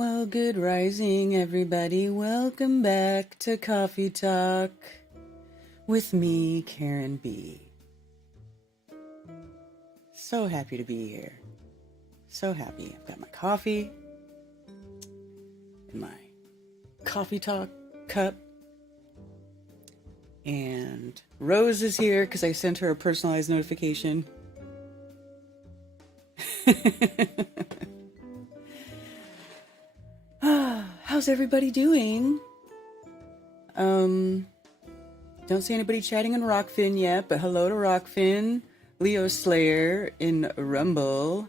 Well, good rising, everybody. Welcome back to Coffee Talk with me, Karen B. So happy to be here. So happy. I've got my coffee in my Coffee Talk cup. And Rose is here because I sent her a personalized notification. How's everybody doing? Don't see anybody chatting in Rockfin yet, but hello to Rockfin, Leo Slayer in Rumble,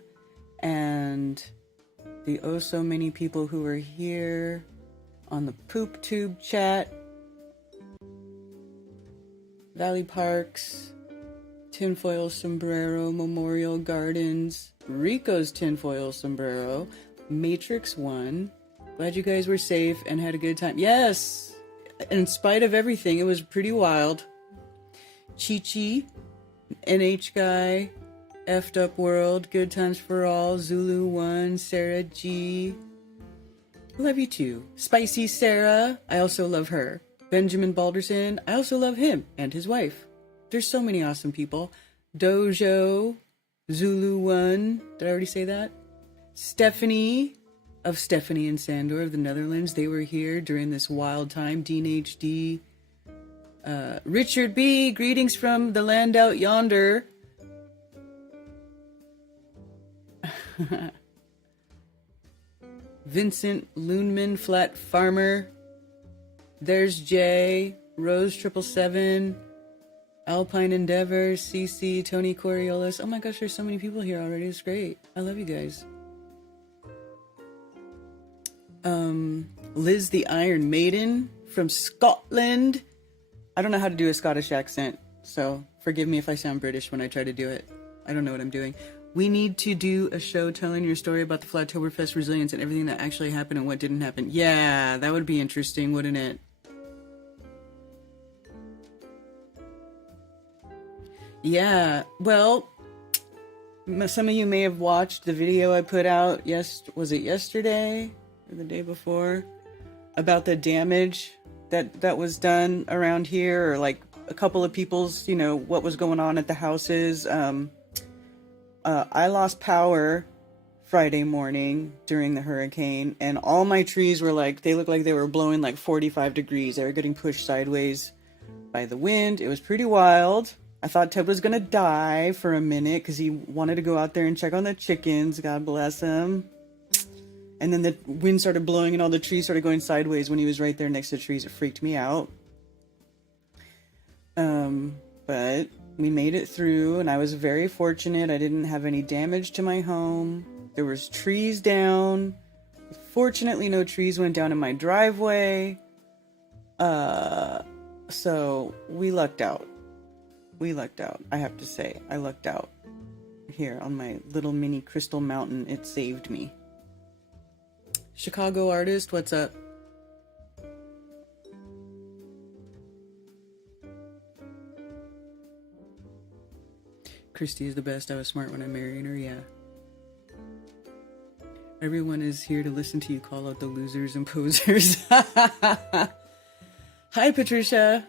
and the oh so many people who are here on the Poop Tube chat. Valley Parks, Tinfoil Sombrero, Memorial Gardens, Rico's Tinfoil Sombrero, Matrix 1. Glad you guys were safe and had a good time. Yes! In spite of everything, it was pretty wild. Chi-Chi, NH Guy, Effed Up World, Good Times for All, Zulu 1, Sarah G. Love you too. Spicy Sarah, I also love her. Benjamin Balderson, I also love him and his wife. There's so many awesome people. Dojo, Zulu 1, did I already say that? Stephanie, of Stephanie and Sandor of the Netherlands. They were here during this wild time. Dean HD. Richard B. Greetings from the land out yonder. Vincent Loonman, Flat Farmer. There's Jay. Rose 777. Alpine Endeavor. CC. Tony Coriolis. Oh my gosh, there's so many people here already. It's great. I love you guys. Liz the Iron Maiden from Scotland. I don't know how to do a Scottish accent, so forgive me if I sound British when I try to do it. I don't know what I'm doing. We need to do a show telling your story about the Flatoberfest resilience and everything that actually happened and what didn't happen. Yeah, that would be interesting, wouldn't it? Yeah, well, some of you may have watched the video I put out, was it yesterday or the day before? About the damage that was done around here, or like a couple of people's, what was going on at the houses. I lost power Friday morning during the hurricane, and all my trees were they looked like they were blowing like 45 degrees. They were getting pushed sideways by the wind. It was pretty wild. I thought Ted was gonna die for a minute because he wanted to go out there and check on the chickens. God bless him. And then the wind started blowing and all the trees started going sideways when he was right there next to the trees. It freaked me out. But we made it through, and I was very fortunate. I didn't have any damage to my home. There was trees down. Fortunately, no trees went down in my driveway. So we lucked out. I have to say, I lucked out. Here on my little mini crystal mountain, it saved me. Chicago artist, what's up? Christy is the best. I was smart when I married her, yeah. Everyone is here to listen to you call out the losers and posers. Hi, Patricia.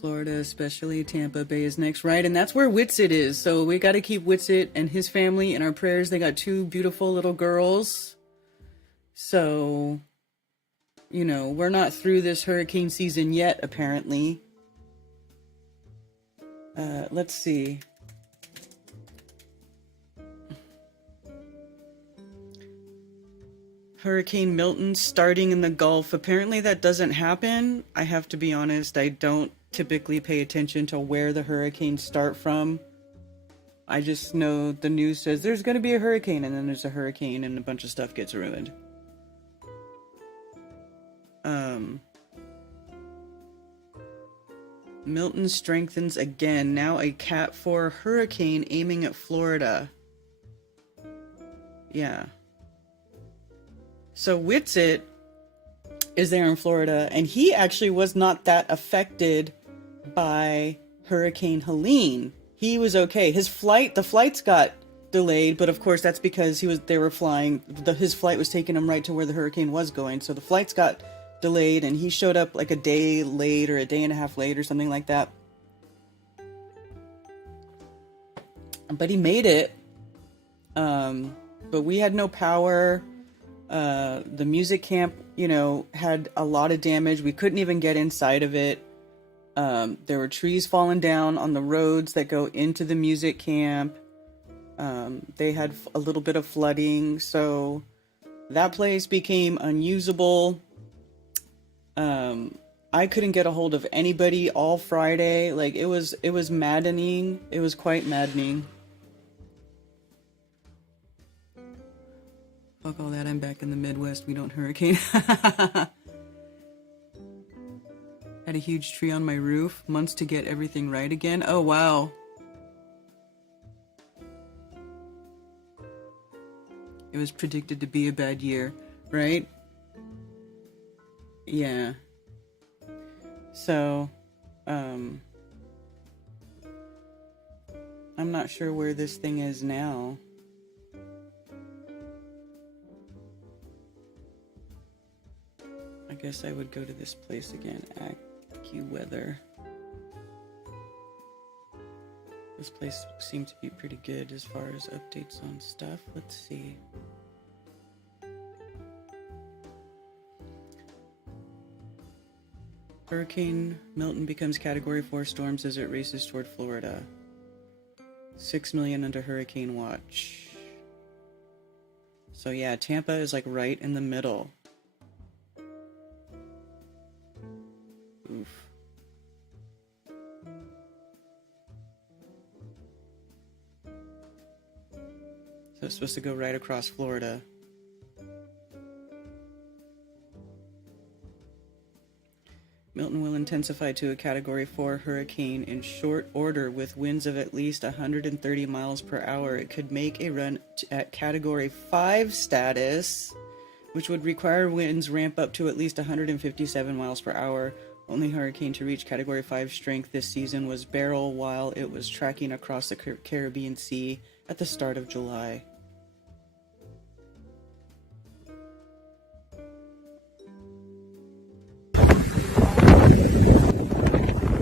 Florida, especially Tampa Bay is next, right? And that's where Whitsitt is. So we got to keep Whitsitt and his family in our prayers. They got 2 beautiful little girls. So, we're not through this hurricane season yet, apparently. Let's see. Hurricane Milton starting in the Gulf. Apparently that doesn't happen. I have to be honest, I don't typically pay attention to where the hurricanes start from. I just know the news says there's going to be a hurricane, and then there's a hurricane and a bunch of stuff gets ruined. Milton strengthens again. Now a Cat 4 hurricane aiming at Florida. Yeah. So Whitsitt is there in Florida, and he actually was not that affected by Hurricane Helene. He was okay. The flights got delayed, but of course that's because his flight was taking him right to where the hurricane was going. So the flights got delayed and he showed up like a day late or a day and a half late or something like that. But he made it. But we had no power. The music camp, had a lot of damage. We couldn't even get inside of it. There were trees falling down on the roads that go into the music camp. They had a little bit of flooding, so that place became unusable. I couldn't get a hold of anybody all Friday. Like, it was maddening. It was quite maddening. Fuck all that, I'm back in the Midwest. We don't hurricane. Had a huge tree on my roof. Months to get everything right again. Oh, wow. It was predicted to be a bad year, right? Yeah. So, I'm not sure where this thing is now. I guess I would go to this place again, AccuWeather. This place seemed to be pretty good as far as updates on stuff. Let's see. Hurricane Milton becomes Category 4 storms as it races toward Florida. 6 million under hurricane watch. So yeah, Tampa is like right in the middle. Oof. So it's supposed to go right across Florida. Milton will intensify to a Category 4 hurricane in short order with winds of at least 130 miles per hour. It could make a run at Category 5 status, which would require winds ramp up to at least 157 miles per hour. Only hurricane to reach Category 5 strength this season was Beryl while it was tracking across the Caribbean Sea at the start of July.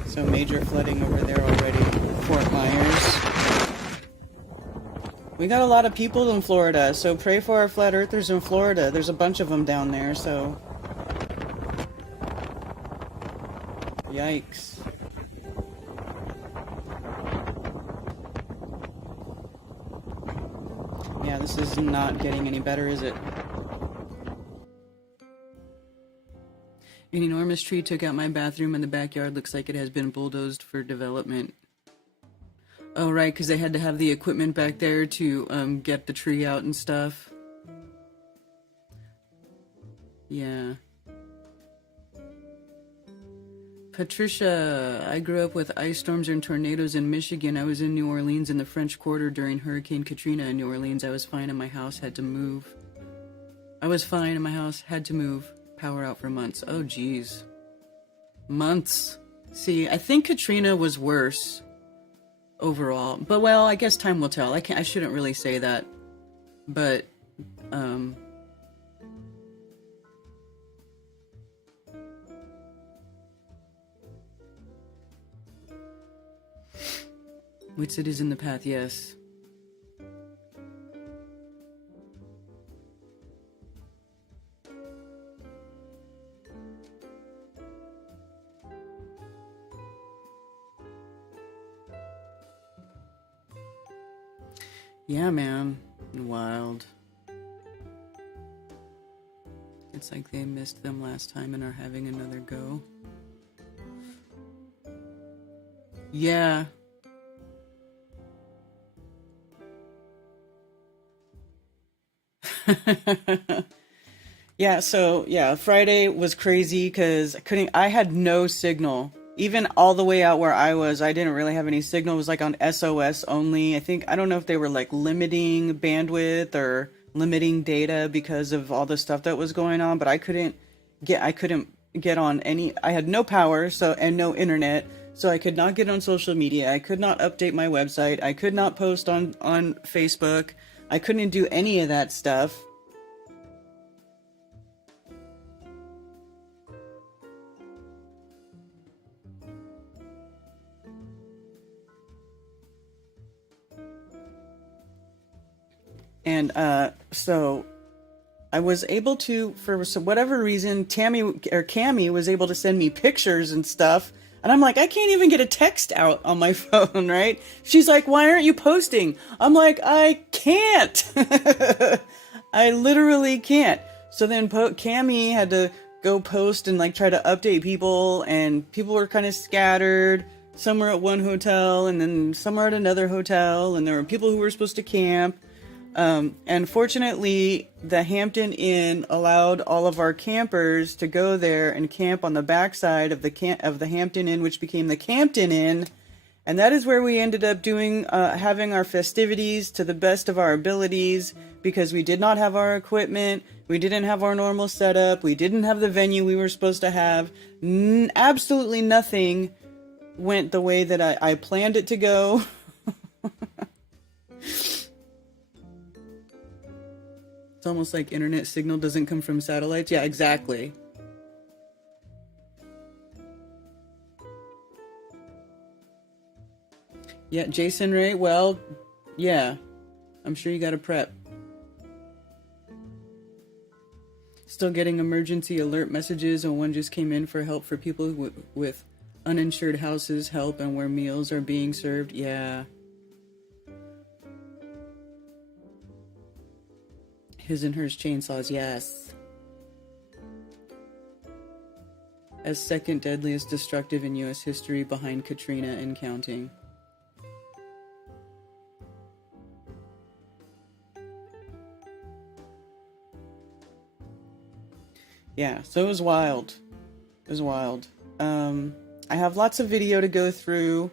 So major flooding over there already. Fort Myers. We got a lot of people in Florida, so pray for our flat earthers in Florida. There's a bunch of them down there, so... Yikes. Yeah, this is not getting any better, is it? An enormous tree took out my bathroom and the backyard looks like it has been bulldozed for development. Oh, right, because they had to have the equipment back there to get the tree out and stuff. Yeah. Patricia, I grew up with ice storms and tornadoes in Michigan. I was in New Orleans in the French Quarter during Hurricane Katrina in New Orleans. I was fine and my house had to move. Power out for months. Oh, geez. Months. See, I think Katrina was worse overall. But, well, I guess time will tell. I shouldn't really say that. But, Witsit is in the path, yes. Yeah, man. Wild. It's like they missed them last time and are having another go. Yeah. Yeah, so, yeah, Friday was crazy because I had no signal. Even all the way out where I was, I didn't really have any signal. It was like on SOS only. I don't know if they were like limiting bandwidth or limiting data because of all the stuff that was going on, but I couldn't get on any, I had no power, and no internet, So I could not get on social media. I could not update my website. I could not post on Facebook. I couldn't do any of that stuff. And so I was able to, for whatever reason, Cammy was able to send me pictures and stuff. And I'm like, I can't even get a text out on my phone, right? She's like, why aren't you posting? I'm like, I can't. I literally can't. So then Cammy had to go post and like try to update people, and people were kind of scattered. Some were at one hotel and then some were at another hotel, and there were people who were supposed to camp. And fortunately, the Hampton Inn allowed all of our campers to go there and camp on the backside of the Hampton Inn, which became the Campton Inn. And that is where we ended up doing, having our festivities to the best of our abilities, because we did not have our equipment. We didn't have our normal setup. We didn't have the venue we were supposed to have. Absolutely nothing went the way that I planned it to go. It's almost like internet signal doesn't come from satellites. Yeah, exactly. Yeah, Jason Ray, well, yeah. I'm sure you got to prep. Still getting emergency alert messages, and one just came in for help for people with uninsured houses, help, and where meals are being served. Yeah. His and hers chainsaws, yes. As second deadliest destructive in U.S. history, behind Katrina and counting. Yeah, so it was wild. It was wild. I have lots of video to go through.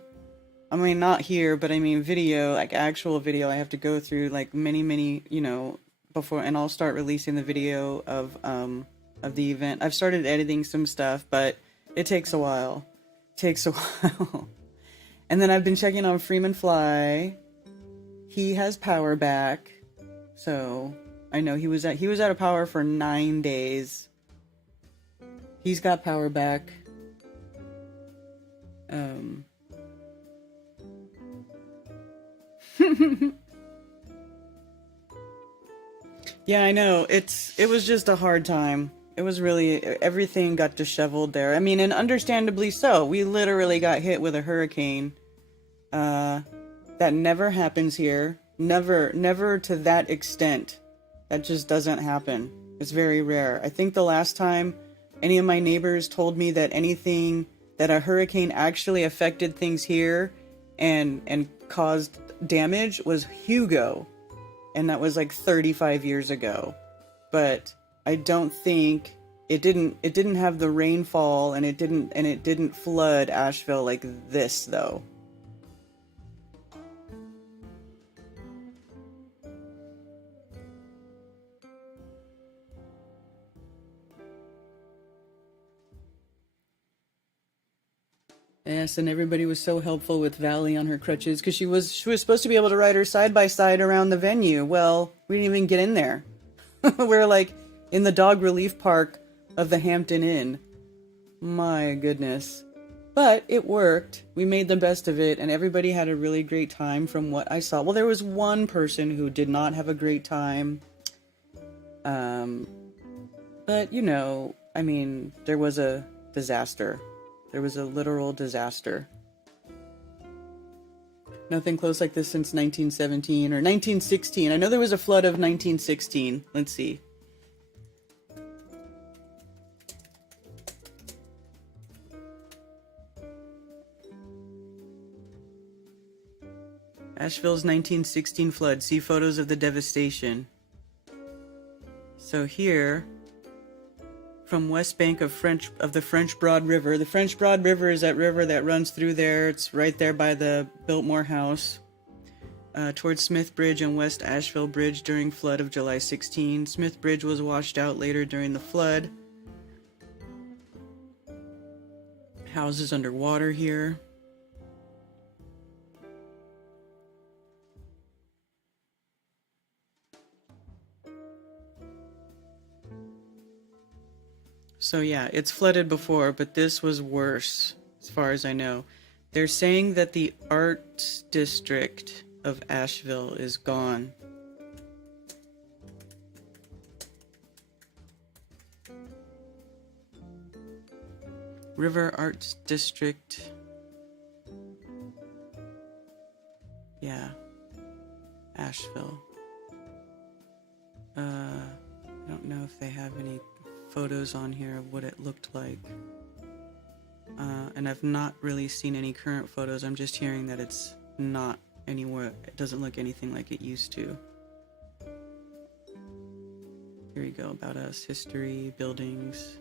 I mean, not here, but I mean video, like actual video. I have to go through like many, you know, before, and I'll start releasing the video of the event. I've started editing some stuff, but it takes a while. It takes a while. And then I've been checking on Freeman Fly. He has power back. So I know he was out of power for 9 days. He's got power back. Yeah, I know. It was just a hard time. It was really, everything got disheveled there. I mean, and understandably so. We literally got hit with a hurricane. That never happens here. Never to that extent. That just doesn't happen. It's very rare. I think the last time any of my neighbors told me that that a hurricane actually affected things here and caused damage was Hugo. And that was like 35 years ago. But I don't think it didn't have the rainfall, and it didn't flood Asheville like this though. Yes, and everybody was so helpful with Valley on her crutches, because she was supposed to be able to ride her side by side around the venue. Well, we didn't even get in there. We're like in the dog relief park of the Hampton Inn. My goodness. But it worked. We made the best of it, and everybody had a really great time from what I saw. Well, there was one person who did not have a great time. But, you know, I mean, there was a disaster. There was a literal disaster. Nothing close like this since 1917 or 1916. I know there was a flood of 1916. Let's see. Asheville's 1916 flood. See photos of the devastation. So here, from west bank of the French Broad River. The French Broad River is that river that runs through there. It's right there by the Biltmore House. Towards Smith Bridge and West Asheville Bridge during flood of July 16. Smith Bridge was washed out later during the flood. Houses underwater here. So yeah, it's flooded before, but this was worse, as far as I know. They're saying that the arts district of Asheville is gone. River Arts District. Yeah. Asheville. I don't know if they have any photos on here of what it looked like. And I've not really seen any current photos. I'm just hearing that it's not anywhere. It doesn't look anything like it used to. Here we go. About us. History. Buildings.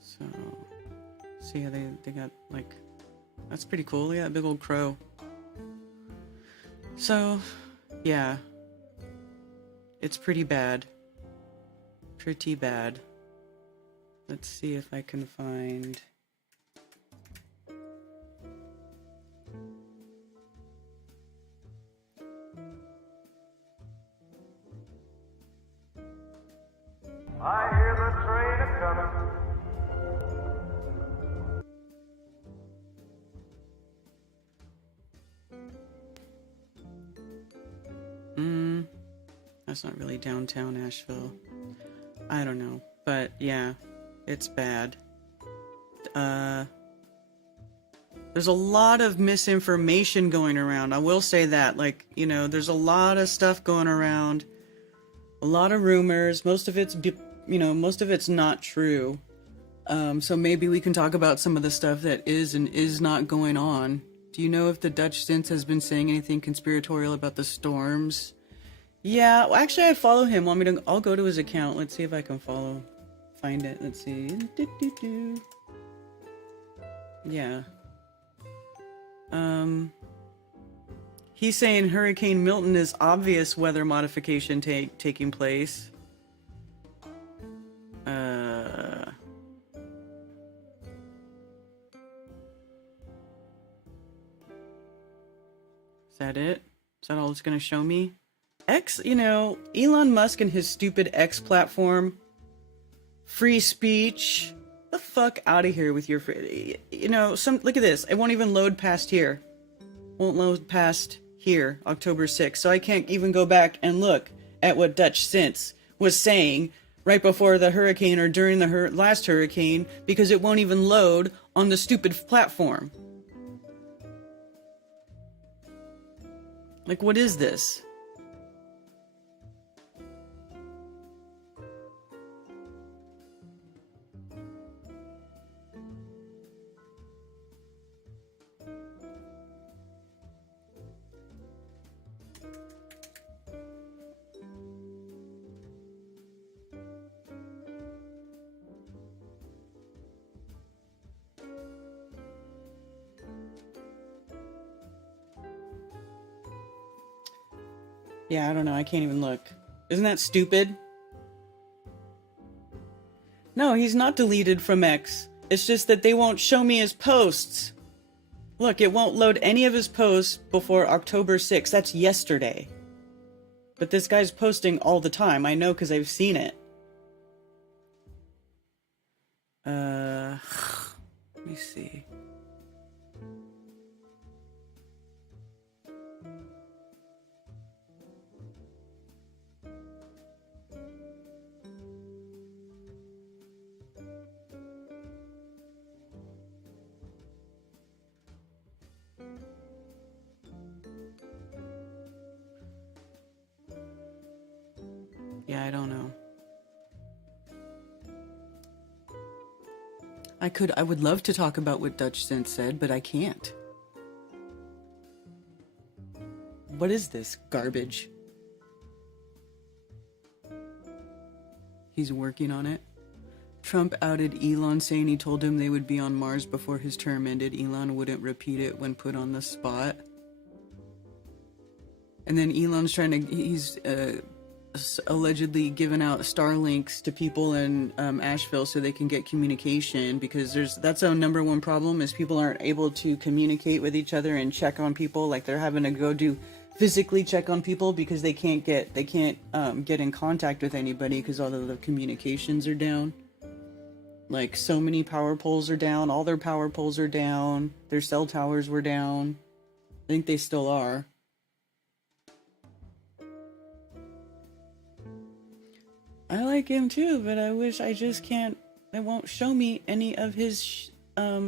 So, see how they got, like, that's pretty cool. Yeah, big old crow. So, yeah. It's pretty bad. Pretty bad. Let's see if I can find... I hear the train a-coming. That's not really downtown Asheville. I don't know. But yeah, it's bad. There's a lot of misinformation going around. I will say that. Like, you know, there's a lot of stuff going around. A lot of rumors. Most of it's, you know, most of it's not true. So maybe we can talk about some of the stuff that is and is not going on. Do you know if the Dutch Synth has been saying anything conspiratorial about the storms? Yeah, well, actually I follow him. Want me to? I'll go to his account. Let's see if I can find it. Let's see. Yeah. He's saying Hurricane Milton is obvious weather modification taking place. Is that it? Is that all it's gonna show me? X, you know, Elon Musk and his stupid X platform. Free speech. The fuck out of here with your free, you know, look at this. It won't even load past here. Won't load past here, October 6th. So I can't even go back and look at what Dutch Synth was saying right before the hurricane or during the last hurricane because it won't even load on the stupid platform. Like, what is this? Yeah, I don't know. I can't even look. Isn't that stupid? No, he's not deleted from X. It's just that they won't show me his posts. Look, it won't load any of his posts before October 6th. That's yesterday. But this guy's posting all the time. I know because I've seen it. Let me see. Yeah, I don't know. I would love to talk about what Dutch Synth said, but I can't. What is this garbage? He's working on it. Trump outed Elon, saying he told him they would be on Mars before his term ended. Elon wouldn't repeat it when put on the spot. And then Elon's trying to... He's allegedly given out Starlinks to people in Asheville so they can get communication, because that's our number one problem is people aren't able to communicate with each other and check on people. Like they're having to go physically check on people because they can't get in contact with anybody because all of the communications are down. Like so many power poles are down, all their power poles are down, their cell towers were down. I think they still are. I like him too, but I wish I just can't. It won't show me any of his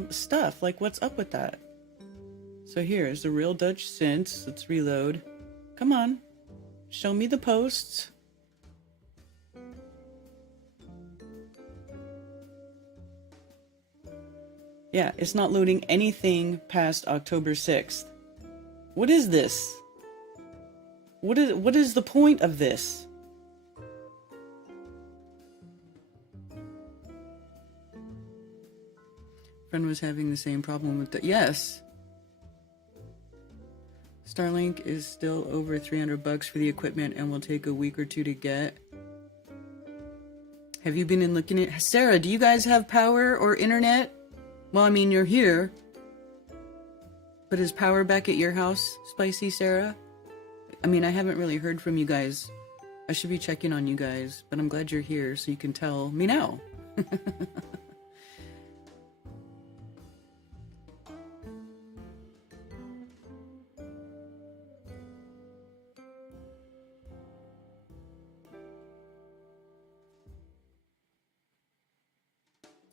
stuff. Like, what's up with that? So here's the real Dutch Sense. Let's reload. Come on, show me the posts. Yeah, it's not loading anything past October 6th. What is this? What is the point of this? Friend was having the same problem with the... Yes. Starlink is still over $300 for the equipment and will take a week or two to get. Have you been in looking at... Sarah, do you guys have power or internet? Well, I mean, you're here. But is power back at your house, Spicy Sarah? I mean, I haven't really heard from you guys. I should be checking on you guys, but I'm glad you're here so you can tell me now.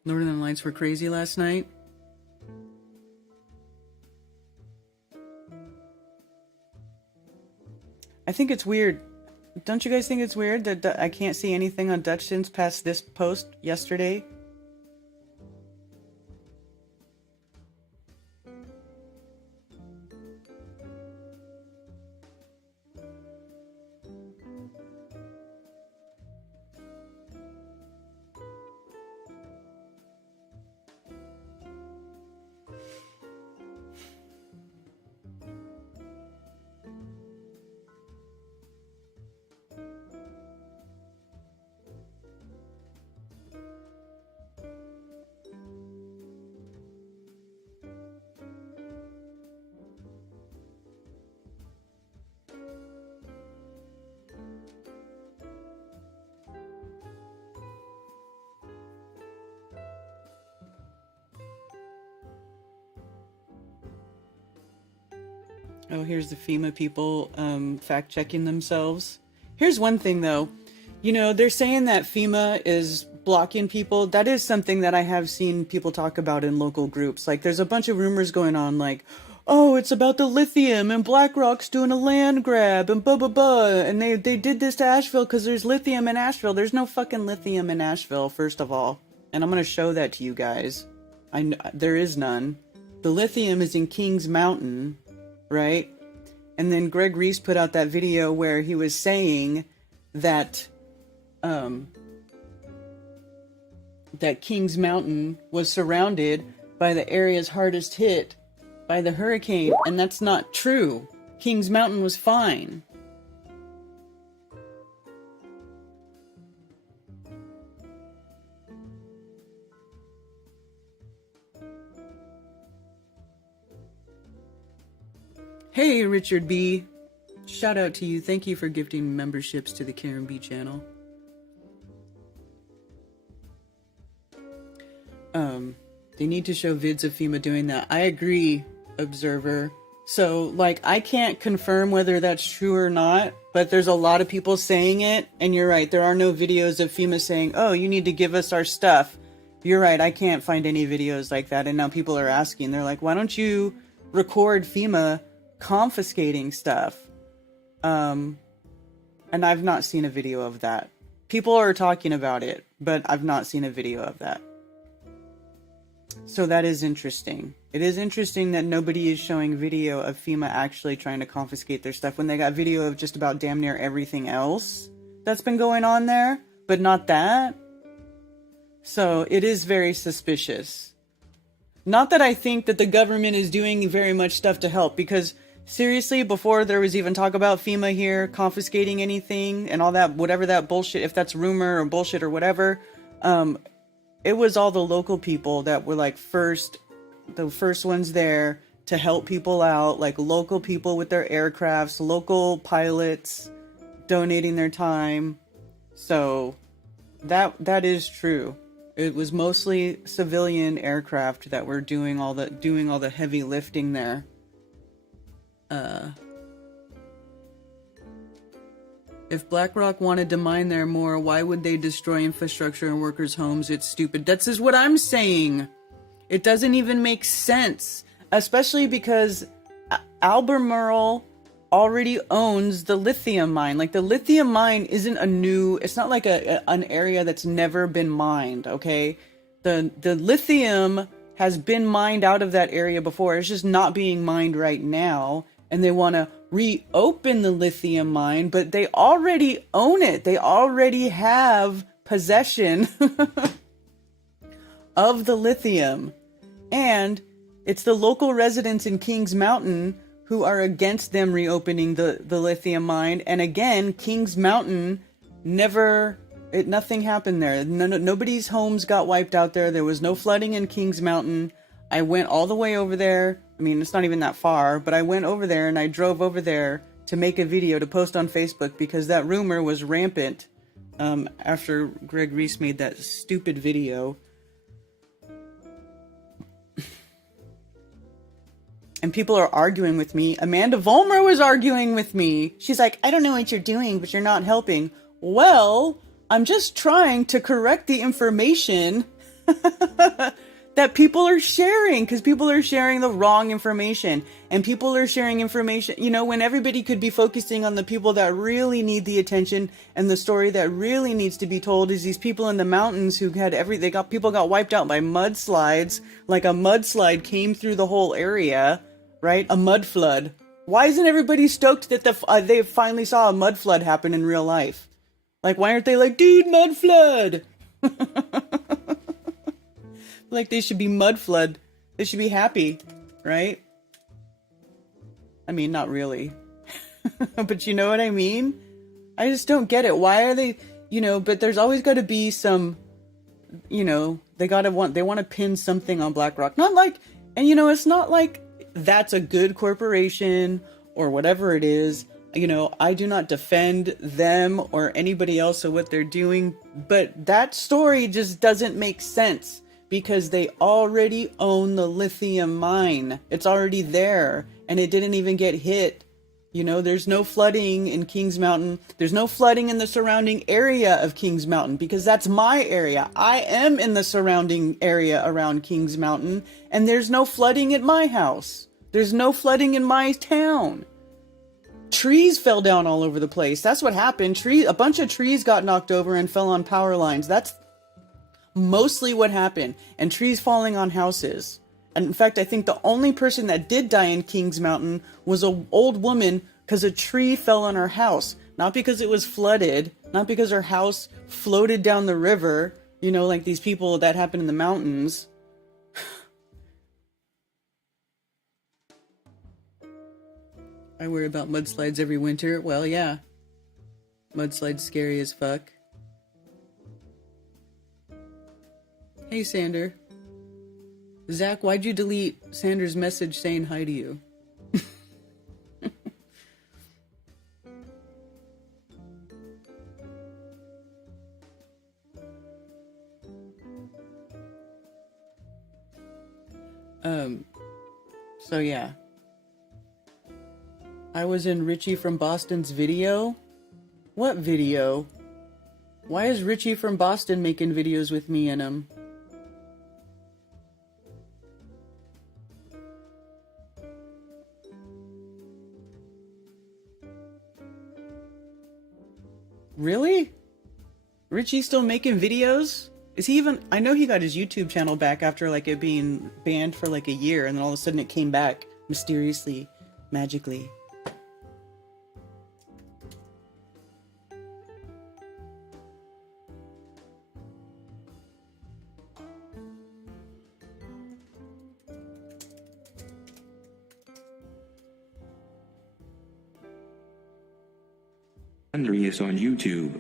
Northern Lights were crazy last night. I think it's weird. Don't you guys think it's weird that I can't see anything on Dutch Sense past this post yesterday? Oh, here's the FEMA people fact-checking themselves. Here's one thing, though. You know, they're saying that FEMA is blocking people. That is something that I have seen people talk about in local groups. Like, there's a bunch of rumors going on, like, oh, it's about the lithium, and BlackRock's doing a land grab, and blah. And they did this to Asheville because there's lithium in Asheville. There's no fucking lithium in Asheville, first of all. And I'm going to show that to you guys. There is none. The lithium is in Kings Mountain, right? And then Greg Reese put out that video where he was saying that that Kings Mountain was surrounded by the areas hardest hit by the hurricane, and that's not true. Kings Mountain was fine. Hey, Richard B. Shout out to you. Thank you for gifting memberships to the Karen B channel. They need to show vids of FEMA doing that. I agree, Observer. So, like, I can't confirm whether that's true or not, but there's a lot of people saying it, and you're right, there are no videos of FEMA saying, oh, you need to give us our stuff. You're right, I can't find any videos like that, and now people are asking, they're like, why don't you record FEMA confiscating stuff? And I've not seen a video of that. People are talking about it, but I've not seen a video of that. So that is interesting. It is interesting that nobody is showing video of FEMA actually trying to confiscate their stuff when they got video of just about damn near everything else that's been going on there, but not that. So it is very suspicious. Not that I think that the government is doing very much stuff to help, because seriously, before there was even talk about FEMA here confiscating anything and all that, whatever that bullshit, if that's rumor or bullshit or whatever, it was all the local people that were like the first ones there to help people out, like local people with their aircrafts, local pilots donating their time. So that is true. It was mostly civilian aircraft that were doing all the heavy lifting there. If BlackRock wanted to mine there more, why would they destroy infrastructure and workers' homes? It's stupid. That's just what I'm saying. It doesn't even make sense, especially because Albemarle already owns the lithium mine. Like, the lithium mine isn't it's not like an area that's never been mined, okay? The lithium has been mined out of that area before. It's just not being mined right now. And they want to reopen the lithium mine, but they already own it. They already have possession of the lithium. And it's the local residents in Kings Mountain who are against them reopening the lithium mine. And again, Kings Mountain nothing happened there. Nobody's homes got wiped out there. There was no flooding in Kings Mountain. I went all the way over there. I mean, it's not even that far, but I went over there and I drove over there to make a video to post on Facebook because that rumor was rampant after Greg Reese made that stupid video. And people are arguing with me. Amanda Vollmer was arguing with me. She's like, I don't know what you're doing, but you're not helping. Well, I'm just trying to correct the information that people are sharing, because people are sharing the wrong information, and people are sharing information, when everybody could be focusing on the people that really need the attention, and the story that really needs to be told is these people in the mountains who had people got wiped out by mudslides, like a mudslide came through the whole area, right? A mud flood. Why isn't everybody stoked that they finally saw a mud flood happen in real life? Like, why aren't they like, dude, mud flood? Like, they should be mud flood. They should be happy, right? I mean, not really. But you know what I mean? I just don't get it. Why are they, but there's always got to be some, they want to pin something on BlackRock. Not like, and it's not like that's a good corporation or whatever it is. I do not defend them or anybody else or what they're doing, but that story just doesn't make sense. Because they already own the lithium mine. It's already there. And it didn't even get hit. There's no flooding in Kings Mountain. There's no flooding in the surrounding area of Kings Mountain. Because that's my area. I am in the surrounding area around Kings Mountain. And there's no flooding at my house. There's no flooding in my town. Trees fell down all over the place. That's what happened. A bunch of trees got knocked over and fell on power lines. That's mostly what happened. And trees falling on houses. And in fact, I think the only person that did die in Kings Mountain was an old woman because a tree fell on her house. Not because it was flooded, not because her house floated down the river, like these people that happen in the mountains. I worry about mudslides every winter. Well, yeah. Mudslides scary as fuck. Hey, Sander. Zach, why'd you delete Sander's message saying hi to you? So yeah. I was in Richie from Boston's video. What video? Why is Richie from Boston making videos with me in them? Really? Richie's still making videos? Is he even... I know he got his YouTube channel back after like it being banned for like a year, and then all of a sudden it came back mysteriously, magically. Andreas on YouTube.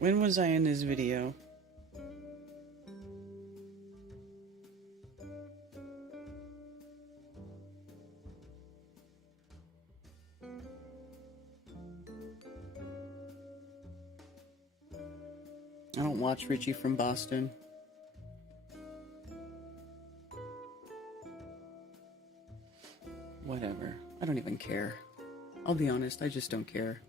When was I in this video? I don't watch Richie from Boston. Whatever. I don't even care. I'll be honest, I just don't care.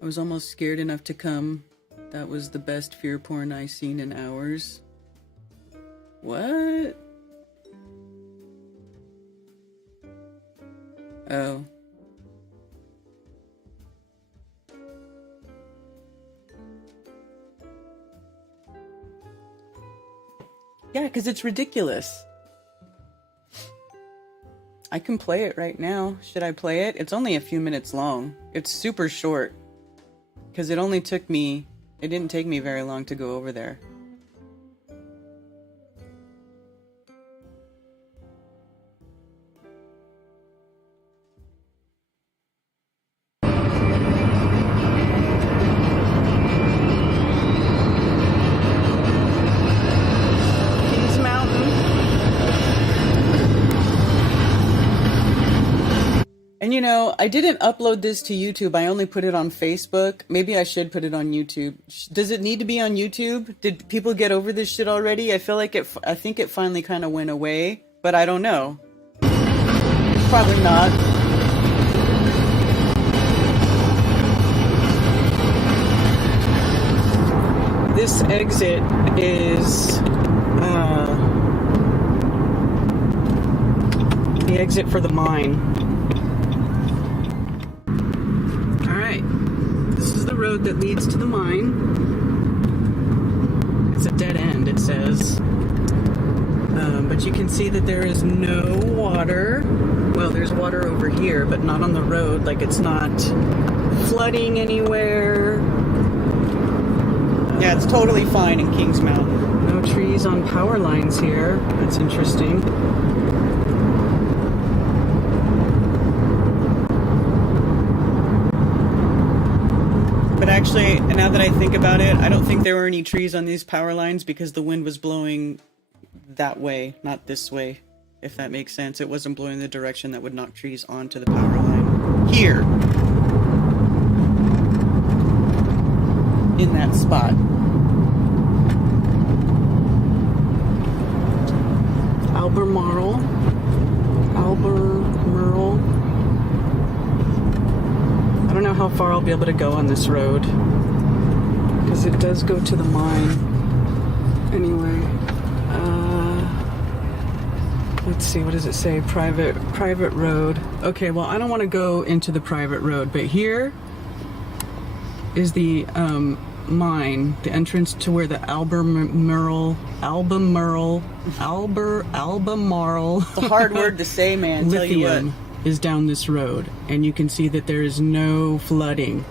I was almost scared enough to come. That was the best fear porn I seen in hours. What? Oh. Yeah, because it's ridiculous. I can play it right now. Should I play it? It's only a few minutes long. It's super short. Because it didn't take me very long to go over there. And you know, I didn't upload this to YouTube. I only put it on Facebook. Maybe I should put it on YouTube. Does it need to be on YouTube? Did people get over this shit already? I feel like I think it finally kind of went away, but I don't know. Probably not. This exit is the exit for the mine. Road that leads to the mine. It's a dead end, it says. But you can see that there is no water. Well, there's water over here, but not on the road. Like, it's not flooding anywhere. Yeah, it's totally fine in Kings Mountain. No trees on power lines here. That's interesting. Actually, now that I think about it, I don't think there were any trees on these power lines because the wind was blowing that way, not this way, if that makes sense. It wasn't blowing the direction that would knock trees onto the power line. Here. In that spot. Albemarle. I don't know how far I'll be able to go on this road because it does go to the mine. Anyway, let's see, what does it say? Private road. Okay, well, I don't want to go into the private road, but here is the mine, the entrance to where the Albemarle. It's a hard word to say, man. Tell you what. Lithium is down this road, and you can see that there is no flooding.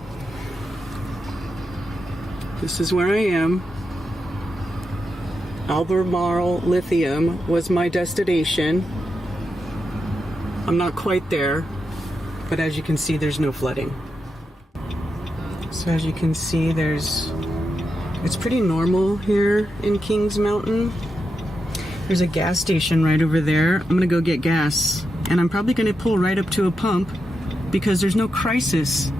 This is where I am. Albemarle Lithium was my destination. I'm not quite there, but as you can see, there's no flooding. So as you can see, it's pretty normal here in Kings Mountain. There's a gas station right over there. I'm gonna go get gas. And I'm probably going to pull right up to a pump because there's no crisis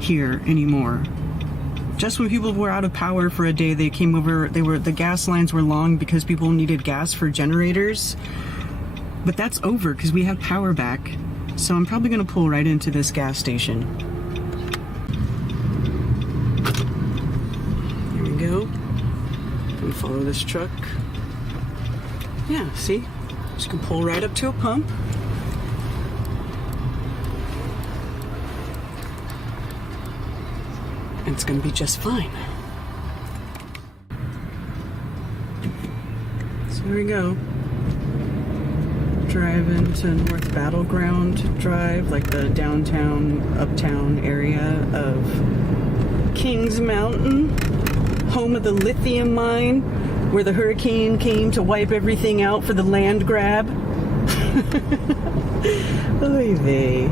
here anymore. Just when people were out of power for a day, they came over, the gas lines were long because people needed gas for generators. But that's over because we have power back. So I'm probably going to pull right into this gas station. Here we go. And follow this truck. Yeah, see? Just gonna pull right up to a pump. And it's going to be just fine. So here we go. Driving to North Battleground Drive, like the downtown, uptown area of Kings Mountain, home of the lithium mine. where the hurricane came to wipe everything out for the land grab. Oy vey.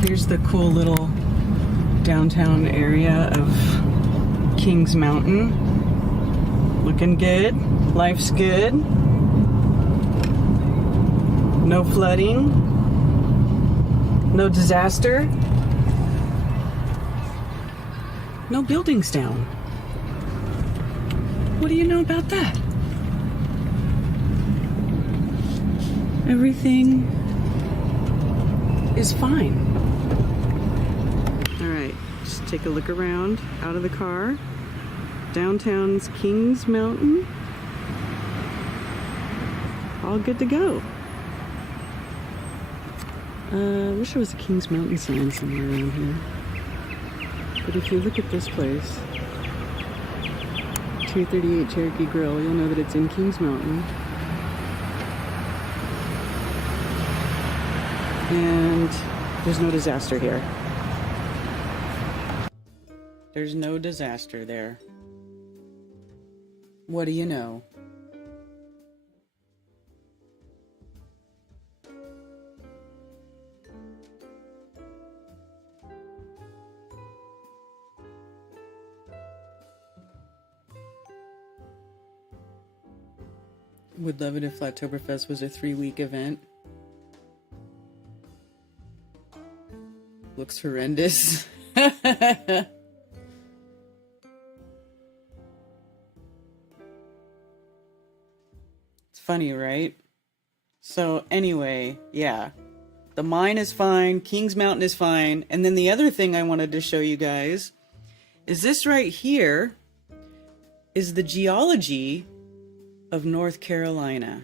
Here's the cool little downtown area of Kings Mountain. Looking good. Life's good. No flooding. No disaster. No buildings down. What do you know about that? Everything is fine. All right, just take a look around out of the car. Downtown's Kings Mountain. All good to go. Wish there was a Kings Mountain sign somewhere around here. But if you look at this place, 238 Cherokee Grill, you'll know that it's in Kings Mountain. And there's no disaster here. There's no disaster there. What do you know? Would love it if Flatoberfest was a 3-week event. Looks horrendous. It's funny, right? So anyway, yeah. The mine is fine, Kings Mountain is fine, and then the other thing I wanted to show you guys is this right here is the geology of North Carolina.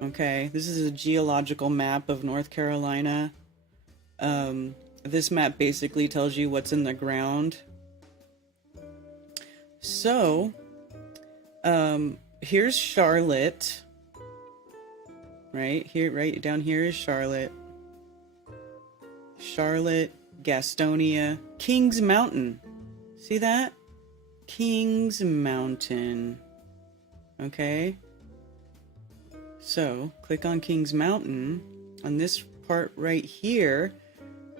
Okay, this is a geological map of North Carolina. This map basically tells you what's in the ground. So, here's Charlotte. Right here, right down here is Charlotte. Charlotte, Gastonia, Kings Mountain. See that? Kings Mountain. Okay. So, click on Kings Mountain. On this part right here,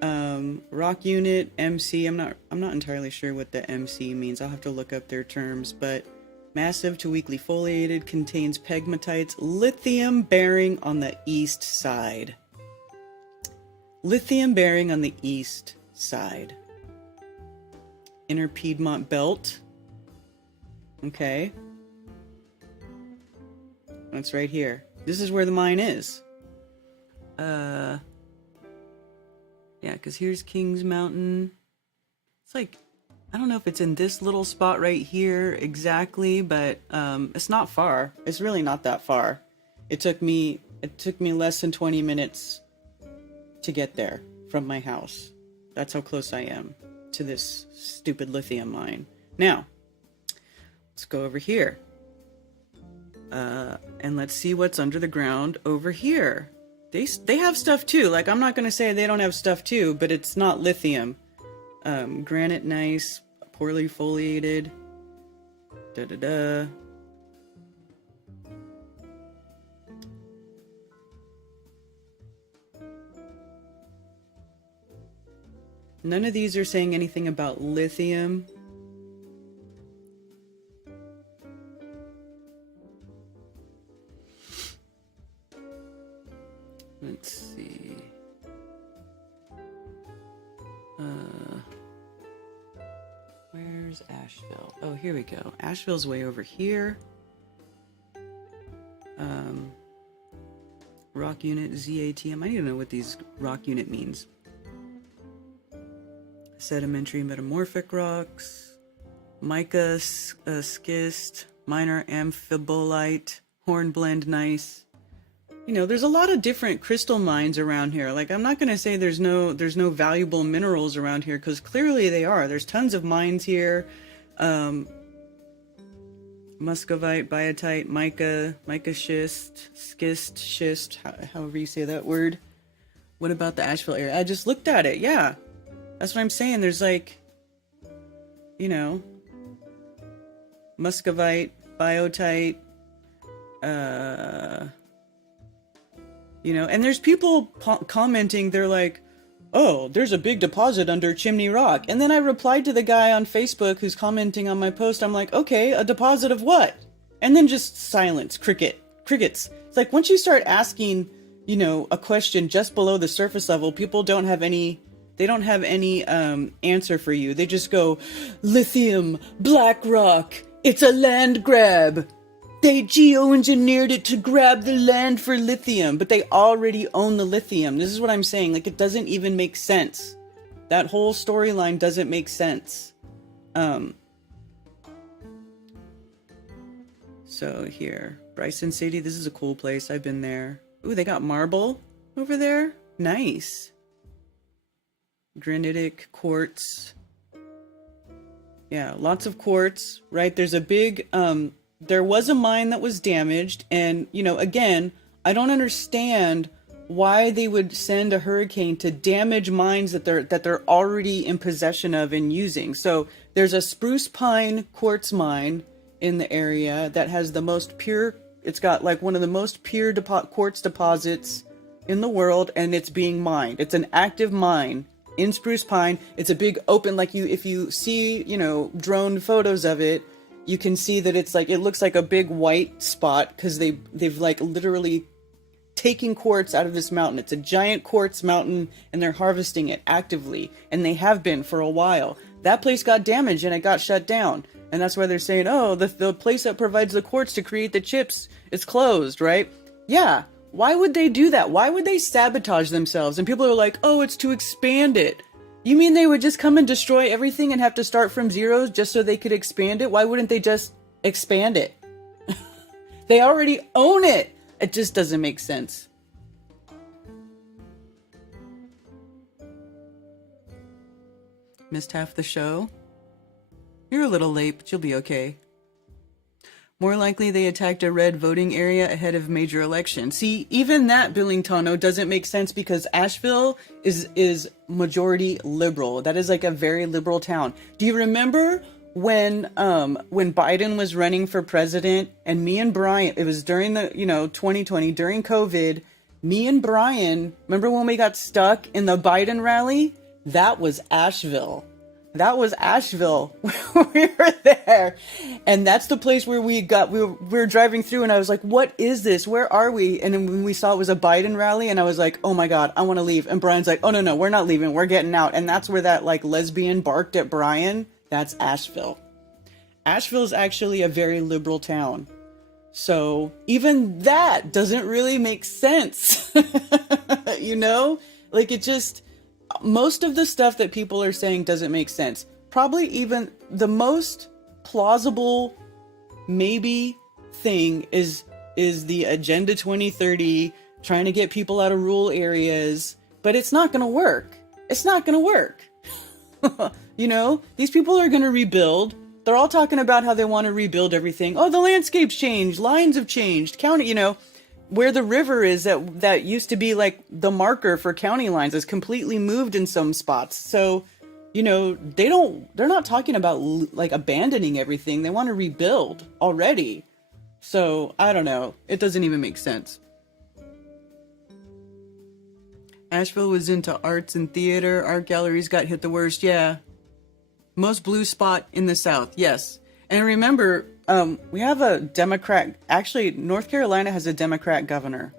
rock unit, MC, I'm not entirely sure what the MC means. I'll have to look up their terms, but massive to weakly foliated, contains pegmatites, lithium bearing on the east side. Lithium bearing on the east side. Inner Piedmont Belt. Okay. That's right here. This is where the mine is. Yeah, because here's Kings Mountain. It's like, I don't know if it's in this little spot right here exactly, but it's not far. It's really not that far. It took me less than 20 minutes to get there from my house. That's how close I am to this stupid lithium mine. Now, let's go over here. And let's see what's under the ground over here. They have stuff too. Like, I'm not going to say they don't have stuff too, but it's not lithium. Granite, nice, poorly foliated. Da-da-da. None of these are saying anything about lithium. Let's see. Where's Asheville? Oh, here we go. Asheville's way over here. Rock unit, ZATM. I need to know what these rock unit means. Sedimentary metamorphic rocks. Mica, schist, minor amphibolite, hornblende gneiss. You know, there's a lot of different crystal mines around here. Like, I'm not going to say there's no valuable minerals around here, because clearly they are. There's tons of mines here. Muscovite, biotite, mica schist, schist, however you say that word. What about the Asheville area? I just looked at it. Yeah. That's what I'm saying. There's like you know, muscovite, biotite, you know, and there's people commenting, they're like, oh, there's a big deposit under Chimney Rock. And then I replied to the guy on Facebook who's commenting on my post. I'm like, okay, a deposit of what? And then just silence, crickets. It's like once you start asking, you know, a question just below the surface level, people don't have any answer for you. They just go, lithium, black rock, it's a land grab. They geoengineered it to grab the land for lithium, but they already own the lithium. This is what I'm saying. Like, it doesn't even make sense. That whole storyline doesn't make sense. So here, Bryson City. This is a cool place. I've been there. Ooh, they got marble over there. Nice. Granitic quartz. Yeah, lots of quartz, right? There's a big, there was a mine that was damaged, and, you know, again, I don't understand why they would send a hurricane to damage mines that they're already in possession of and using. So there's a spruce pine quartz mine in the area that has the most pure, it's got like one of the most pure quartz deposits in the world, and it's being mined. It's an active mine in spruce pine. It's a big open, like if you see, you know, drone photos of it, you can see that it's like, it looks like a big white spot because they've like literally taking quartz out of this mountain. It's a giant quartz mountain, and they're harvesting it actively, and they have been for a while. That place got damaged and it got shut down, and that's why they're saying, oh, the place that provides the quartz to create the chips, it's closed, right? Yeah. Why would they do that? Why would they sabotage themselves? And people are like, oh, it's to expand it. You mean they would just come and destroy everything and have to start from zero just so they could expand it? Why wouldn't they just expand it? They already own it. It just doesn't make sense. Missed half the show? You're a little late, but you'll be okay. More likely they attacked a red voting area ahead of major election. See, even that, Billingtono, doesn't make sense because Asheville is majority liberal. That is like a very liberal town. Do you remember when Biden was running for president, and me and Brian, it was during the, 2020, during COVID, me and Brian, remember when we got stuck in the Biden rally? That was Asheville. That was Asheville. We were there. And that's the place where we were driving through, and I was like, what is this? Where are we? And then when we saw it was a Biden rally, and I was like, oh my God, I want to leave. And Brian's like, oh no, we're not leaving. We're getting out. And that's where that like lesbian barked at Brian. That's Asheville. Asheville is actually a very liberal town. So even that doesn't really make sense. Like it just, most of the stuff that people are saying doesn't make sense. Probably even the most plausible maybe thing is the Agenda 2030, trying to get people out of rural areas, but it's not going to work. It's not going to work. These people are going to rebuild. They're all talking about how they want to rebuild everything. Oh, the landscape's changed. Lines have changed. County, where the river is that used to be like the marker for county lines is completely moved in some spots. So, they're not talking about like abandoning everything. They want to rebuild already. So I don't know. It doesn't even make sense. Asheville was into arts and theater. Art galleries got hit the worst. Yeah. Most blue spot in the South. Yes. And remember, we have a Democrat. Actually, North Carolina has a Democrat governor.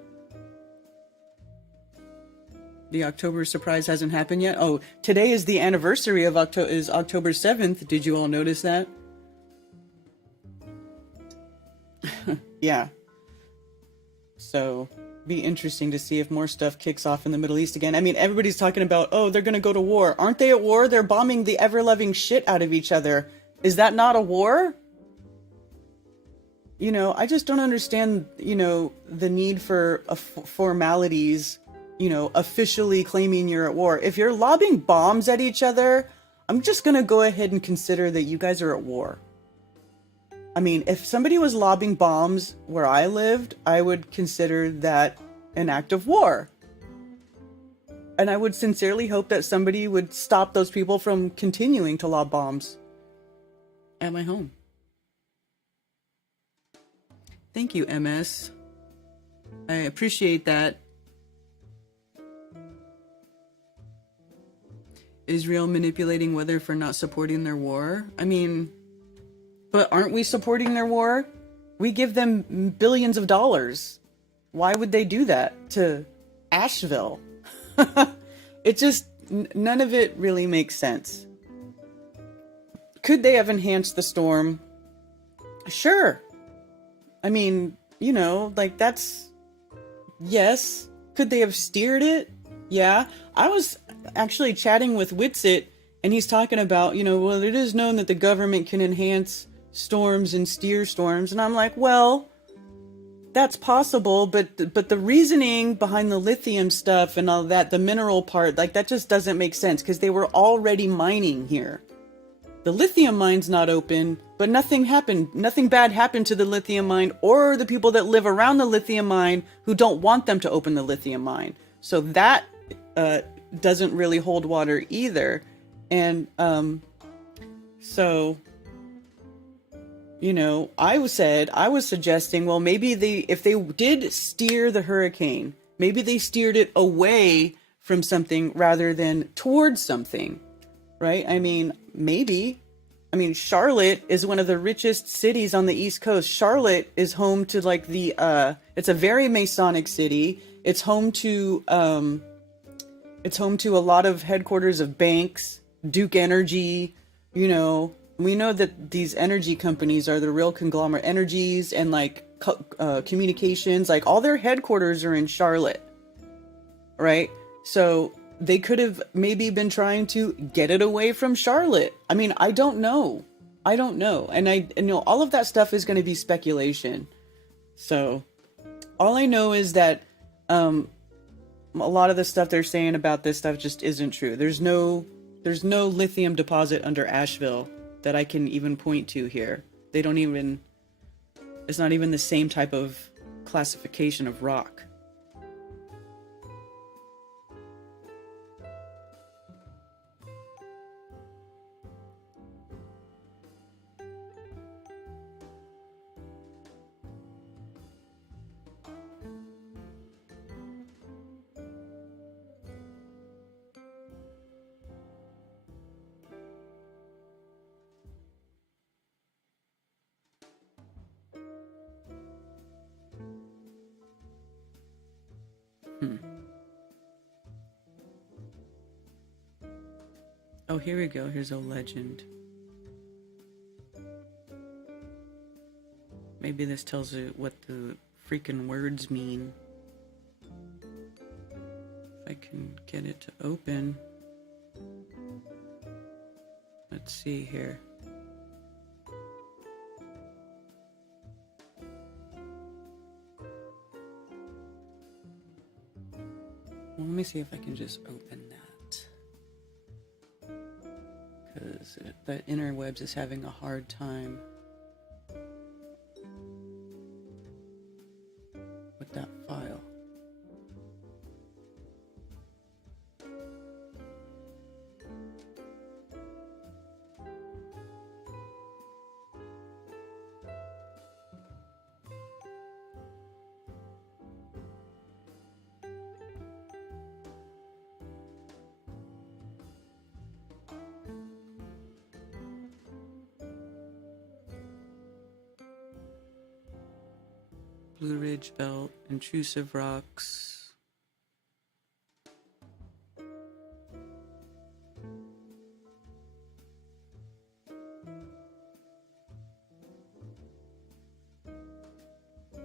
The October surprise hasn't happened yet. Oh, today is the anniversary of October 7th. Did you all notice that? Yeah. So, be interesting to see if more stuff kicks off in the Middle East again. I mean, everybody's talking about, oh, they're going to go to war. Aren't they at war? They're bombing the ever-loving shit out of each other. Is that not a war? I just don't understand, the need for formalities, officially claiming you're at war. If you're lobbing bombs at each other, I'm just going to go ahead and consider that you guys are at war. I mean, if somebody was lobbing bombs where I lived, I would consider that an act of war. And I would sincerely hope that somebody would stop those people from continuing to lob bombs. at my home. Thank you, MS. I appreciate that. Israel manipulating weather for not supporting their war. I mean, but aren't we supporting their war? We give them billions of dollars. Why would they do that to Asheville? It just, none of it really makes sense. Could they have enhanced the storm? Sure. I mean, you know, like that's, yes. Could they have steered it? Yeah. I was actually chatting with Witsit, and he's talking about, you know, well, it is known that the government can enhance storms and steer storms. And I'm like, well, that's possible, but the reasoning behind the lithium stuff and all that, the mineral part, like that just doesn't make sense because they were already mining here. The lithium mine's not open, but nothing happened. Nothing bad happened to the lithium mine or the people that live around the lithium mine who don't want them to open the lithium mine. So that doesn't really hold water either. And so, you know, I was suggesting, well, maybe if they did steer the hurricane, maybe they steered it away from something rather than towards something, right? I mean, maybe. I mean, Charlotte is one of the richest cities on the East Coast. Charlotte is home to like it's a very Masonic city. It's home to a lot of headquarters of banks, Duke Energy, you know. We know that these energy companies are the real conglomerate energies and like communications, like all their headquarters are in Charlotte, right? So they could have maybe been trying to get it away from Charlotte. I mean, I don't know. And I know all of that stuff is going to be speculation. So all I know is that a lot of the stuff they're saying about this stuff just isn't true. There's no lithium deposit under Asheville that I can even point to here. It's not even the same type of classification of rock. Oh, here we go. Here's a legend. Maybe this tells you what the freaking words mean. If I can get it to open. Let's see here. Well, let me see if I can just open that. Because the interwebs is having a hard time with that file. Blue Ridge Belt, intrusive rocks.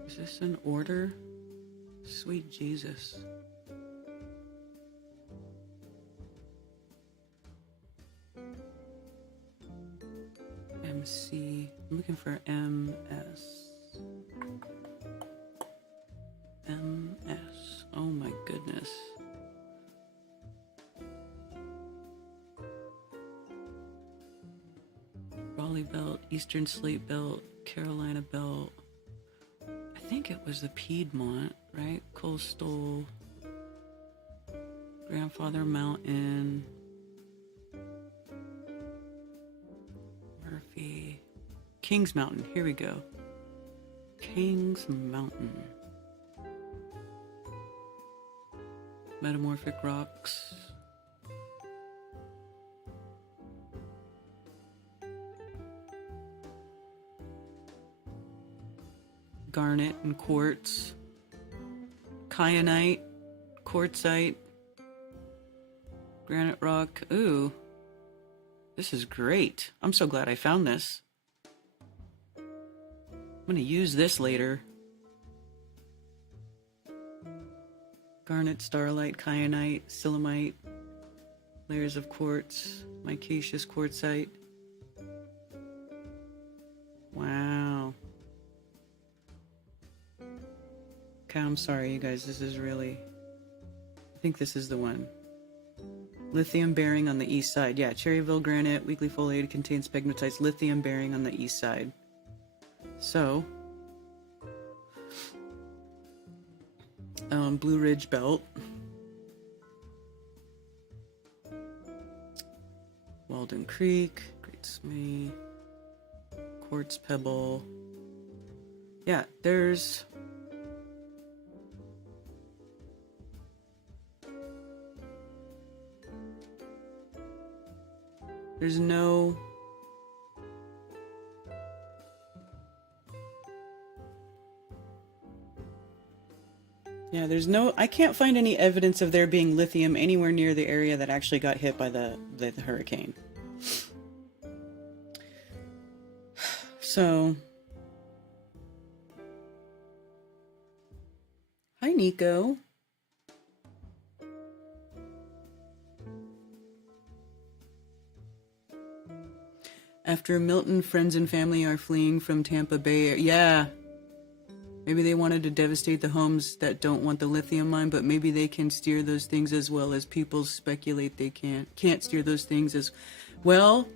Is this an order? Sweet Jesus. MC. I'm looking for MS. MS. Oh my goodness. Raleigh Belt, Eastern Slate Belt, Carolina Belt. I think it was the Piedmont, right? Coastal, Grandfather Mountain, Murphy. Kings Mountain. Here we go. Kings Mountain. Metamorphic rocks. Garnet and quartz. Kyanite. Quartzite. Granite rock. Ooh. This is great. I'm so glad I found this. I'm going to use this later. Garnet, starlight, kyanite, silicite, layers of quartz, micaceous quartzite. Wow. Okay, I'm sorry, you guys. This is really... I think this is the one. Lithium bearing on the east side. Yeah, Cherryville granite, weakly foliated, contains pegmatites. Lithium bearing on the east side. So... Blue Ridge Belt. Walden Creek, Great Smee, Quartz Pebble. Yeah, there's no I can't find any evidence of there being lithium anywhere near the area that actually got hit by the hurricane. So, hi Nico. After Milton, friends and family are fleeing from Tampa Bay. Yeah. Maybe they wanted to devastate the homes that don't want the lithium mine, but maybe they can steer those things as well as people speculate they can't steer those things as well.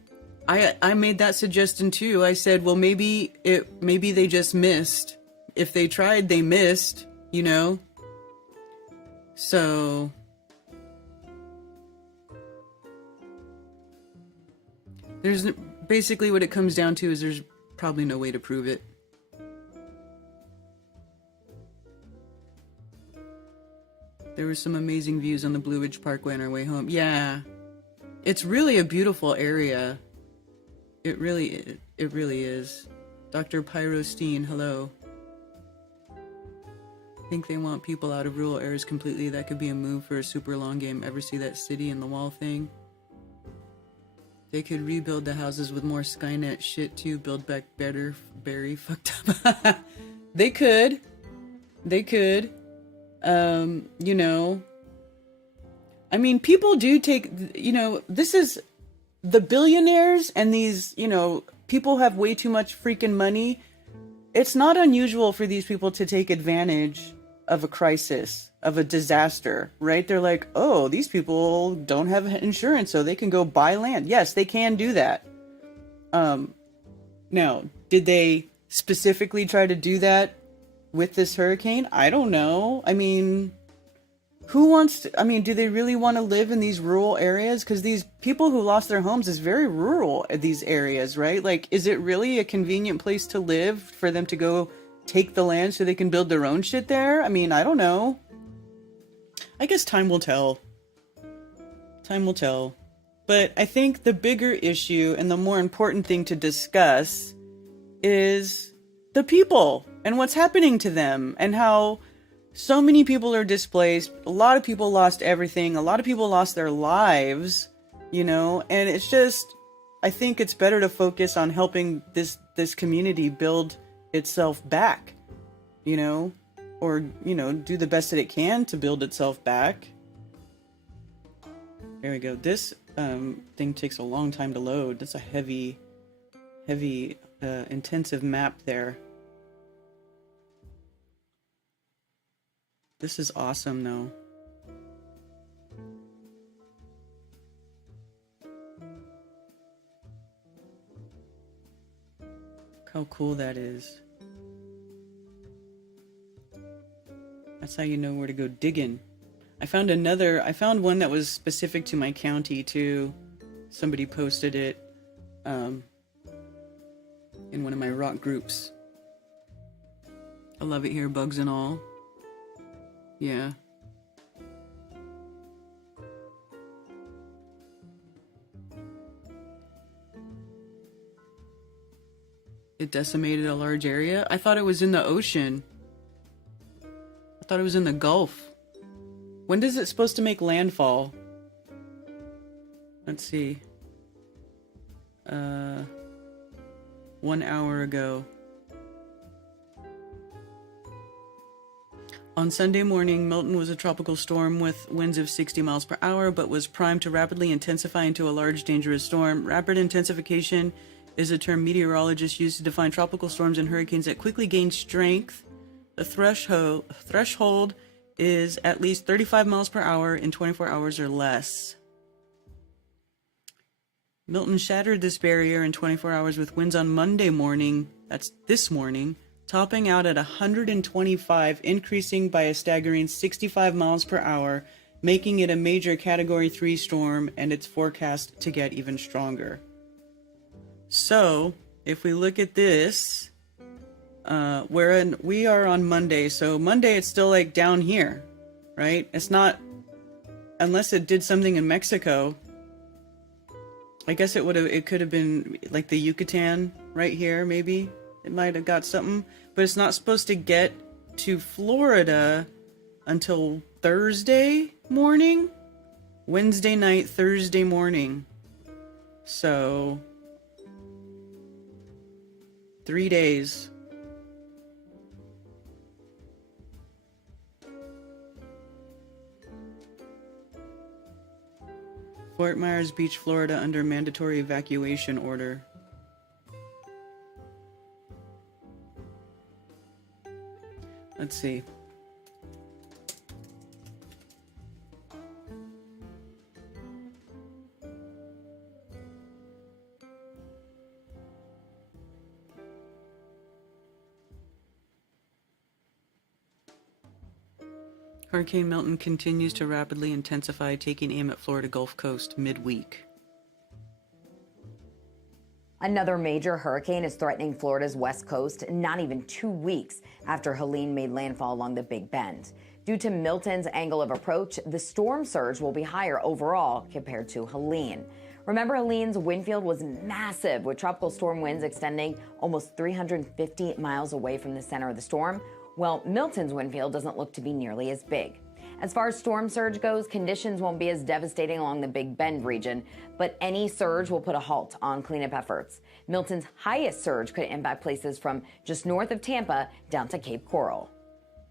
I made that suggestion too. I said, well, maybe they just missed. If they tried, they missed, you know? So there's basically what it comes down to is there's probably no way to prove it. There were some amazing views on the Blue Ridge Parkway on our way home. Yeah. It's really a beautiful area. It really is. Dr. Pyrosteen, hello. I think they want people out of rural areas completely. That could be a move for a super long game. Ever see that city in the wall thing? They could rebuild the houses with more Skynet shit too. Build back better. Very fucked up. They could. You know, I mean, people do take, you know, this is the billionaires and these, you know, people have way too much freaking money. It's not unusual for these people to take advantage of a crisis, of a disaster, right? They're like, oh, these people don't have insurance, so they can go buy land. Yes, they can do that. Now, did they specifically try to do that with this hurricane? I don't know. I mean, who wants to, I mean, do they really want to live in these rural areas? Because these people who lost their homes is very rural at these areas, right? Like, is it really a convenient place to live for them to go take the land so they can build their own shit there? I mean, I don't know. I guess time will tell. Time will tell. But I think the bigger issue and the more important thing to discuss is the people and what's happening to them and how so many people are displaced. A lot of people lost everything. A lot of people lost their lives, you know, and it's just, I think it's better to focus on helping this community build itself back, you know, or, you know, do the best that it can to build itself back. There we go. This thing takes a long time to load. That's a heavy, intensive map there. This is awesome, though. Look how cool that is. That's how you know where to go digging. I found one that was specific to my county, too. Somebody posted it. in one of my rock groups. I love it here, bugs and all. Yeah. It decimated a large area? I thought it was in the ocean. I thought it was in the Gulf. When is it supposed to make landfall? Let's see. 1 hour ago. On Sunday morning, Milton was a tropical storm with winds of 60 miles per hour, but was primed to rapidly intensify into a large, dangerous storm. Rapid intensification is a term meteorologists use to define tropical storms and hurricanes that quickly gain strength. The threshold is at least 35 miles per hour in 24 hours or less. Milton shattered this barrier in 24 hours with winds on Monday morning, that's this morning, topping out at 125, increasing by a staggering 65 miles per hour, making it a major Category 3 storm, and it's forecast to get even stronger. So, if we look at this, we are on Monday, so Monday it's still like down here, right? It's not, unless it did something in Mexico. I guess it could have been like the Yucatan right here, maybe. It might have got something, but it's not supposed to get to Florida until Thursday morning, Wednesday night, Thursday morning. So 3 days. Fort Myers Beach, Florida, under mandatory evacuation order. Let's see. Hurricane Milton continues to rapidly intensify, taking aim at Florida Gulf Coast midweek. Another major hurricane is threatening Florida's west coast not even 2 weeks after Helene made landfall along the Big Bend. Due to Milton's angle of approach, the storm surge will be higher overall compared to Helene. Remember, Helene's wind field was massive, with tropical storm winds extending almost 350 miles away from the center of the storm. Well, Milton's wind field doesn't look to be nearly as big. As far as storm surge goes, conditions won't be as devastating along the Big Bend region, but any surge will put a halt on cleanup efforts. Milton's highest surge could impact places from just north of Tampa down to Cape Coral.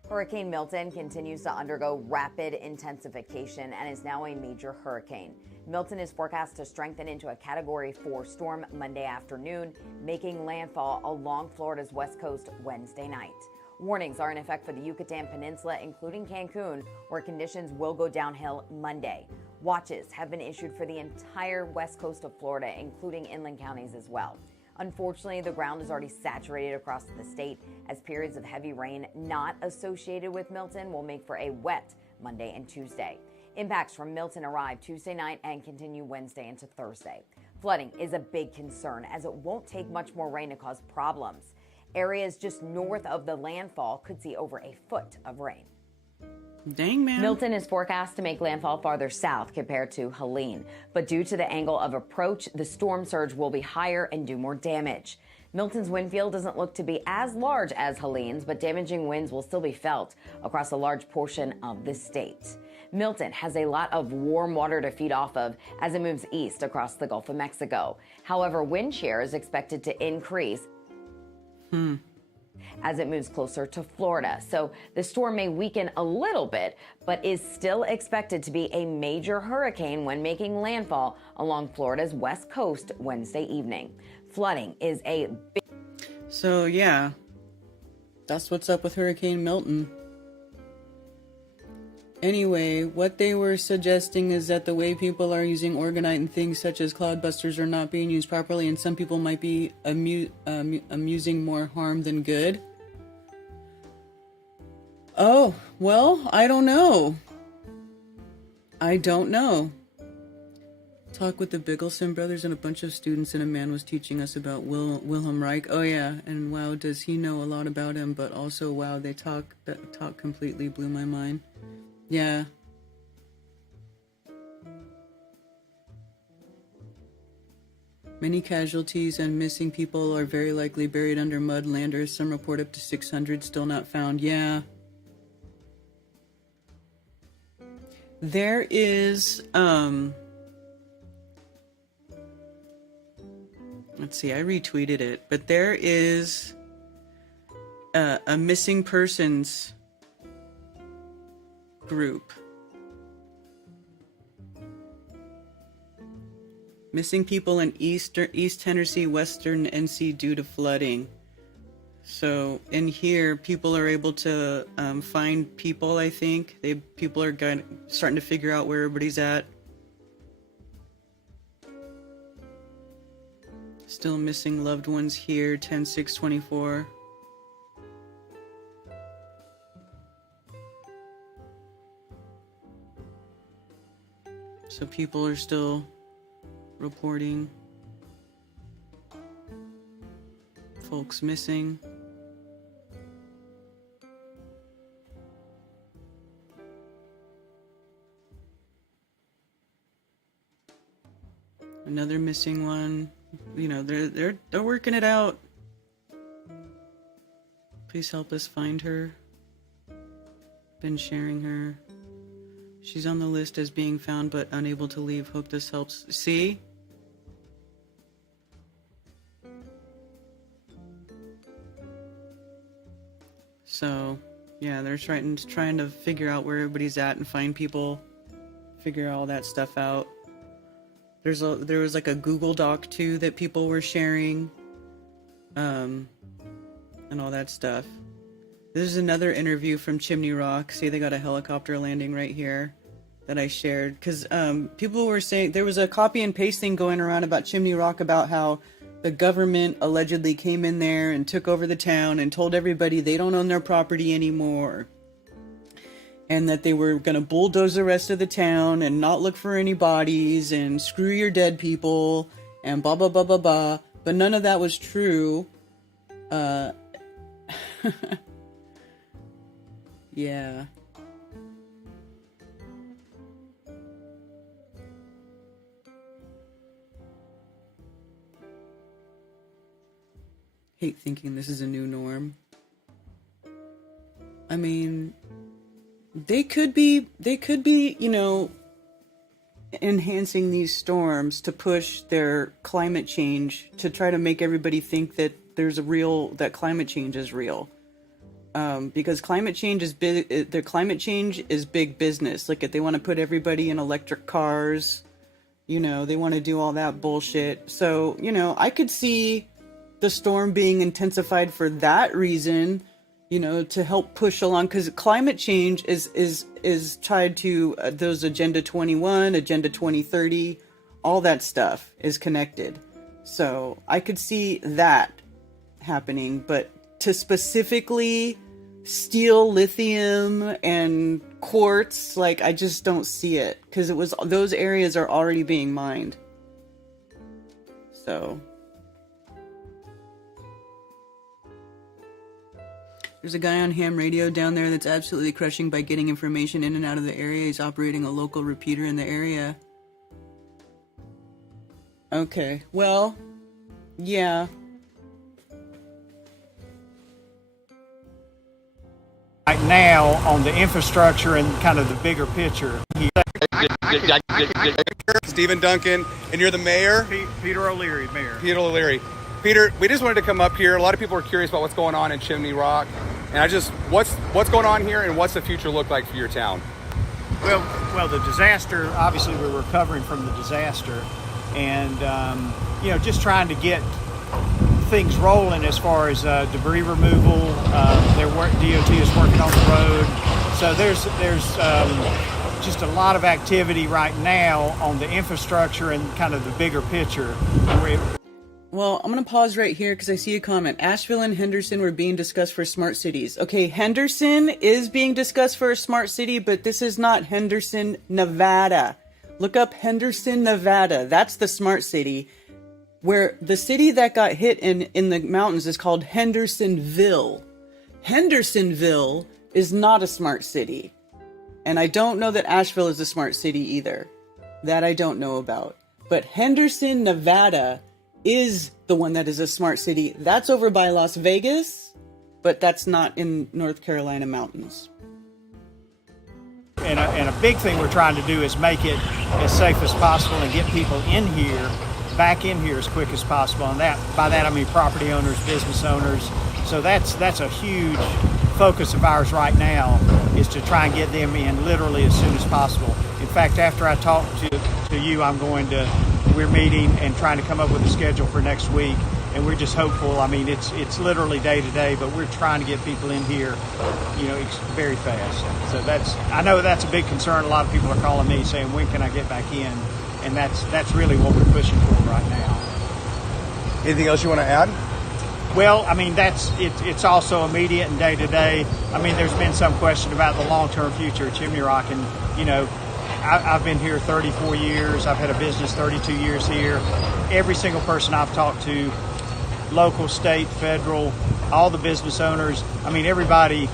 Hurricane Milton continues to undergo rapid intensification and is now a major hurricane. Milton is forecast to strengthen into a Category 4 storm Monday afternoon, making landfall along Florida's west coast Wednesday night. Warnings are in effect for the Yucatan Peninsula, including Cancun, where conditions will go downhill Monday. Watches have been issued for the entire west coast of Florida, including inland counties as well. Unfortunately, the ground is already saturated across the state, as periods of heavy rain not associated with Milton will make for a wet Monday and Tuesday. Impacts from Milton arrive Tuesday night and continue Wednesday into Thursday. Flooding is a big concern, as it won't take much more rain to cause problems. Areas just north of the landfall could see over a foot of rain. Dang, man. Milton is forecast to make landfall farther south compared to Helene, but due to the angle of approach, the storm surge will be higher and do more damage. Milton's wind field doesn't look to be as large as Helene's, but damaging winds will still be felt across a large portion of the state. Milton has a lot of warm water to feed off of as it moves east across the Gulf of Mexico. However, wind shear is expected to increase as it moves closer to Florida. So the storm may weaken a little bit, but is still expected to be a major hurricane when making landfall along Florida's west coast Wednesday evening. Flooding is a big... So, yeah, that's what's up with Hurricane Milton. Anyway, what they were suggesting is that the way people are using orgonite and things such as cloudbusters are not being used properly, and some people might be amusing more harm than good. Oh, well, I don't know. Talk with the Biggelson brothers and a bunch of students, and a man was teaching us about Wilhelm Reich. Oh yeah, and wow, does he know a lot about him, but also wow, that talk completely blew my mind. Yeah. Many casualties and missing people are very likely buried under mud. Landers, some report up to 600 still not found. Yeah. There is, let's see, I retweeted it, but there is a missing persons group. Missing people in East Tennessee, Western NC due to flooding. So in here, people are able to find people, I think. People are starting to figure out where everybody's at. Still missing loved ones here, 10/6/24. So people are still reporting folks missing. Another missing one. You know, they're working it out. Please help us find her. Been sharing her. She's on the list as being found but unable to leave. Hope this helps. See? So, yeah, they're trying to figure out where everybody's at and find people, figure all that stuff out. There was like a Google Doc too that people were sharing, and all that stuff. This is another interview from Chimney Rock. See, they got a helicopter landing right here that I shared. Because people were saying, there was a copy and paste thing going around about Chimney Rock about how the government allegedly came in there and took over the town and told everybody they don't own their property anymore. And that they were going to bulldoze the rest of the town and not look for any bodies and screw your dead people and blah, blah, blah, blah, blah. But none of that was true. Yeah. Hate thinking this is a new norm. I mean, they could be, you know, enhancing these storms to push their climate change, to try to make everybody think that that climate change is real. Because climate change is big. Their climate change is big business. Like, if they want to put everybody in electric cars, you know, they want to do all that bullshit. So, you know, I could see the storm being intensified for that reason, you know, to help push along, because climate change is tied to those Agenda 21, Agenda 2030, all that stuff is connected. So I could see that happening, but to specifically steal lithium and quartz, like, I just don't see it, because those areas are already being mined. So there's a guy on ham radio down there that's absolutely crushing by getting information in and out of the area. He's operating a local repeater in the area. Okay, well, yeah. Right now, on the infrastructure and kind of the bigger picture. Stephen Duncan, and you're the mayor? Peter O'Leary, mayor. Peter O'Leary. Peter, we just wanted to come up here. A lot of people are curious about what's going on in Chimney Rock. And what's going on here, and what's the future look like for your town? Well, the disaster, obviously we're recovering from the disaster. And, you know, just trying to get things rolling as far as debris removal. DOT is working on the road. So there's just a lot of activity right now on the infrastructure and kind of the bigger picture. Well, I'm going to pause right here because I see a comment. Asheville and Henderson were being discussed for smart cities. Okay, Henderson is being discussed for a smart city, but this is not Henderson, Nevada. Look up Henderson, Nevada. That's the smart city. Where the city that got hit in the mountains is called Hendersonville. Hendersonville is not a smart city. And I don't know that Asheville is a smart city either. That I don't know about. But Henderson, Nevada is the one that is a smart city. That's over by Las Vegas, but that's not in North Carolina mountains. And a big thing we're trying to do is make it as safe as possible and get people in here, back in here as quick as possible. And by that I mean property owners, business owners. So that's a huge focus of ours right now, is to try and get them in literally as soon as possible. In fact, after I talk to you, we're meeting and trying to come up with a schedule for next week. And we're just hopeful. I mean, it's literally day to day, but we're trying to get people in here, very fast. So I know that's a big concern. A lot of people are calling me saying, when can I get back in? And that's really what we're pushing for right now. Anything else you want to add? Well, I mean, it's also immediate and day to day. I mean, there's been some question about the long-term future of Chimney Rock, and I've been here 34 years. I've had a business 32 years here. Every single person I've talked to, local, state, federal, all the business owners, I mean, everybody,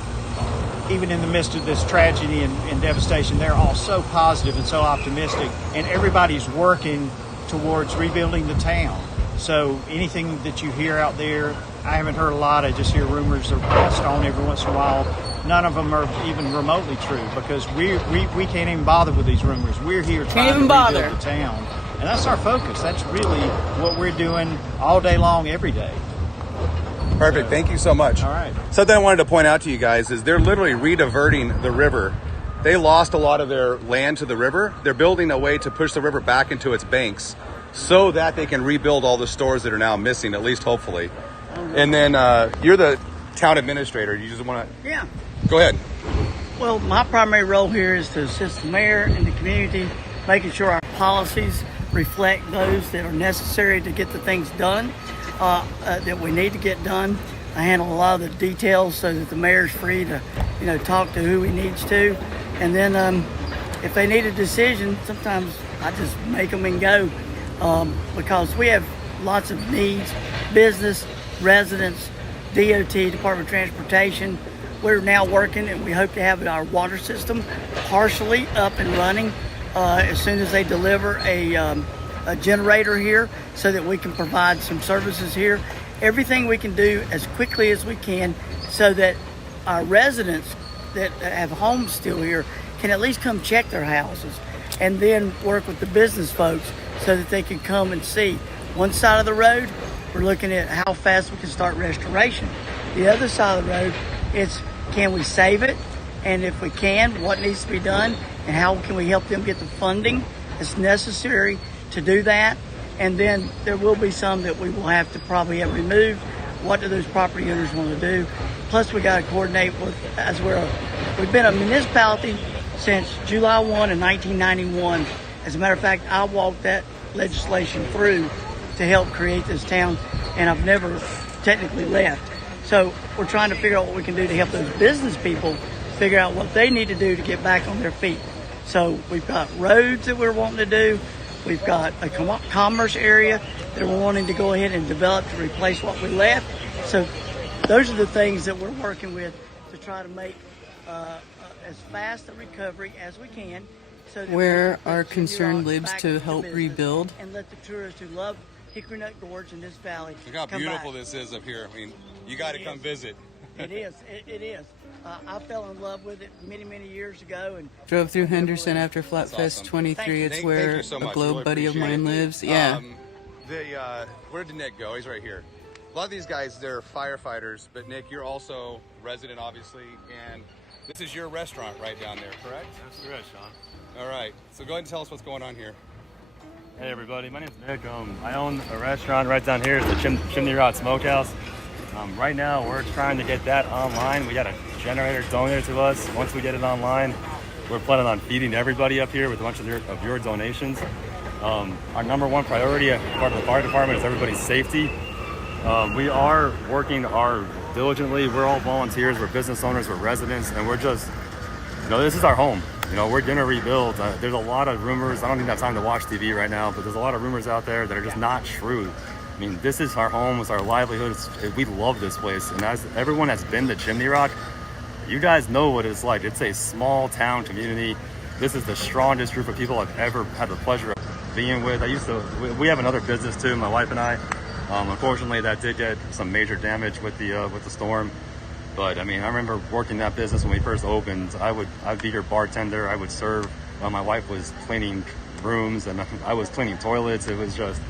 even in the midst of this tragedy and devastation, they're all so positive and so optimistic, and everybody's working towards rebuilding the town. So anything that you hear out there, I haven't heard a lot. I just hear rumors are passed on every once in a while. None of them are even remotely true, because we can't even bother with these rumors. We're here trying to rebuild the town. And that's our focus. That's really what we're doing all day long, every day. Perfect. Thank you so much. All right. Something I wanted to point out to you guys is they're literally rediverting the river. They lost a lot of their land to the river. They're building a way to push the river back into its banks so that they can rebuild all the stores that are now missing, at least hopefully. And then you're the town administrator. You just want to... Yeah. Go ahead. Well, my primary role here is to assist the mayor and the community, making sure our policies reflect those that are necessary to get the things done that we need to get done. I handle a lot of the details so that the mayor's free to, talk to who he needs to. And then if they need a decision, sometimes I just make them and go because we have lots of needs, business, residents, DOT, Department of Transportation. We're now working, and we hope to have our water system partially up and running as soon as they deliver a generator here, so that we can provide some services here. Everything we can do as quickly as we can, so that our residents that have homes still here can at least come check their houses, and then work with the business folks so that they can come and see. One side of the road, we're looking at how fast we can start restoration. The other side of the road, it's can we save it? And if we can, what needs to be done? And how can we help them get the funding that's necessary to do that? And then there will be some that we will have to probably have removed. What do those property owners want to do? Plus, we got to coordinate with, we've been a municipality since July 1 in 1991. As a matter of fact, I walked that legislation through to help create this town, and I've never technically left. So we're trying to figure out what we can do to help those business people figure out what they need to do to get back on their feet. So we've got roads that we're wanting to do. We've got a commerce area that we're wanting to go ahead and develop to replace what we left. So those are the things that we're working with to try to make as fast a recovery as we can. So that Where we our can concern continue lives back to into help business rebuild. and let the tourists who love Hickory Nut Gorge in this valley Look how come beautiful back. this is up here. I mean, you got to come visit. It is. It is. I fell in love with it many, many years ago, and Drove through Henderson after Flatfest awesome. 23. It's Thank where you so a much. globe Really buddy of appreciate mine it. lives. Yeah. Where did Nick go? He's right here. A lot of these guys, they're firefighters, but Nick, you're also resident, obviously, and this is your restaurant right down there, correct? That's correct, Sean. All right. So go ahead and tell us what's going on here. Hey everybody, my name's Nick. I own a restaurant right down here. It's the Chimney Rock Smokehouse. Right now we're trying to get that online. We got a generator donated to us. Once we get it online, we're planning on feeding everybody up here with a bunch of your donations. Our number one priority at the fire department is everybody's safety. We are working diligently. We're all volunteers, we're business owners, we're residents, and we're just, this is our home. You know, we're gonna rebuild. There's a lot of rumors. I don't even have time to watch TV right now, but there's a lot of rumors out there that are just not true. I mean, this is our home, it's our livelihood. We love this place. And as everyone that's been to Chimney Rock, you guys know what it's like. It's a small town community. This is the strongest group of people I've ever had the pleasure of being with. We have another business too, my wife and I. Unfortunately, that did get some major damage with the storm. But I mean, I remember working that business when we first opened. I'd be your bartender. I would serve while my wife was cleaning rooms, and I was cleaning toilets. It was just,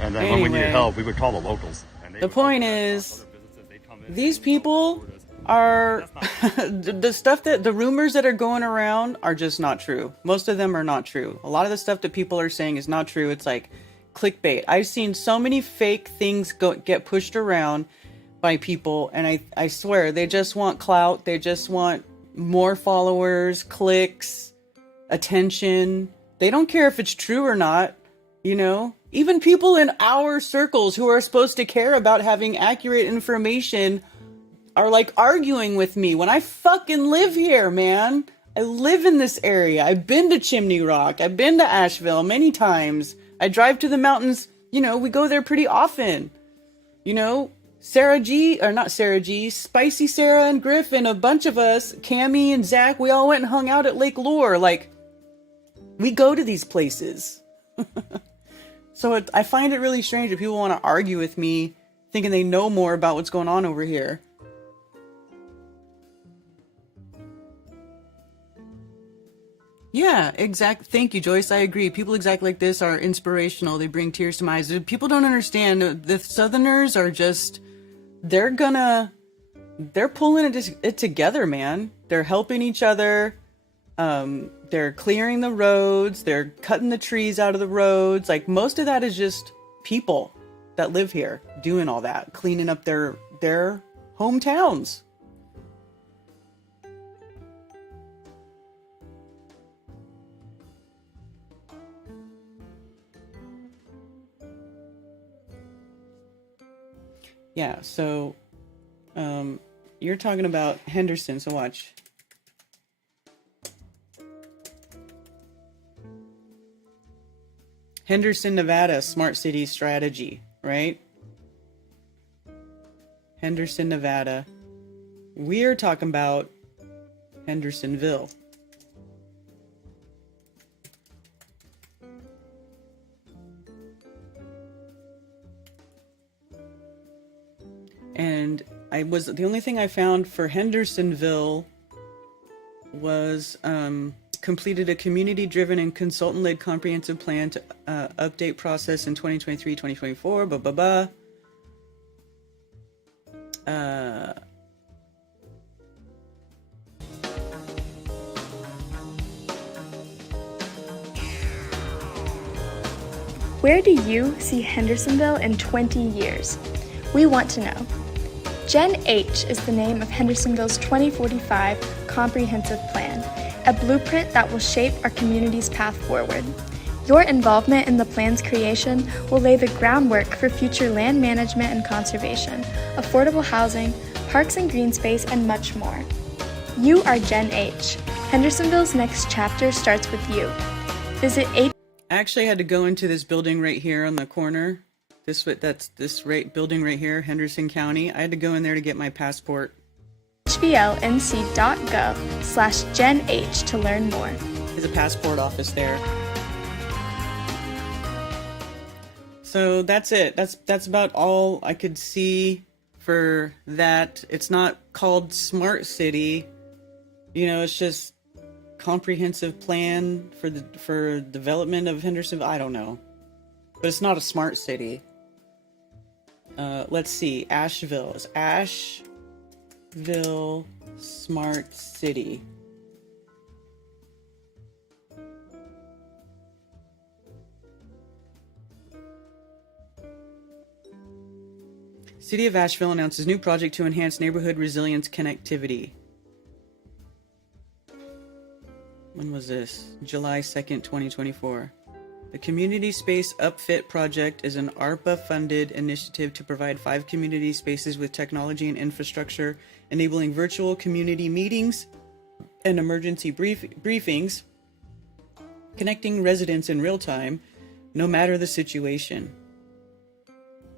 and then when we needed help, we would call the locals. And the point is, these people are the rumors that are going around are just not true. Most of them are not true. A lot of the stuff that people are saying is not true. It's like clickbait. I've seen so many fake things get pushed around by people, and I swear they just want clout. They just want more followers, clicks, attention. They don't care if it's true or not, you know? Even people in our circles who are supposed to care about having accurate information are like arguing with me when I fucking live here, man. I live in this area. I've been to Chimney Rock. I've been to Asheville many times. I drive to the mountains. You know, we go there pretty often. You know, Spicy Sarah and Griffin, a bunch of us, Cammie and Zach, we all went and hung out at Lake Lure. Like, we go to these places. So I find it really strange if people want to argue with me thinking they know more about what's going on over here. Yeah, exact. Thank you, Joyce. I agree. People exactly like this are inspirational. They bring tears to my eyes. People don't understand. The Southerners are just, they're pulling it together, man. They're helping each other. They're clearing the roads. They're cutting the trees out of the roads. Like, most of that is just people that live here doing all that, cleaning up their hometowns. Yeah, so you're talking about Henderson, so watch. Henderson, Nevada, smart city strategy, right? Henderson, Nevada. We're talking about Hendersonville. And the only thing I found for Hendersonville was completed a community-driven and consultant-led comprehensive plan to update process in 2023-2024, blah, blah, blah. Where do you see Hendersonville in 20 years? We want to know. Gen H is the name of Hendersonville's 2045 Comprehensive Plan, a blueprint that will shape our community's path forward. Your involvement in the plan's creation will lay the groundwork for future land management and conservation, affordable housing, parks and green space, and much more. You are Gen H. Hendersonville's next chapter starts with you. Visit H. I actually had to go into this building right here on the corner. Building right here, Henderson County. I had to go in there to get my passport. hvlnc.gov/Gen H to learn more. There's a passport office there. So that's it. That's about all I could see for that. It's not called Smart City. You know, it's just comprehensive plan for development of Hendersonville. I don't know. But it's not a smart city. Let's see. Asheville. Is Asheville smart city? City of Asheville announces new project to enhance neighborhood resilience connectivity. When was this? July 2nd, 2024. The Community Space Upfit project is an ARPA-funded initiative to provide 5 community spaces with technology and infrastructure, enabling virtual community meetings, and emergency briefings, connecting residents in real time, no matter the situation.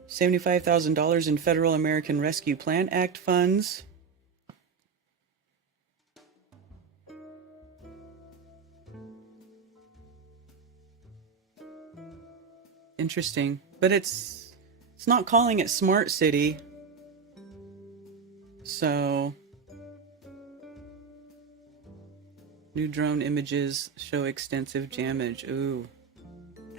$75,000 in Federal American Rescue Plan Act funds. Interesting, but it's not calling it Smart City. So, new drone images show extensive damage. Ooh.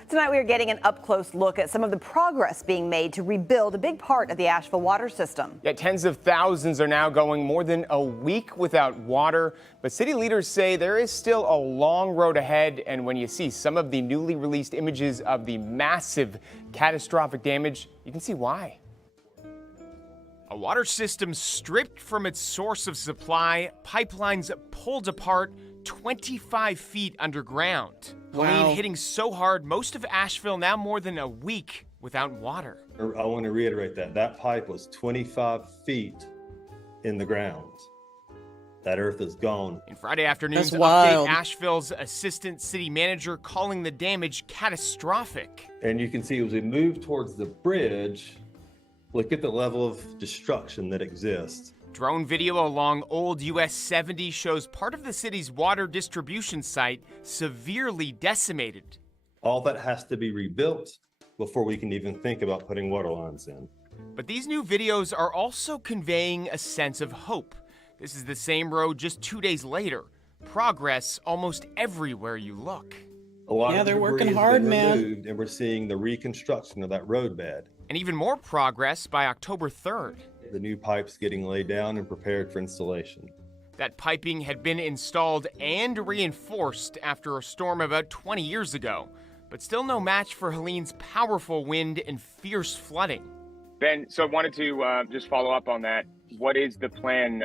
Tonight we are getting an up-close look at some of the progress being made to rebuild a big part of the Asheville water system. Yeah, tens of thousands are now going more than a week without water, but city leaders say there is still a long road ahead, and when you see some of the newly released images of the massive catastrophic damage, you can see why. A water system stripped from its source of supply, pipelines pulled apart 25 feet underground. Wow. Helene hitting so hard, most of Asheville now more than a week without water. I want to reiterate that pipe was 25 feet in the ground. That earth is gone. In Friday afternoon's That's wild. update, Asheville's assistant city manager calling the damage catastrophic. And you can see as we move towards the bridge, look at the level of destruction that exists. Drone video along Old US 70 shows part of the city's water distribution site severely decimated. All that has to be rebuilt before we can even think about putting water lines in. But these new videos are also conveying a sense of hope. This is the same road just 2 days later. Progress almost everywhere you look. A lot Yeah, of they're debris working has hard, been man. removed, and we're seeing the reconstruction of that roadbed. And even more progress by October 3rd. The new pipes getting laid down and prepared for installation. That piping had been installed and reinforced after a storm about 20 years ago, but still no match for Helene's powerful wind and fierce flooding. Ben, so I wanted to just follow up on that. What is the plan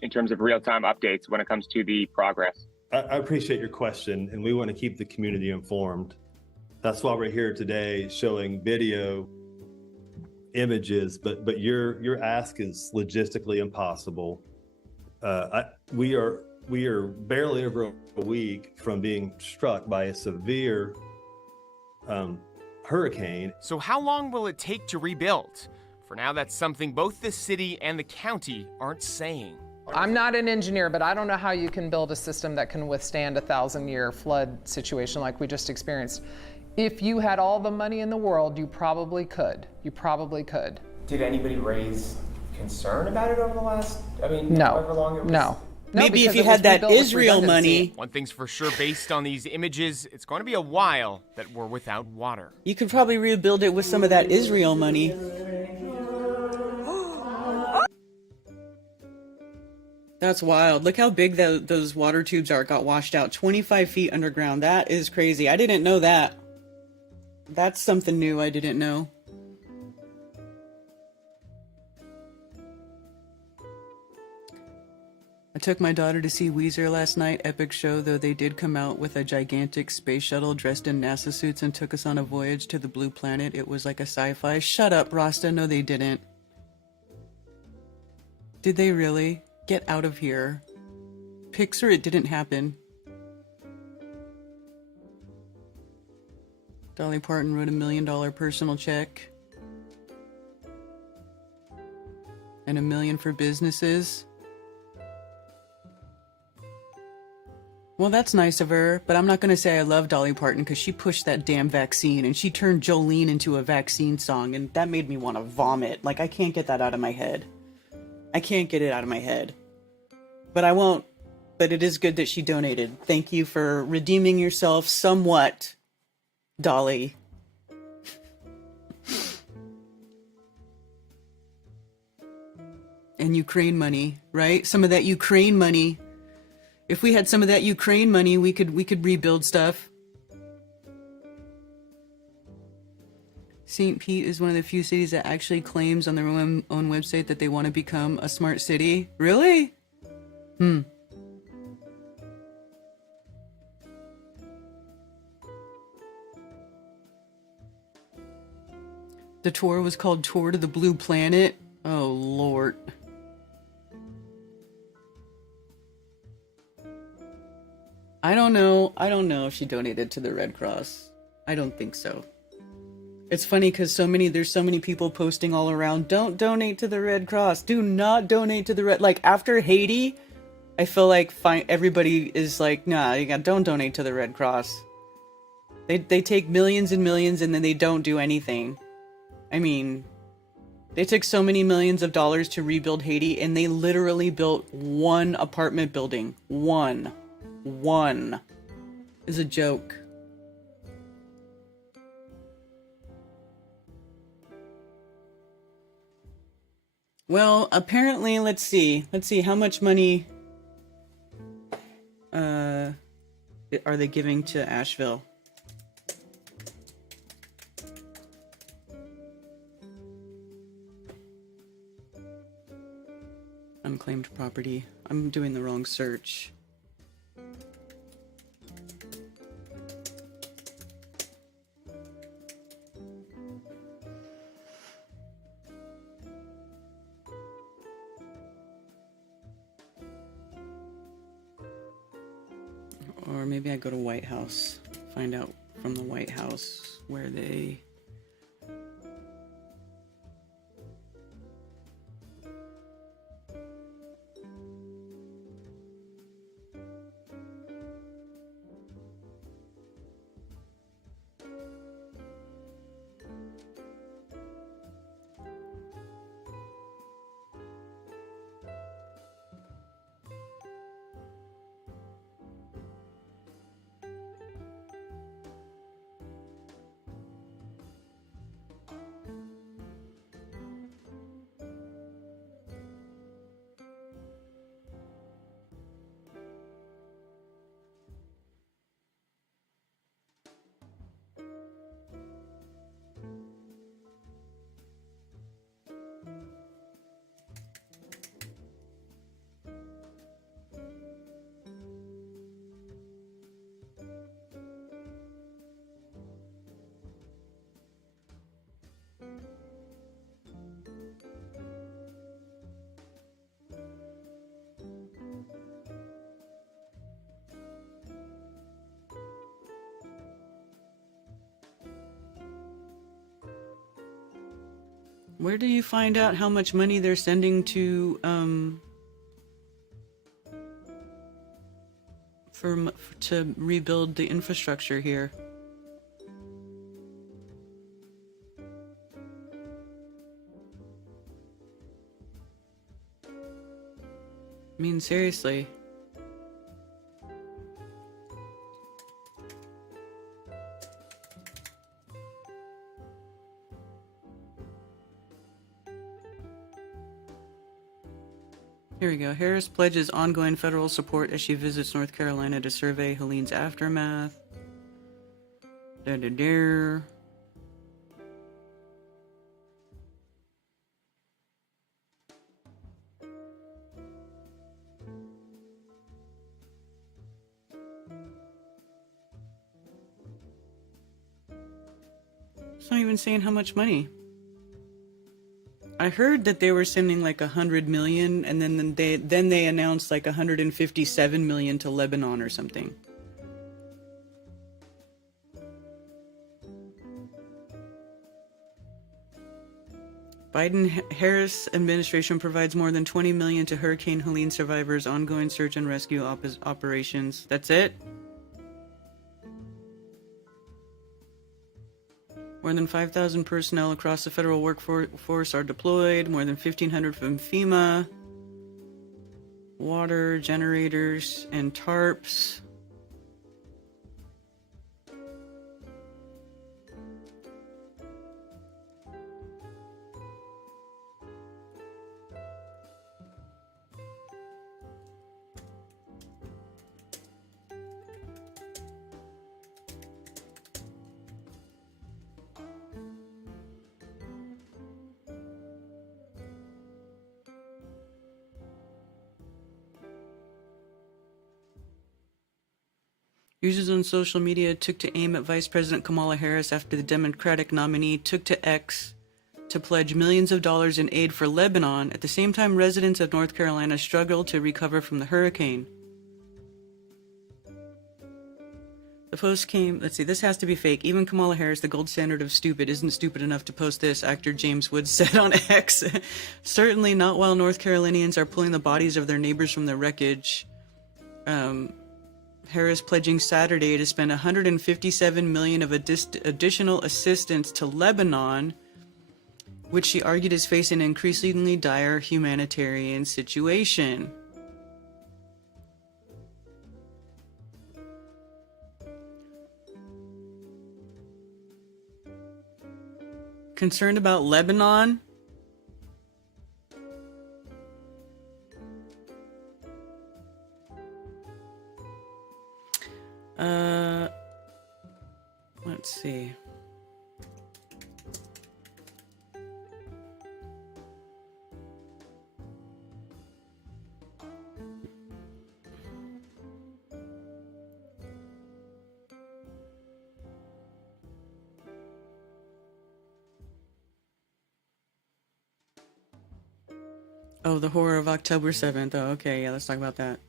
in terms of real-time updates when it comes to the progress? I appreciate your question, and we want to keep the community informed. That's why we're here today showing video images, but your ask is logistically impossible. We are barely over a week from being struck by a severe hurricane. So how long will it take to rebuild? For now, that's something both the city and the county aren't saying. I'm not an engineer, but I don't know how you can build a system that can withstand a 1,000-year flood situation like we just experienced. If you had all the money in the world, you probably could. You probably could. Did anybody raise concern about it over the last, No. however long it was? No. Maybe because if you it was had that rebuilt with Israel redundancy. money, One thing's for sure, based on these images, it's going to be a while that we're without water. you could probably rebuild it with some of that Israel money. That's wild. Look how big those water tubes are. It got washed out 25 feet underground. That is crazy. I didn't know that. That's something new I didn't know. I took my daughter to see Weezer last night. Epic show, though they did come out with a gigantic space shuttle dressed in NASA suits and took us on a voyage to the blue planet. It was like a sci-fi. Shut up, Rasta. No, they didn't. Did they really? Get out of here. Pixar, it didn't happen. Dolly Parton wrote $1 million personal check. And $1 million for businesses. Well, that's nice of her, but I'm not going to say I love Dolly Parton because she pushed that damn vaccine and she turned Jolene into a vaccine song, and that made me want to vomit. Like, I can't get that out of my head. I can't get it out of my head. But I won't. But it is good that she donated. Thank you for redeeming yourself somewhat, Dolly. And Ukraine money, right? Some of that Ukraine money. If we had some of that Ukraine money, we could rebuild stuff. St. Pete is one of the few cities that actually claims on their own website that they want to become a smart city. Really? The tour was called Tour to the Blue Planet. Oh, Lord. if she donated to the Red Cross. I don't think so. It's funny because there's so many people posting all around, don't donate to the Red Cross. Do not donate to the Red... Like, after Haiti, I feel like everybody is like, nah, don't donate to the Red Cross. They take millions and millions and then they don't do anything. I mean, they took so many millions of dollars to rebuild Haiti and they literally built one apartment building. One is a joke. Well, apparently, let's see how much money are they giving to Asheville? Unclaimed property. I'm doing the wrong search. Or maybe I go to White House, find out from the White House where they... Where do you find out how much money they're sending to, to rebuild the infrastructure here? I mean, seriously. Here we go. Harris pledges ongoing federal support as she visits North Carolina to survey Helene's aftermath. Da-da-da. It's not even saying how much money. I heard that they were sending like 100 million, and then they announced like 157 million to Lebanon or something. Biden-Harris administration provides more than 20 million to Hurricane Helene survivors, ongoing search and rescue operations. That's it? More than 5,000 personnel across the federal workforce are deployed, more than 1,500 from FEMA, water, generators, and tarps. Users on social media took to aim at Vice President Kamala Harris after the Democratic nominee took to X to pledge millions of dollars in aid for Lebanon. At the same time, residents of North Carolina struggled to recover from the hurricane. The post came, let's see, this has to be fake. Even Kamala Harris, the gold standard of stupid, isn't stupid enough to post this, actor James Woods said on X. Certainly not while North Carolinians are pulling the bodies of their neighbors from the wreckage. Harris pledging Saturday to spend $157 million of additional assistance to Lebanon, which she argued is facing an increasingly dire humanitarian situation. Concerned about Lebanon? Let's see. Oh, the horror of October 7th. Oh, okay. Yeah, let's talk about that.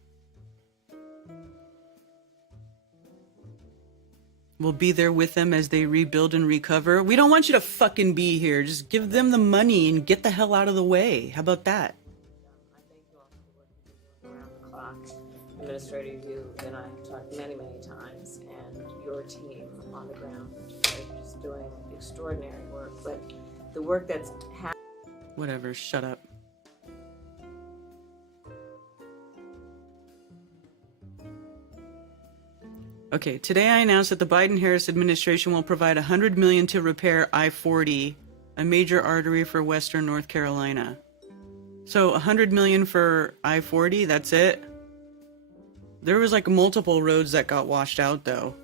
We'll be there with them as they rebuild and recover. We don't want you to fucking be here. Just give them the money and get the hell out of the way. How about that? I thank you all for working around the clock. Administrator, you and I have talked many, many times, and your team on the ground are just doing extraordinary work. But the work that's happening. Whatever, shut up. Okay, today I announced that the Biden-Harris administration will provide $100 million to repair I-40, a major artery for Western North Carolina. So $100 million for I-40, that's it? There was like multiple roads that got washed out though.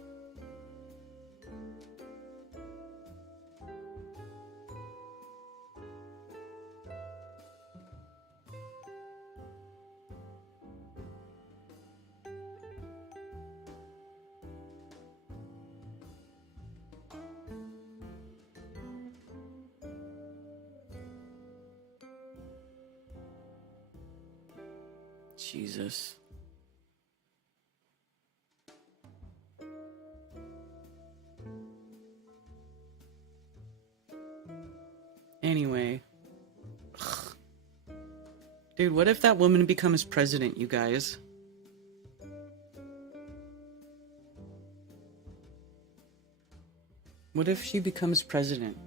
Jesus. Anyway. Ugh. Dude, what if that woman becomes president, you guys? What if she becomes president?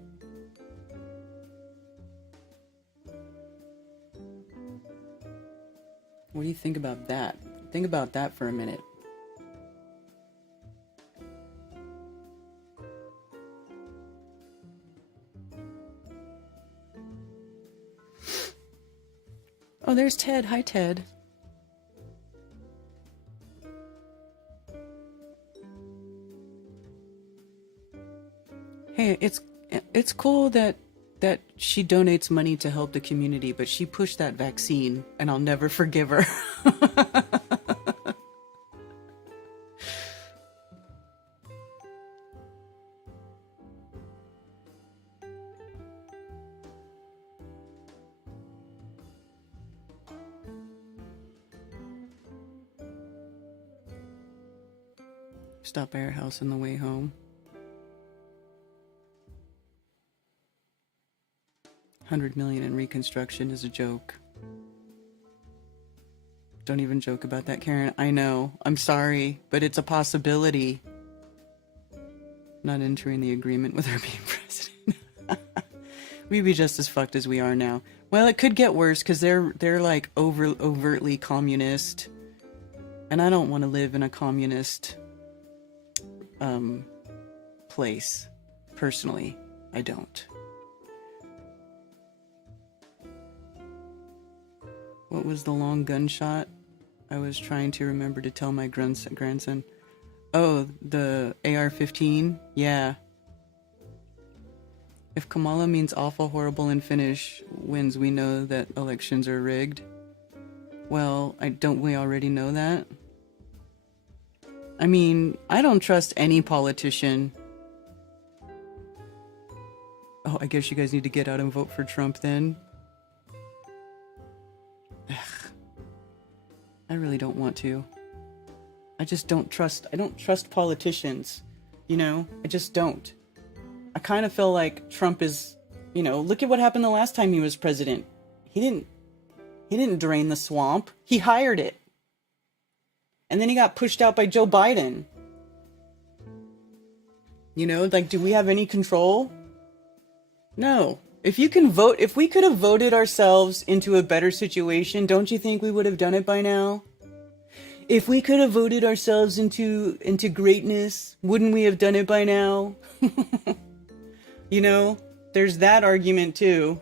What do you think about that? Think about that for a minute. Oh, there's Ted. Hi, Ted. Hey, it's cool that she donates money to help the community, but she pushed that vaccine, and I'll never forgive her. Stop by her house on the way home. 100 million in reconstruction is a joke. Don't even joke about that, Karen. I know. I'm sorry, but it's a possibility. Not entering the agreement with her being president. We'd be just as fucked as we are now. Well, it could get worse because they're like overtly communist, and I don't want to live in a communist place. Personally, I don't. What was the long gunshot? I was trying to remember to tell my grandson. Oh, the AR-15? Yeah. If Kamala means awful, horrible, and finish wins, we know that elections are rigged. Well, don't we already know that? I mean, I don't trust any politician. Oh, I guess you guys need to get out and vote for Trump then. Ugh. I really don't want to. I just don't trust politicians, you know? I just don't. I kind of feel like Trump is, you know, look at what happened the last time he was president. He didn't drain the swamp. He hired it. And then he got pushed out by Joe Biden. You know, like, do we have any control? No. If you can vote, if we could have voted ourselves into a better situation, don't you think we would have done it by now? If we could have voted ourselves into greatness, wouldn't we have done it by now? You know, there's that argument too.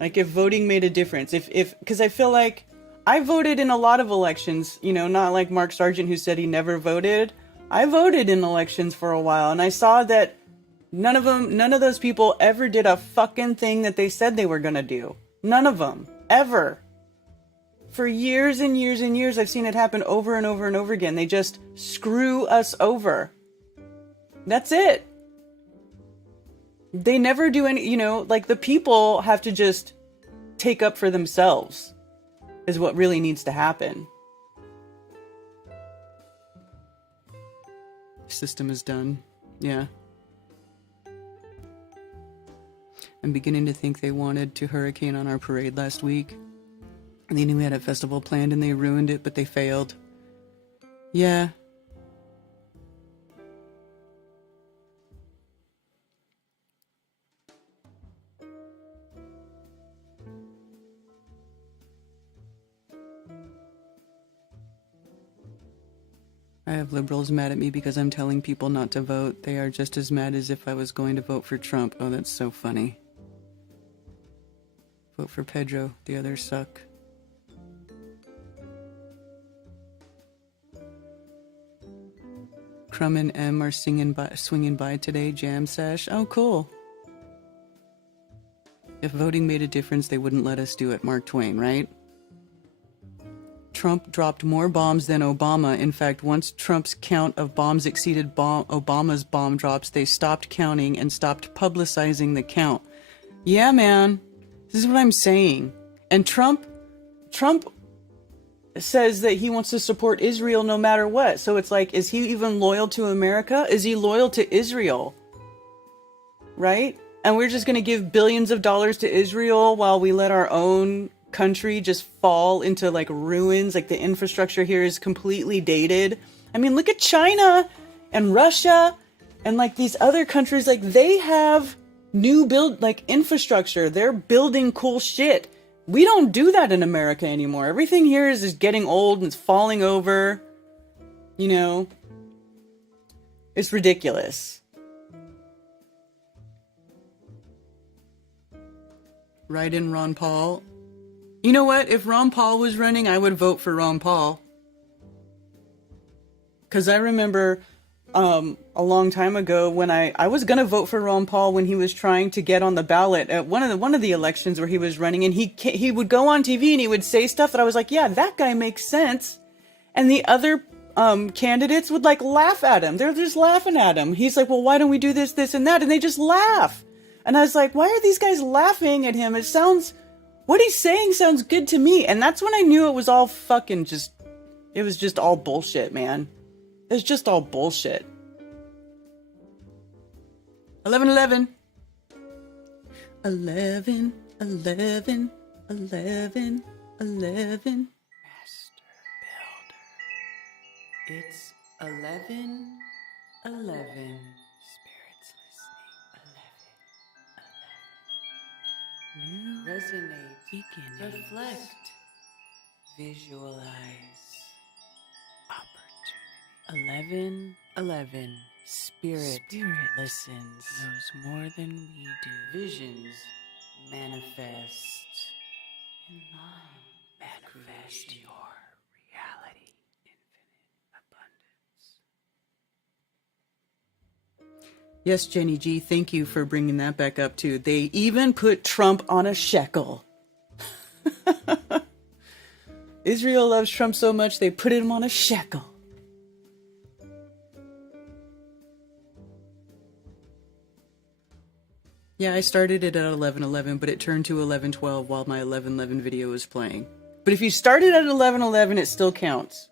Like, if voting made a difference, because I feel like I voted in a lot of elections, you know, not like Mark Sargent who said he never voted. I voted in elections for a while, and I saw that none of those people ever did a fucking thing that they said they were gonna do. None of them. Ever. For years and years and years, I've seen it happen over and over and over again. They just screw us over. That's it. They never do any, you know, like, the people have to just take up for themselves is what really needs to happen. System is done. Yeah. I'm beginning to think they wanted to hurricane on our parade last week. They knew we had a festival planned and they ruined it, but they failed. Yeah. I have liberals mad at me because I'm telling people not to vote. They are just as mad as if I was going to vote for Trump. Oh, that's so funny. Vote for Pedro. The others suck. Crumb and M are swinging by today. Jam sesh. Oh, cool. If voting made a difference, they wouldn't let us do it. Mark Twain, right? Trump dropped more bombs than Obama. In fact, once Trump's count of bombs exceeded Obama's bomb drops, they stopped counting and stopped publicizing the count. Yeah, man. This is what I'm saying. And Trump says that he wants to support Israel no matter what. So it's like, is he even loyal to America? Is he loyal to Israel? Right? And we're just going to give billions of dollars to Israel while we let our own country just fall into like ruins. Like, the infrastructure here is completely dated. I mean, look at China and Russia and like these other countries. Like, they have new infrastructure. They're building cool shit. We don't do that in America anymore. Everything here is just getting old and it's falling over. You know, it's ridiculous. Write in Ron Paul. You know what? If Ron Paul was running, I would vote for Ron Paul. Because I remember a long time ago when I was going to vote for Ron Paul when he was trying to get on the ballot at one of the elections where he was running. And he would go on TV and he would say stuff that I was like, yeah, that guy makes sense. And the other candidates would like laugh at him. They're just laughing at him. He's like, well, why don't we do this, this, and that? And they just laugh. And I was like, why are these guys laughing at him? What he's saying sounds good to me. And that's when I knew it was all fucking it was just all bullshit, man. It's just all bullshit. 11-11. 11, 11, 11, 11. Master Builder. It's 11, 11. Spirits listening. 11, 11. New resonate. Beginning. Reflect. Visualize. Opportunity. 11, 11. Spirit listens. Knows more than we do. Visions manifest. In line. Manifest your reality. Infinite abundance. Yes, Jenny G, thank you for bringing that back up too. They even put Trump on a shekel. Israel loves Trump so much they put him on a shekel. Yeah, I started it at 11:11, but it turned to 11:12 while my 11:11 video was playing. But if you started at 11:11, it still counts.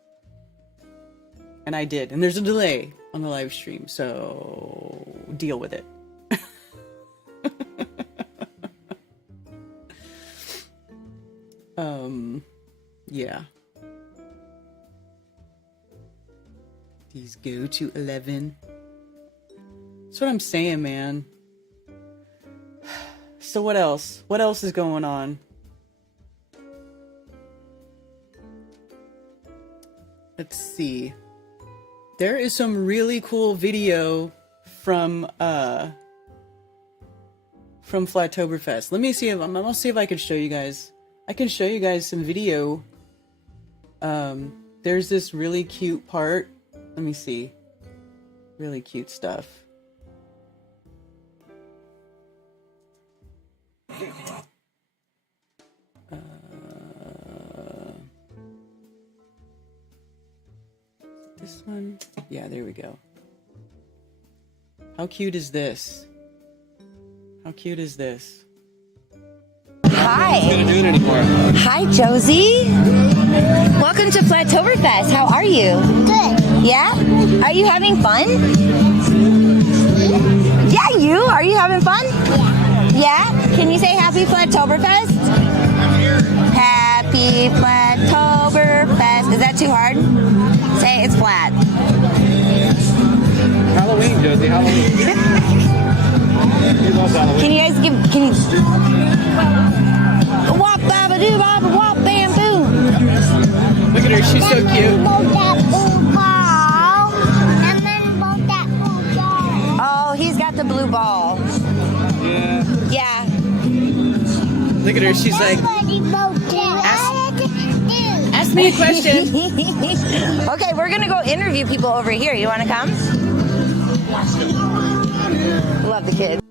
And I did. And there's a delay on the live stream, so deal with it. Yeah. These go to 11. That's what I'm saying, man. So what else? What else is going on? Let's see. There is some really cool video from Flatoberfest. Let me see if I'm gonna see if I can show you guys. I can show you guys some video. There's this really cute part. Let me see. Really cute stuff. This one? Yeah, there we go. How cute is this? How cute is this? Hi. I'm gonna do it anymore. Hi, Josie. Welcome to Flatoberfest. How are you? Good. Yeah? Are you having fun? Yeah, you? Are you having fun? Yeah. Yeah? Can you say happy Flatoberfest? Happy Flatoberfest. Is that too hard? Say it's flat. Halloween, Josie, Halloween. Can you guys can you wop baba doo baba wop bam boom. Look at her, she's so cute. Oh, he's got the blue ball. Yeah. Yeah. Look at her, she's like, ask me a question. Okay, we're gonna go interview people over here. You wanna come? Love the kids.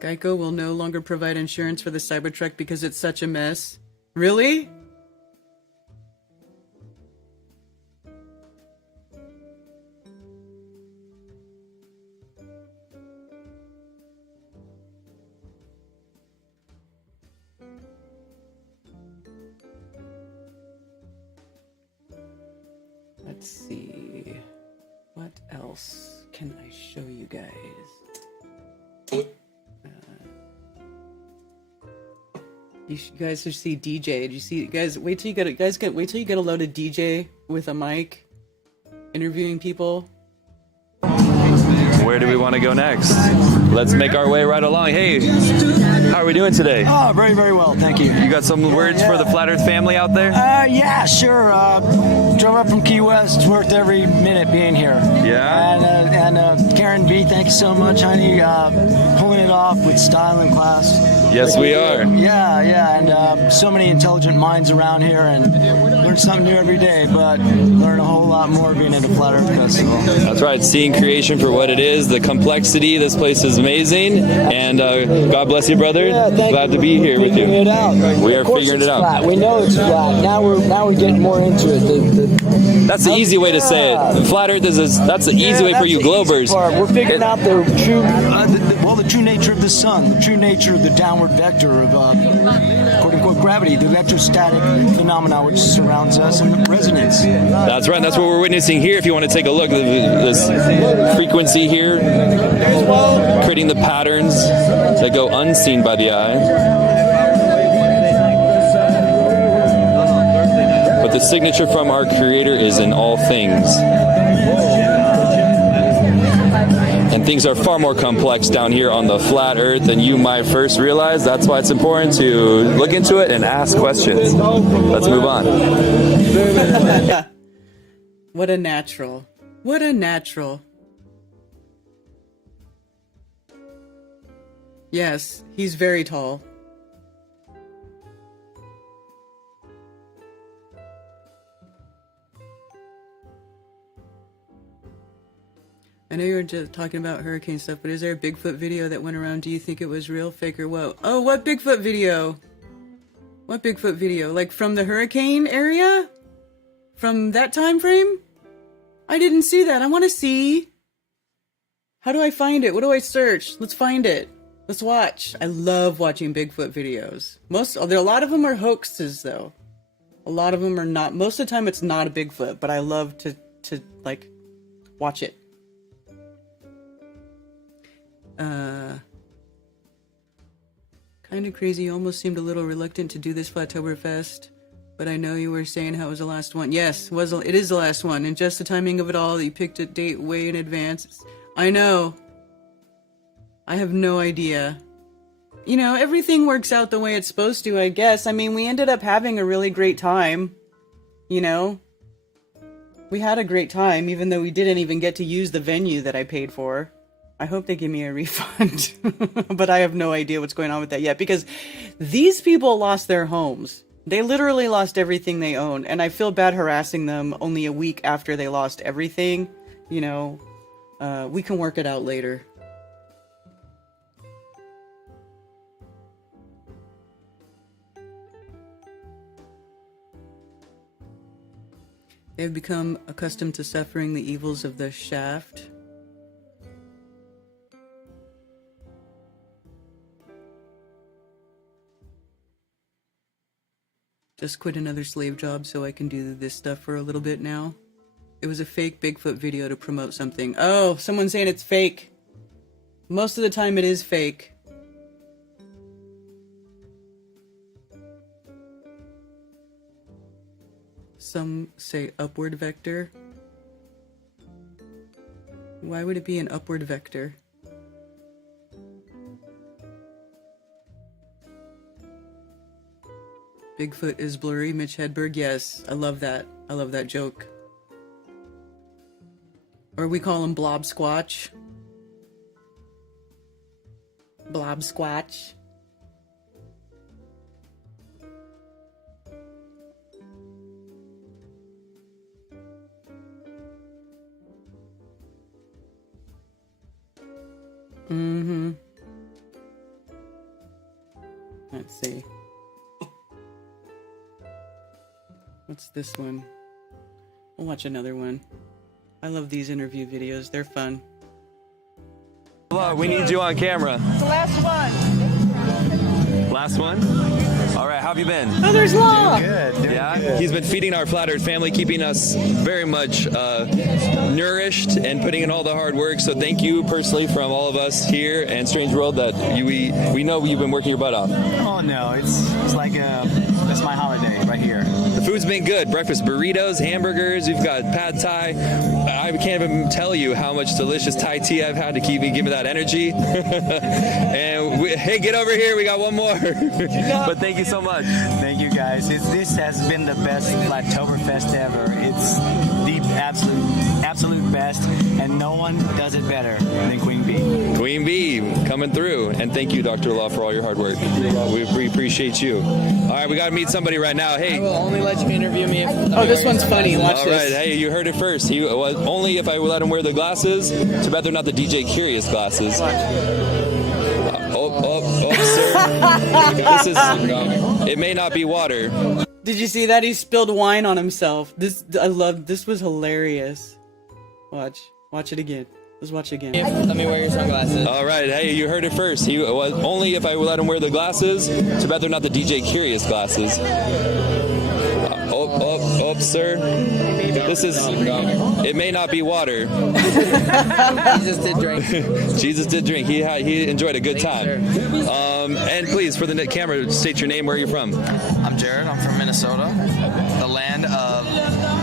Geico will no longer provide insurance for the Cybertruck because it's such a mess. Really? Let's see. What else can I show you guys? You guys should see DJ. Did you see, guys? Wait till you get a load of DJ with a mic, interviewing people. Where do we want to go next? Let's make our way right along. Hey, how are we doing today? Oh, very, very well. Thank you. You got some words for the Flat Earth family out there? Yeah, sure. Drove up from Key West. It's worth every minute being here. Yeah. And Karen B, thank you so much, honey. Pulling it off with style and class. Yes, we are. Yeah. And so many intelligent minds around here, and learn something new every day, but learn a whole lot more being at a Flat Earth Festival. That's right. Seeing creation for what it is, the complexity. This place is amazing. And God bless you, brother. Yeah, glad to be here with you. It out. We are figuring it out. Flat. We know it's flat. Now we're getting more into it. That's the easy way to say it. Flat Earth that's the easy way for you Globers. We're figuring out the true, the true nature of the sun, the true nature of the downward vector of quote unquote gravity, the electrostatic phenomena which surrounds us, and the resonance. That's right. That's what we're witnessing here. If you want to take a look, this frequency here, creating the patterns that go unseen by the eye. But the signature from our Creator is in all things. And things are far more complex down here on the flat earth than you might first realize. That's why it's important to look into it and ask questions. Let's move on. What a natural. What a natural. Yes, he's very tall. I know you were just talking about hurricane stuff, but is there a Bigfoot video that went around? Do you think it was real, fake, or what? Oh, what Bigfoot video? What Bigfoot video? Like from the hurricane area? From that time frame? I didn't see that. I want to see. How do I find it? What do I search? Let's find it. Let's watch. I love watching Bigfoot videos. A lot of them are hoaxes, though. A lot of them are not. Most of the time, it's not a Bigfoot, but I love to like watch it. Kind of crazy. You almost seemed a little reluctant to do this Flatoberfest, but I know you were saying how it was the last one. Yes, it is the last one, and just the timing of it all. That you picked a date way in advance. I know. I have no idea. You know, everything works out the way it's supposed to, I guess. I mean, we ended up having a really great time. You know? We had a great time, even though we didn't even get to use the venue that I paid for. I hope they give me a refund. But I have no idea what's going on with that yet, because these people lost their homes. They literally lost everything they owned, and I feel bad harassing them only a week after they lost everything. You know, we can work it out later. They have become accustomed to suffering the evils of the shaft. Just quit another slave job so I can do this stuff for a little bit now. It was a fake Bigfoot video to promote something. Oh, someone's saying it's fake. Most of the time it is fake. Some say upward vector. Why would it be an upward vector? Bigfoot is blurry, Mitch Hedberg. Yes, I love that. I love that joke. Or we call him Blob Squatch. Blob Squatch. Mm-hmm. Let's see. What's this one? We'll watch another one. I love these interview videos. They're fun. Hello, we need you on camera. The last one. Last one? All right, how have you been? Oh, there's Law. Yeah, he's been feeding our Flat Earth family, keeping us very much nourished and putting in all the hard work. So thank you personally from all of us here and Strange World that we know you've been working your butt off. Oh no, it's like it's my holiday right here. The food's been good. Breakfast burritos, hamburgers. We've got pad thai. I can't even tell you how much delicious Thai tea I've had to give me that energy. And hey, get over here. We got one more. But thank you so much. Thank you guys. This has been the best Flatoberfest ever. It's the absolute best, and no one does it better than Queen Bee. Queen Bee coming through, and thank you, Dr. Law, for all your hard work. We appreciate you. All right, we got to meet somebody right now. Hey, I will only let you interview me. Oh, this one's funny. Watch all this. Right, hey, you heard it first. He was only if I let him wear the glasses. Too bad they're not the DJ Curious glasses. Sir. This is. It may not be water. Did you see that? He spilled wine on himself. This was hilarious. Watch it again. Let's watch it again. Let me wear your sunglasses. All right, hey, you heard it first. He was only if I let him wear the glasses. Too bad they're not the DJ Curious glasses. Sir. This is. It may not be water. Jesus did drink. Jesus did drink. He enjoyed a good time. And please, for the camera, state your name, where you're from. I'm Jared. I'm from Minnesota, the land of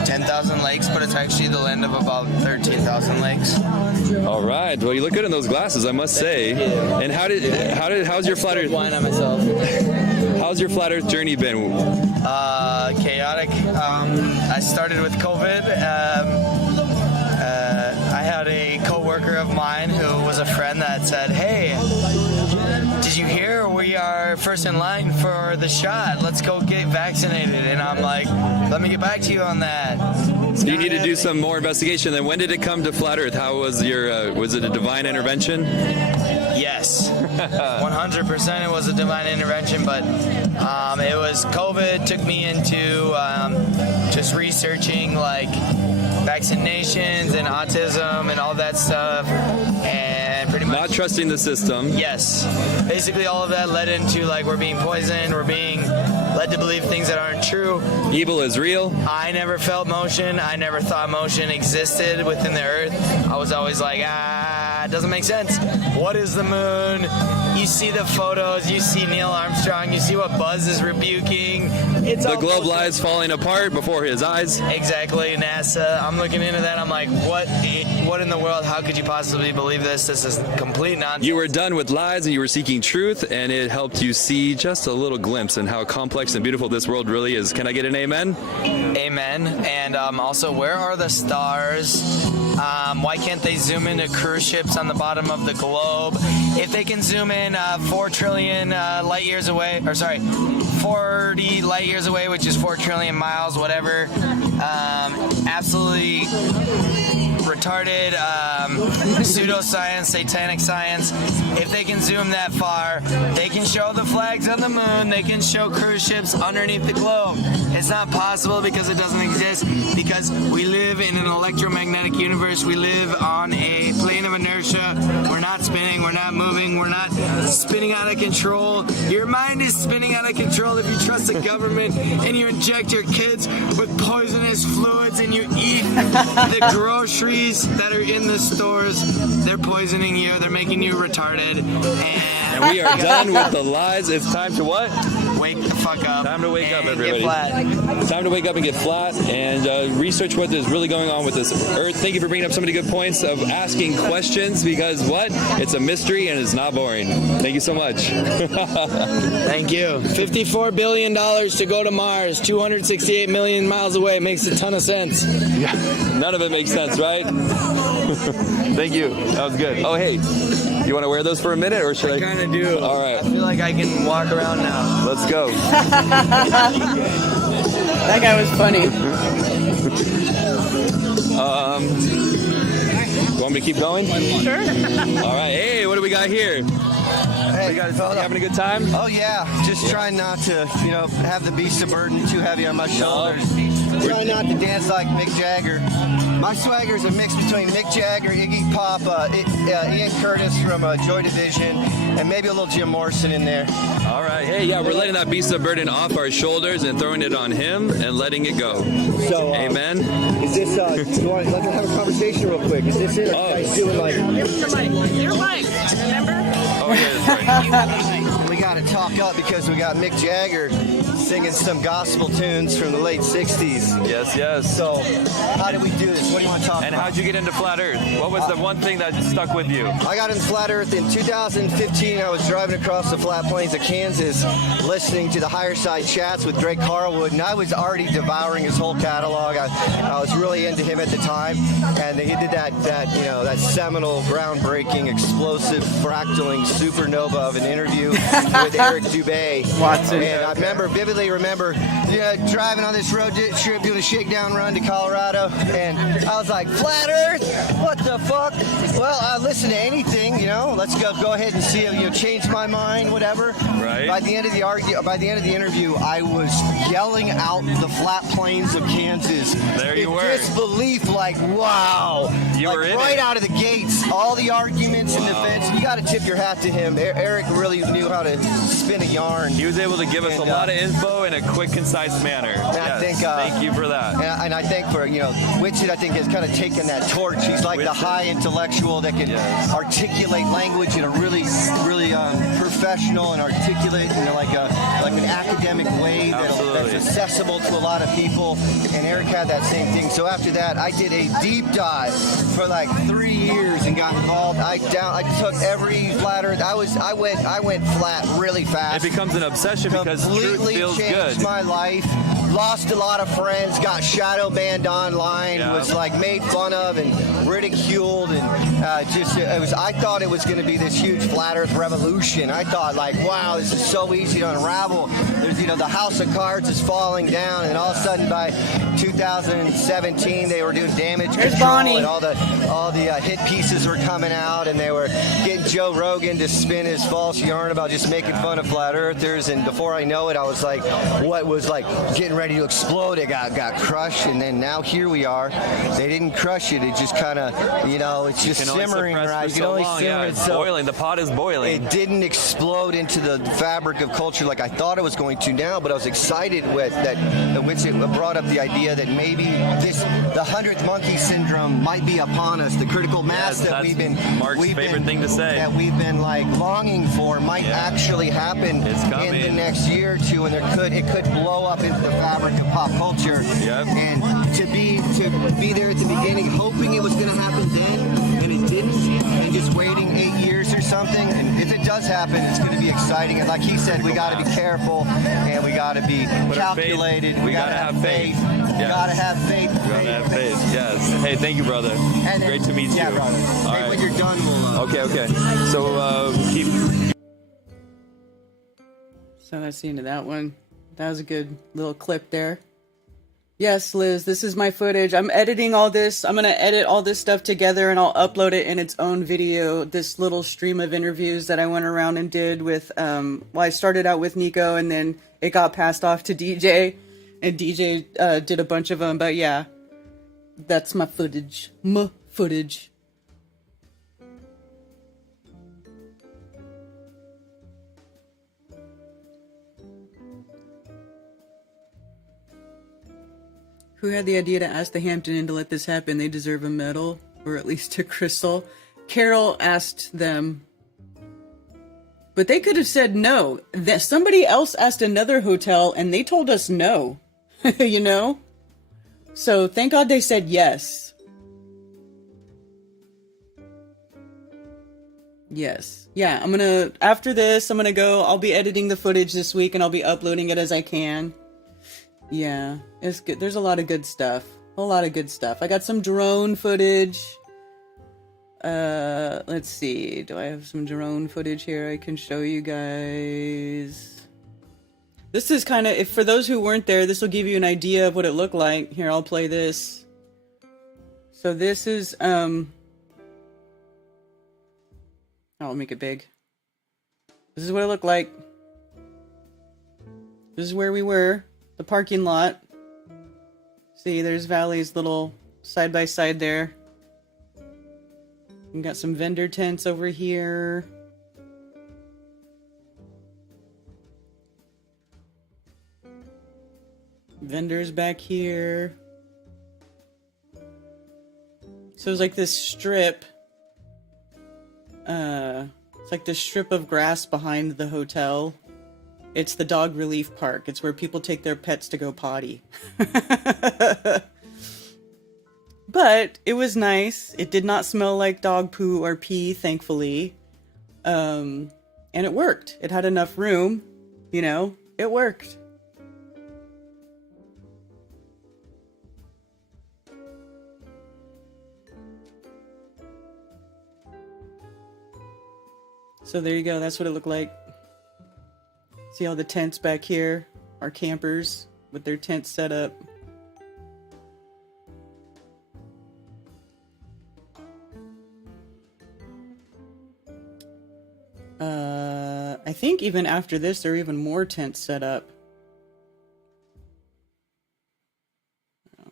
10,000 lakes, but it's actually the land of about 13,000 lakes. All right. Well, you look good in those glasses, I must say. And how's your Flat Earth? Wine on myself. How's your Flat Earth journey been? Chaotic. I started with COVID. I had a co-worker of mine who was a friend that said, "Hey, did you hear we are first in line for the shot? Let's go get vaccinated." And I'm like, "Let me get back to you on that." So you need to do some more investigation. Then when did it come to Flat Earth? How was was it a divine intervention? Yes, 100% it was a divine intervention, but it was COVID took me into just researching like vaccinations and autism and all that stuff, and pretty much not trusting the system. Yes, basically all of that led into like we're being poisoned, we're being led to believe things that aren't true. Evil is real. I never felt motion. I never thought motion existed within the earth. I was always like, it doesn't make sense. What is the moon? You see the photos, you see Neil Armstrong, you see what Buzz is rebuking. It's the globe lies falling apart before his eyes. Exactly, NASA. I'm looking into that. I'm like, what in the world? How could you possibly believe this? This is complete nonsense. You were done with lies and you were seeking truth, and it helped you see just a little glimpse in how complex and beautiful this world really is. Can I get an amen? Amen. And also, where are the stars? Why can't they zoom into cruise ships on the bottom of the globe? If they can zoom in 4 trillion light years away, or sorry, 40 light years away, which is 4 trillion miles, whatever, absolutely retarded pseudoscience, satanic science. If they can zoom that far, they can show the flags on the moon, they can show cruise ships underneath the globe. It's not possible because it doesn't exist, because we live in an electromagnetic universe. We live on a plane of inertia. We're not spinning, we're not moving, we're not spinning out of control. Your mind is spinning out of control if you trust the government and you inject your kids with poisonous fluids and you eat the groceries that are in the stores. They're poisoning you, they're making you retarded. And we are done with the lies. It's time to what? Wake the fuck up. Time to wake up, everybody. Get flat. Time to wake up and get flat and research what is really going on with this earth. Thank you for bringing up so many good points of asking questions, because what? It's a mystery and it's not boring. Thank you so much. Thank you. $54 billion to go to Mars, 268 million miles away. Makes a ton of sense. Yeah. None of it makes sense, right? Thank you. That was good. Oh, hey, you want to wear those for a minute, or should I? I kind of do. All right. I feel like I can walk around now. Let's go. That guy was funny. Want me to keep going? Sure. All right. Hey, what do we got here? Hey, you having a good time? Oh yeah, just trying not to, have the beast of burden too heavy on my shoulders. Trying not to dance like Mick Jagger. My swagger is a mix between Mick Jagger, Iggy Pop, Ian Curtis from Joy Division, and maybe a little Jim Morrison in there. All right. Hey, yeah, we're letting that beast of burden off our shoulders and throwing it on him and letting it go. So, amen. Is this? Let's have a conversation real quick. Is this it? Or are you guys doing like? Your mic, remember? Oh yeah, that's right. We got to talk up because we got Mick Jagger singing some gospel tunes from the late 60s. Yes, yes. So, how did we do this? What do you want to talk about? And how'd you get into flat earth? What was the one thing that stuck with you? I got into flat earth in 2015. I was driving across the flat plains of Kansas, listening to the Higher Side Chats with Greg Carlwood, and I was already devouring his whole catalog. I was really into him at the time, and he did that seminal, groundbreaking, explosive, fractaling supernova of an interview with Eric Dubay. Watson. And I vividly remember driving on this road trip, doing a shakedown run to Colorado, and I was like, flat earth? What the fuck? Well, I listen to anything, let's go ahead and see if change my mind, whatever. Right. By the end of the interview, I was yelling out the flat plains of Kansas. There you were. Disbelief, like, wow. You were in right it. out of the gates, all the arguments and defense. You got to tip your hat to him. Eric really knew how to spin a yarn. He was able to give us a lot of info in a quick, concise manner. And yes. I think, thank you for that. And I think for, Witchett, I think, has kind of taken that torch. He's like the high intellectual that can articulate language in a really, really professional and articulate, like an academic way that's accessible to a lot of people. And Eric had that same thing. So after that, I did a deep dive for like 3 years and got involved. I took every flat earth. I went flat really fast. It becomes an obsession because truth feels changed good. My life. Lost a lot of friends, got shadow banned online, was made fun of and ridiculed, and I thought it was going to be this huge flat earth revolution. I thought wow, this is so easy to unravel. There's the house of cards is falling down, and all of a sudden by 2017 they were doing damage There's control, Bonnie. and all the hit pieces were coming out, and they were getting Joe Rogan to spin his false yarn about just making fun of flat earthers. And before I know it, I was like, what was like getting ready to explode, it got crushed, and then now here we are. They didn't crush it, it just kind of, it's just simmering, right? You can only simmer. It's boiling. The pot is boiling. It didn't explode into the fabric of culture like I thought it was going to now, but I was excited with that, which it brought up the idea that maybe the 100th monkey syndrome might be upon us. The critical mass that Mark's favorite thing to say. That we've been like longing for might actually happen in the next year or two, and it could blow up into the fabric of pop culture. Yep. And to be there at the beginning, hoping it was going to happen then, and it didn't, and just waiting 8 years or something. And if it does happen, it's going to be exciting. And like he said, we got to be careful, and we got to be calculated. We got to have faith. We got to have faith. We got to have faith. Yes. Hey, thank you, brother. And great to meet you. Yeah, brother. All Hey, right. when you're done, we'll. Okay. So keep. So that's the end of that one. That was a good little clip there. Yes, Liz, this is my footage. I'm editing all this. I'm going to edit all this stuff together and I'll upload it in its own video. This little stream of interviews that I went around and did with, I started out with Nico and then it got passed off to DJ. And DJ did a bunch of them. But yeah, that's my footage. Footage. Who had the idea to ask the Hampton Inn to let this happen? They deserve a medal, or at least a crystal. Carol asked them, but they could have said no. That somebody else asked another hotel, and they told us no. You know? So thank God they said yes. Yes. Yeah, after this, I'll be editing the footage this week, and I'll be uploading it as I can. Yeah, it's good. There's a lot of good stuff. I got some drone footage. Let's see. Do I have some drone footage here I can show you guys? This is kind of, for those who weren't there, this will give you an idea of what it looked like. Here, I'll play this. So this is, I'll make it big. This is what it looked like. This is where we were. The parking lot. See, there's Valley's little side-by-side there. We got some vendor tents over here. Vendors back here. So it's like this strip. It's like this strip of grass behind the hotel. It's the dog relief park. It's where people take their pets to go potty. But it was nice. It did not smell like dog poo or pee, thankfully. And it worked. It had enough room. It worked. So there you go. That's what it looked like. See all the tents back here? Our campers with their tents set up. I think even after this, there are even more tents set up.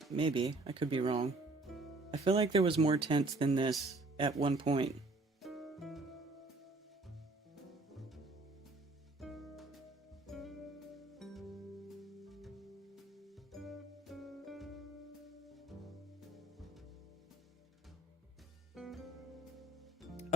Maybe. I could be wrong. I feel like there was more tents than this at one point.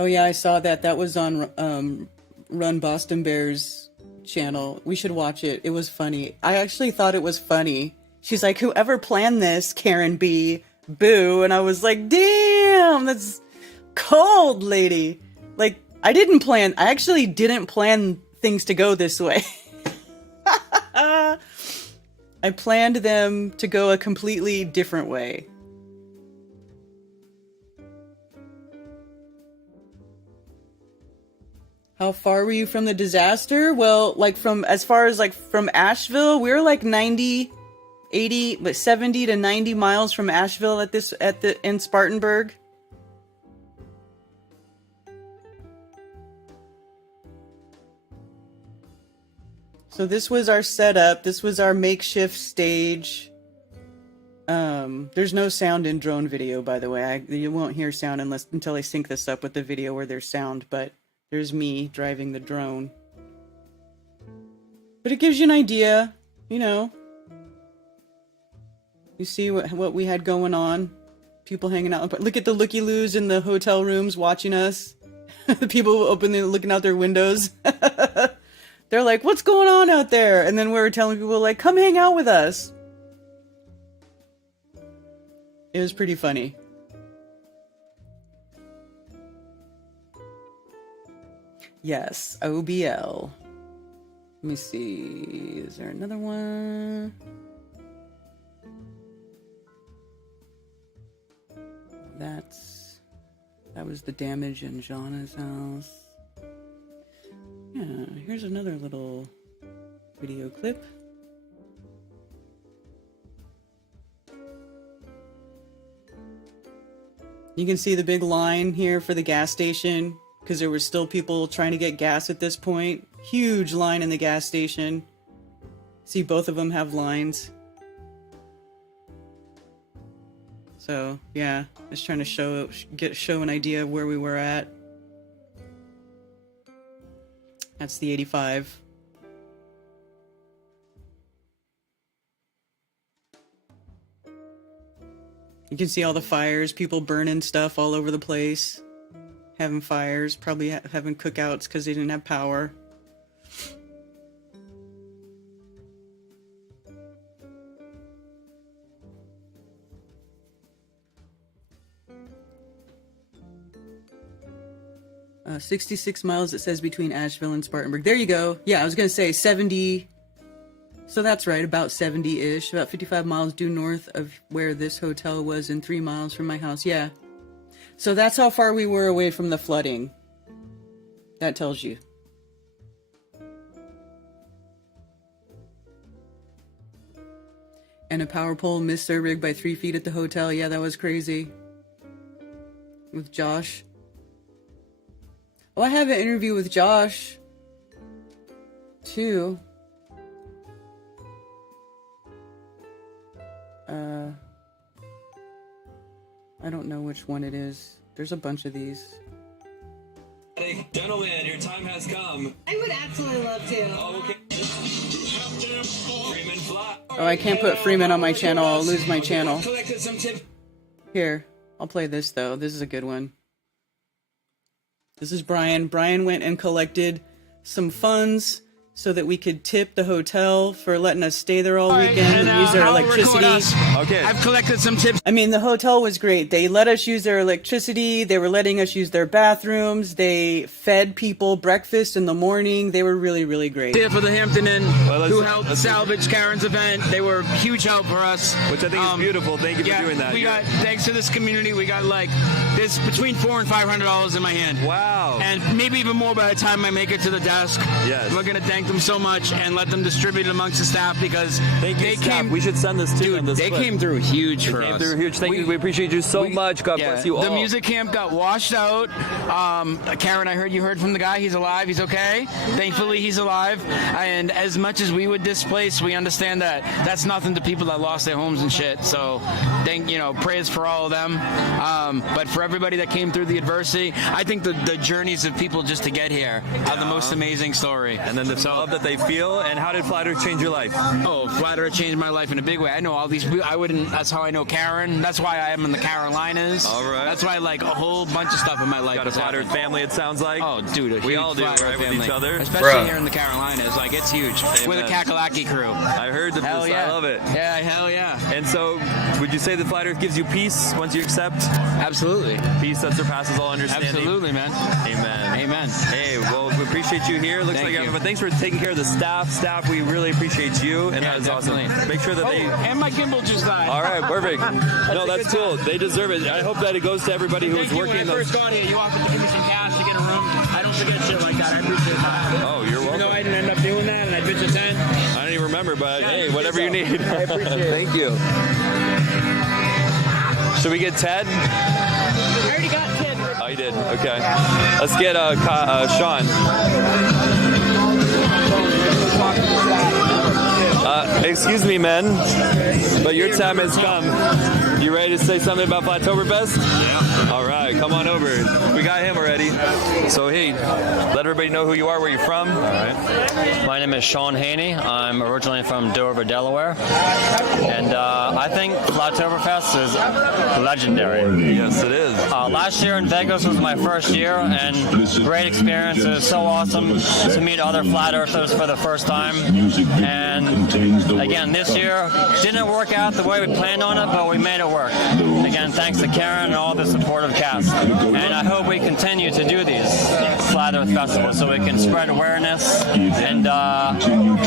Oh yeah, I saw that. That was on Run Boston Bears channel. We should watch it. It was funny. I actually thought it was funny. She's like, whoever planned this, Karen B. Boo. And I was like, damn, that's cold, lady. Like, I actually didn't plan things to go this way. I planned them to go a completely different way. How far were you from the disaster? Well, like from Asheville, we're like 90, 80, but 70 to 90 miles from Asheville in Spartanburg. So this was our setup. This was our makeshift stage. There's no sound in drone video, by the way. You won't hear sound until I sync this up with the video where there's sound, but there's me driving the drone. But it gives you an idea, you know. You see what we had going on. People hanging out. Look at the looky-loos in the hotel rooms watching us. The people looking out their windows. They're like, what's going on out there? And then we were telling people, like, come hang out with us. It was pretty funny. Yes, OBL. Let me see. Is there another one? That was the damage in Jana's house. Yeah, here's another little video clip. You can see the big line here for the gas station because there were still people trying to get gas at this point. Huge line in the gas station. See, both of them have lines. So, yeah, just trying to show an idea of where we were at. That's the 85. You can see all the fires, people burning stuff all over the place, having fires, probably having cookouts because they didn't have power. Uh, 66 miles, it says, between Asheville and Spartanburg. There you go. Yeah, I was going to say 70. So that's right, about 70-ish. About 55 miles due north of where this hotel was and 3 miles from my house. Yeah. So that's how far we were away from the flooding. That tells you. And a power pole missed their rig by 3 feet at the hotel. Yeah, that was crazy. With Josh. Oh, I have an interview with Josh, too. I don't know which one it is. There's a bunch of these. Hey, gentlemen, your time has come. I would absolutely love to. Oh, okay. Freeman Fly. Oh, I can't put Freeman on my channel. I'll lose my channel. Here, I'll play this, though. This is a good one. This is Brian. Brian went and collected some funds so that we could tip the hotel for letting us stay there all weekend and use their electricity. Okay. I've collected some tips. I mean, the hotel was great. They let us use their electricity. They were letting us use their bathrooms. They fed people breakfast in the morning. They were really, really great. Here for the Hampton Inn, who helped salvage Karen's event. They were huge help for us. Which I think is beautiful. Thank you for doing that. We got, thanks to this community, we got like this between $400 and $500 in my hand. Wow. And maybe even more by the time I make it to the desk. Yes. We're going to thank them so much and let them distribute it amongst the staff because they came. We should send this to them. They came through huge for us. They came through huge. Thank you. We appreciate you so much. God bless you all. The music camp got washed out. Karen, I heard you heard from the guy. He's alive. He's okay. Thankfully, he's alive. And as much as we would displace, we understand that that's nothing to people that lost their homes and shit. So, prayers for all of them. But for everybody that came through the adversity, I think the journeys of people just to get here are the most amazing story. And then the love that they feel. And how did Flat Earth change your life? Oh, Flat Earth changed my life in a big way. I know all these people. That's how I know Karen. That's why I am in the Carolinas. All right. That's why I like a whole bunch of stuff in my life. Got a Flat Earth family, it sounds like. Oh, dude. We all do, right, with each other? Especially here in the Carolinas. Like, it's huge. Amen. We're the Kakalaki crew. I heard the Hell yeah. I love it. Yeah, hell yeah. And so, would you say that Flat Earth gives you peace once you accept? Absolutely. Peace that surpasses all understanding. Absolutely, man. Amen. Amen. Hey, well, we appreciate you here. Looks like everyone. Thanks for taking care of the staff. Staff, we really appreciate you, and that is definitely awesome. Make sure that they. And my gimbal just died. All right, perfect. No, that's cool. They deserve it. I hope that it goes to everybody who is working. When I first got here, you offered to give me some cash to get a room. I don't forget shit like that. I appreciate that. Oh, you're welcome. You know, I didn't end up doing that, and I pitched a tent. I don't even remember, but hey, whatever you need. I appreciate it. Thank you. Should we get Ted? I already got Ted. Oh, you did? Okay. Let's get Sean. Excuse me, men, but your time has come. You ready to say something about Flatoberfest? Yeah. All right, come on over. We got him already. So, hey, let everybody know who you are, where you're from. All right. My name is Sean Haney. I'm originally from Dover, Delaware. And I think Flatoberfest is legendary. Yes, it is. Last year in Vegas was my first year, and great experience. It was so awesome to meet other flat earthers for the first time. And again, this year didn't work out the way we planned on it, but we made it work. Again, thanks to Karen and all the supportive cast. And I hope we continue to do these Flat Earth festivals so we can spread awareness and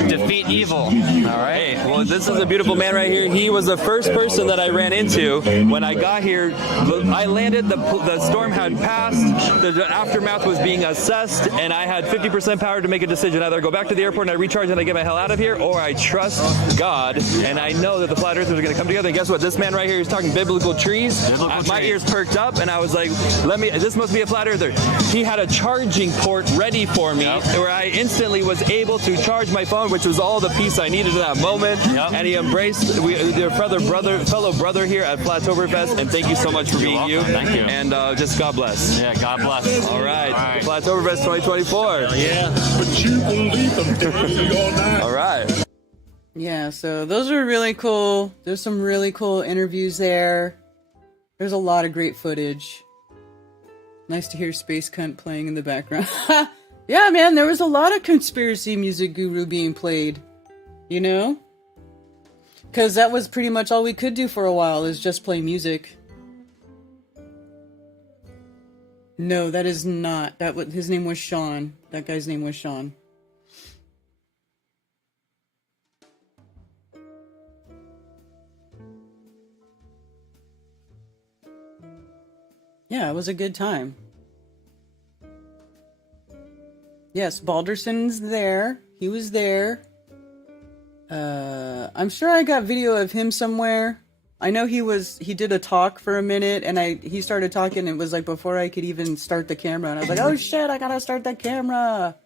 defeat evil. All right. Hey, well, this is a beautiful man right here. He was the first person that I ran into when I got here. I landed, the storm had passed, the aftermath was being assessed, and I had 50% power to make a decision. Either go back to the airport and I recharge and I get my hell out of here, or I trust God, and I know that the Flat Earthers are going to come together. And guess what? This man right here is talking biblical trees. My ears perked up, and I was like, this must be a Flat Earther. He had a charging port ready for me, where I instantly was able to charge my phone, which was all the peace I needed in that moment. And he embraced their fellow brother here at Flatoberfest, and thank you so much for being you. Thank you. And just God bless. Yeah, God bless. All right. Flatoberfest 2024. Yeah. All right. Yeah, so those are really cool. There's some really cool interviews there. There's a lot of great footage. Nice to hear Space Cunt playing in the background. Yeah, man, there was a lot of conspiracy music guru being played. You know? Because that was pretty much all we could do for a while, is just play music. No, that is not. His name was Sean. That guy's name was Sean. Yeah, it was a good time. Yes, Balderson's there. He was there. I'm sure I got video of him somewhere. I know he did a talk for a minute, and he started talking, and it was like before I could even start the camera, and I was like, oh shit, I gotta start the camera.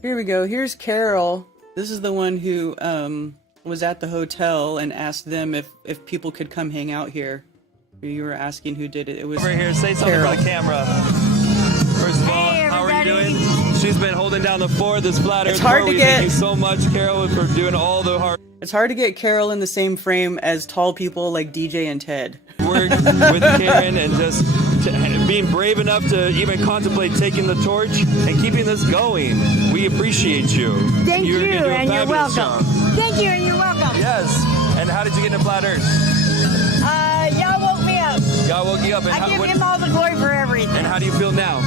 Here we go. Here's Carol. This is the one who was at the hotel and asked them if people could come hang out here. You were asking who did it. It was over here. Say something Carol. for the camera. First of all, how are you doing? She's been holding down the fort of this Flat Earth. It's hard to get. Thank you so much, Carol, for doing all the hard. It's hard to get Carol in the same frame as tall people like DJ and Ted. Work with Karen and just being brave enough to even contemplate taking the torch and keeping this going. We appreciate you. Thank you, doing a and you're fabulous welcome. job. Thank you, and you're welcome. Yes. And how did you get into Flat Earth? Y'all woke me up. God woke you up. And I give him all the glory for everything. And how do you feel now?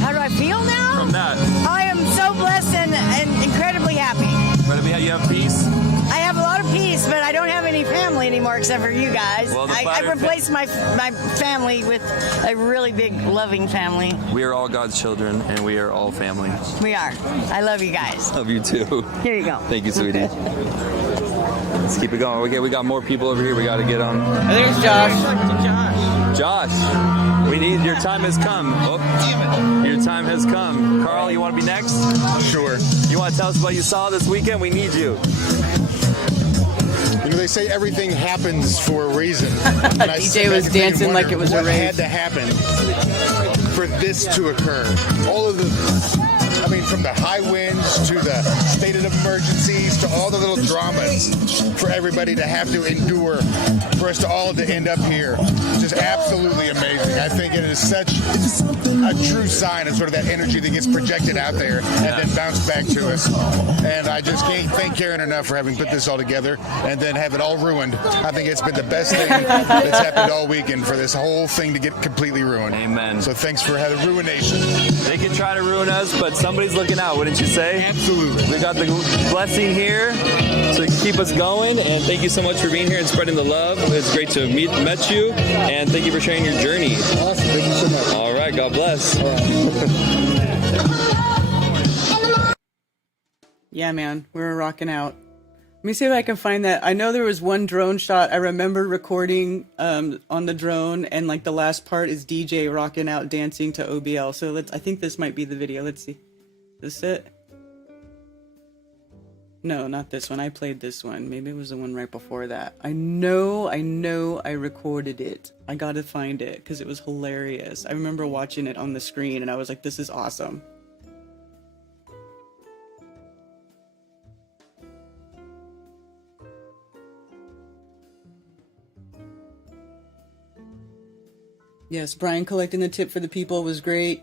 How do I feel now? From that. I am so blessed and incredibly happy. But you have peace? I have a lot of peace, but I don't have any family anymore except for you guys. Well, I replaced my family with a really big, loving family. We are all God's children, and we are all family. We are. I love you guys. Love you too. Here you go. Thank you, sweetie. Let's keep it going. Okay, we got more people over here. We got to get on. I think it's Josh. Josh, we need your time has come. Oh, your time has come. Carl, you want to be next? Sure. You want to tell us what you saw this weekend? We need you. You know, they say everything happens for a reason. DJ was dancing like it was a what rave. had to happen for this to occur. All of from the high winds to the state of emergencies to all the little dramas for everybody to have to endure, for us to all to end up here. Just absolutely amazing. I think it is such a true sign of sort of that energy that gets projected out there and then bounced back to us. And I just can't thank Karen enough for having put this all together and then have it all ruined. I think it's been the best thing that's happened all weekend for this whole thing to get completely ruined. Amen. So thanks for the ruination. They can try to ruin us, but somebody's looking out, wouldn't you say? Absolutely. We got the blessing here to keep us going, and thank you so much for being here and spreading the love. It's great to met you, and thank you for sharing your journey. Awesome. Thank you so much. All right. right, God bless. Yeah, man, we were rocking out. Let me see if I can find that. I know there was one drone shot. I remember recording on the drone, and like the last part is DJ rocking out, dancing to OBL. So I think this might be the video. Let's see. Is this it? No, not this one. I played this one. Maybe it was the one right before that. I know I recorded it. I gotta find it because it was hilarious. I remember watching it on the screen and I was like, this is awesome. Yes, Brian collecting the tip for the people was great.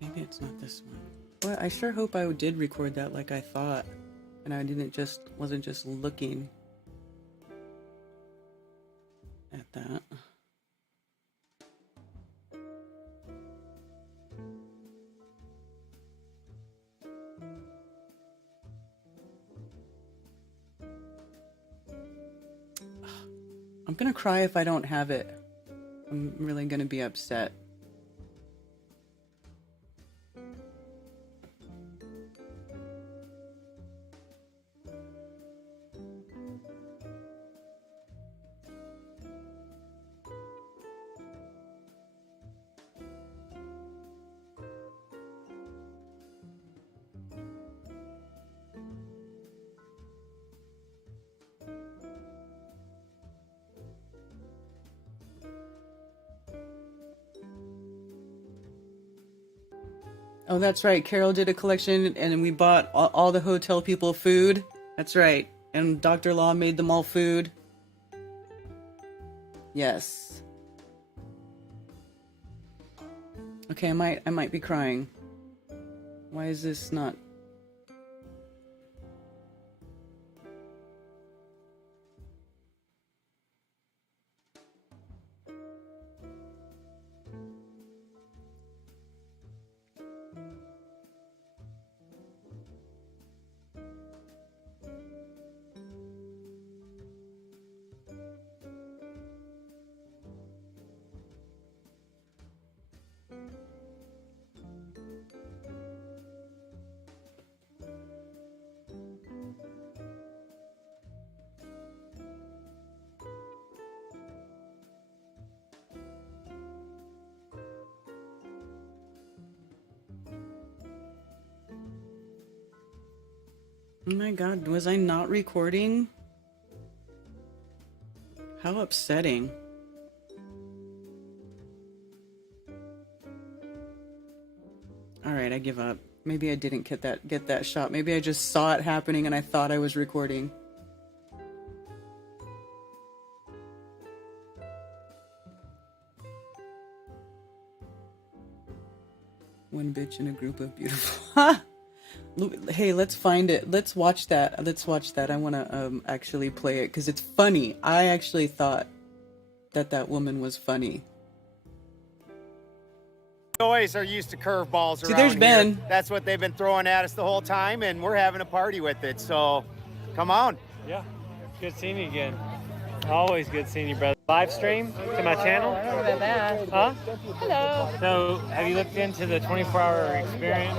Maybe it's not this one. Well, I sure hope I did record that like I thought, and I wasn't just looking at that. I'm gonna cry if I don't have it. I'm really gonna be upset. Oh, that's right. Carol did a collection and we bought all the hotel people food. That's right. And Dr. Law made them all food. Yes. Okay, I might be crying. Why is this not? Oh my god, was I not recording? How upsetting. Alright, I give up. Maybe I didn't get that shot. Maybe I just saw it happening and I thought I was recording. One bitch in a group of beautiful. Hey, let's find it. Let's watch that. I want to actually play it because it's funny. I actually thought that woman was funny. Boys are used to curveballs around there's here. Ben. That's what they've been throwing at us the whole time, and we're having a party with it. So, come on. Yeah, good seeing you again. Always good seeing you, brother. Live stream to my channel? I don't know about that. Huh? Hello. So, have you looked into the 24-hour experience,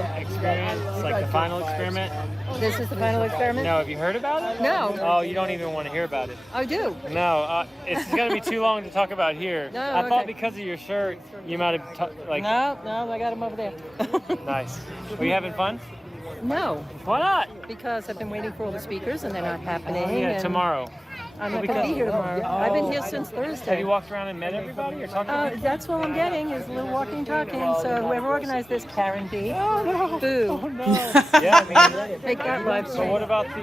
like the final experiment? This is the final experiment? No, have you heard about it? No. Oh, you don't even want to hear about it. I do. No, it's going to be too long to talk about here. No, I thought okay. because of your shirt, you might have, like... No, I got him over there. Nice. Were you having fun? No. Why not? Because I've been waiting for all the speakers and they're not happening. Yeah, and... tomorrow. I'm not going to be here tomorrow. I've been here since Thursday. Have you walked around and met everybody or talked to them? That's what I'm getting is a little walking, talking. So whoever organized this, Karen B. Oh, no. Boo. Oh, no. Yeah, I mean, Make that live so stream. what about the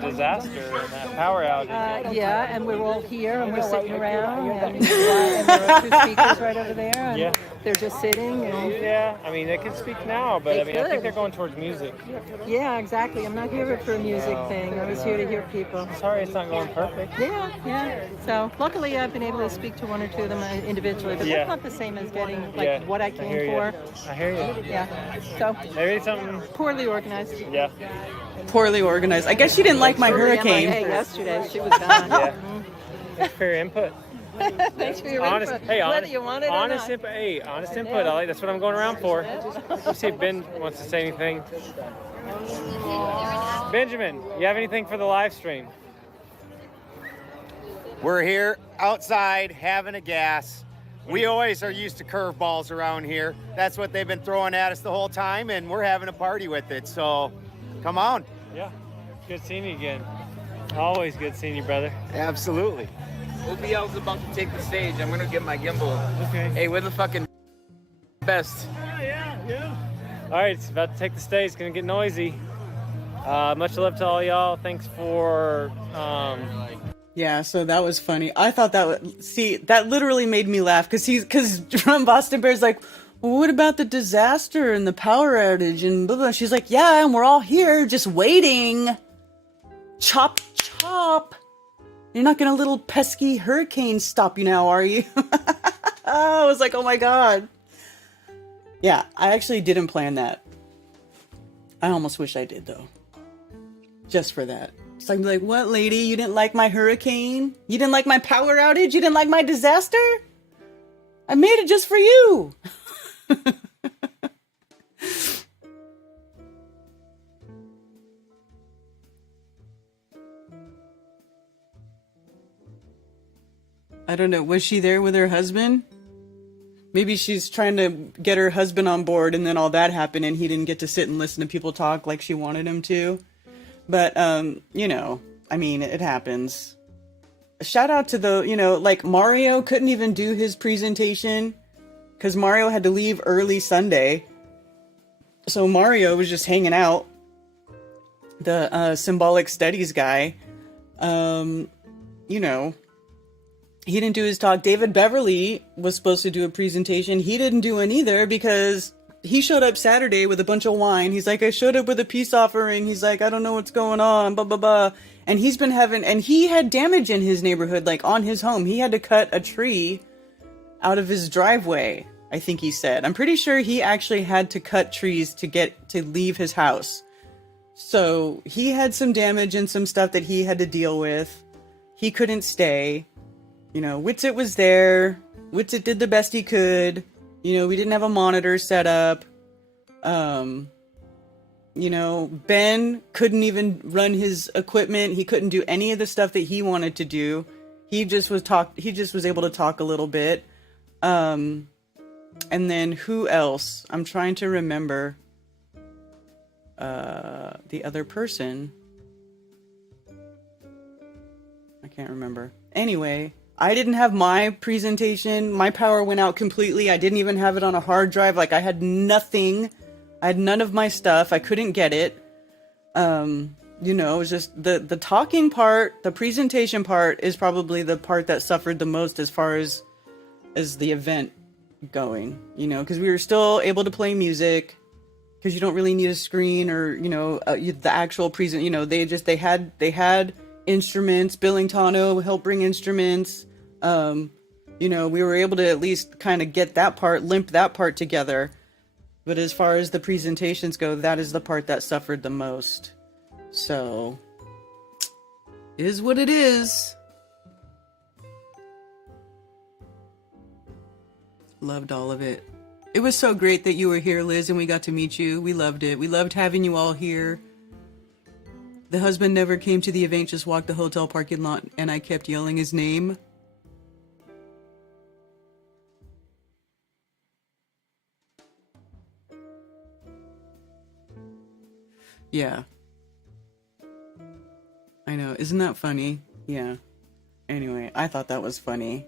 disaster and that power outage? Yeah, and we're all here and we're sitting around and there are 2 speakers right over there and Yeah. they're just sitting. And Yeah, I mean, they can speak now, but I think they're going towards music. Yeah, exactly. I'm not here for a music thing. I was here to hear people. Sorry it's not going perfect. Yeah. So luckily I've been able to speak to 1 or 2 of them individually, but that's not the same as getting what I came for. I hear you. Yeah. So maybe something poorly organized. Yeah. Poorly organized. I guess she didn't like my hurricane. MIA yesterday, she was gone. Yeah. Thanks for your input. Thanks for your honest, input. Hey, Whether you want it or honest not. input. Hey, honest input. That's what I'm going around for. Let's see if Ben wants to say anything. Benjamin, you have anything for the live stream? We're here outside having a gas. We always are used to curveballs around here. That's what they've been throwing at us the whole time, and we're having a party with it. So, come on. Yeah, good seeing you again. Always good seeing you, brother. Absolutely. OBL's about to take the stage. I'm gonna get my gimbal. Okay. Hey, we're the fucking best. Yeah. All right, it's about to take the stage. It's gonna get noisy. Much love to all y'all. Thanks for. Yeah, so that was funny. I thought that literally made me laugh because from Boston Bear's like, well, what about the disaster and the power outage and blah blah. She's like, yeah, and we're all here just waiting. Chop chop. You're not gonna little pesky hurricane stop you now, are you? I was like, oh my god. Yeah, I actually didn't plan that. I almost wish I did though. Just for that. So I'd be like, what, lady? You didn't like my hurricane? You didn't like my power outage? You didn't like my disaster? I made it just for you. I don't know. Was she there with her husband? Maybe she's trying to get her husband on board and then all that happened and he didn't get to sit and listen to people talk like she wanted him to. But, you know, I mean, it happens. Shout out to like Mario couldn't even do his presentation because Mario had to leave early Sunday. So Mario was just hanging out. The symbolic studies guy, you know, he didn't do his talk. David Beverly was supposed to do a presentation. He didn't do one either because he showed up Saturday with a bunch of wine. He's like, I showed up with a peace offering. He's like, I don't know what's going on, blah, blah, blah. And he's been and he had damage in his neighborhood, like on his home. He had to cut a tree out of his driveway, I think he said. I'm pretty sure he actually had to cut trees to leave his house. So he had some damage and some stuff that he had to deal with. He couldn't stay. You know, Witsit was there. Witsit did the best he could. You know, we didn't have a monitor set up. You know, Ben couldn't even run his equipment. He couldn't do any of the stuff that he wanted to do. He just was able to talk a little bit. And then who else? I'm trying to remember the other person. I can't remember. Anyway, I didn't have my presentation. My power went out completely. I didn't even have it on a hard drive. Like I had nothing. I had none of my stuff. I couldn't get it. You know, it was just the talking part, the presentation part is probably the part that suffered the most as far as the event going, you know, because we were still able to play music because you don't really need a screen or, you know, the actual present, you know, they had instruments. Billingtano helped bring instruments. You know, we were able to at least kind of get that part, limp that part together. But as far as the presentations go, that is the part that suffered the most. So, is what it is. Loved all of it. It was so great that you were here, Liz, and we got to meet you. We loved it. We loved having you all here. The husband never came to the event, just walked the hotel parking lot, and I kept yelling his name. Yeah. I know. Isn't that funny? Yeah. Anyway, I thought that was funny.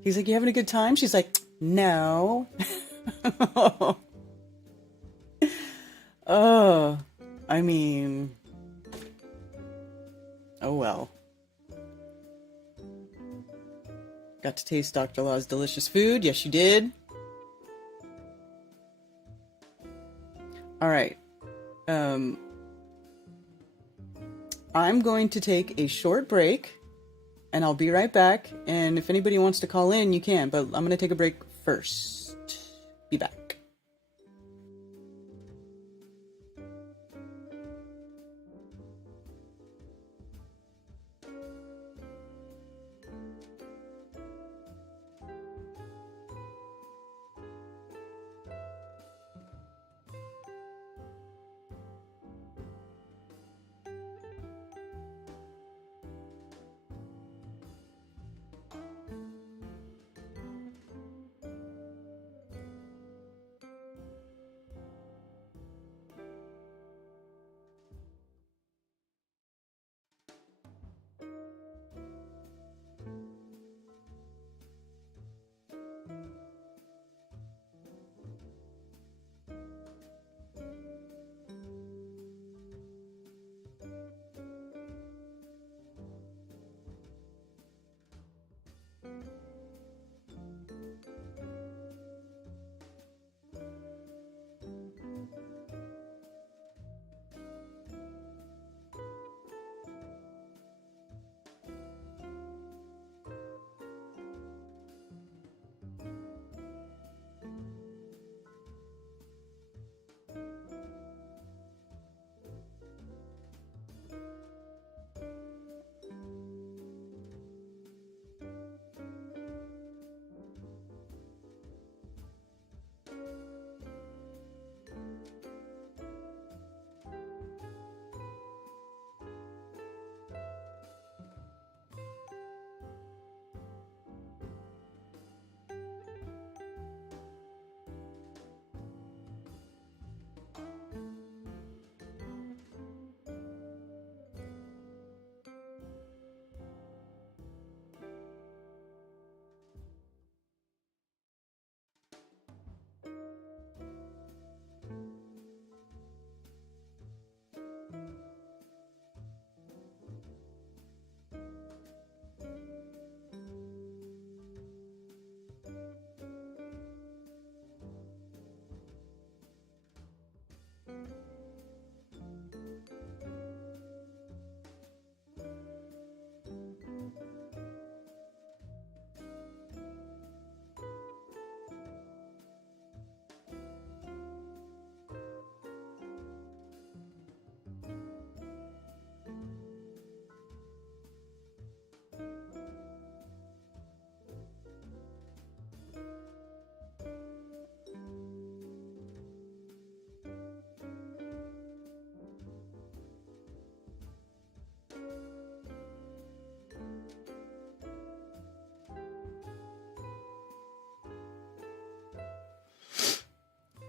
He's like, you having a good time? She's like, no. Oh, I mean, oh well. Got to taste Dr. Law's delicious food. Yes, you did. All right. I'm going to take a short break, and I'll be right back. And if anybody wants to call in, you can, but I'm going to take a break first. Be back.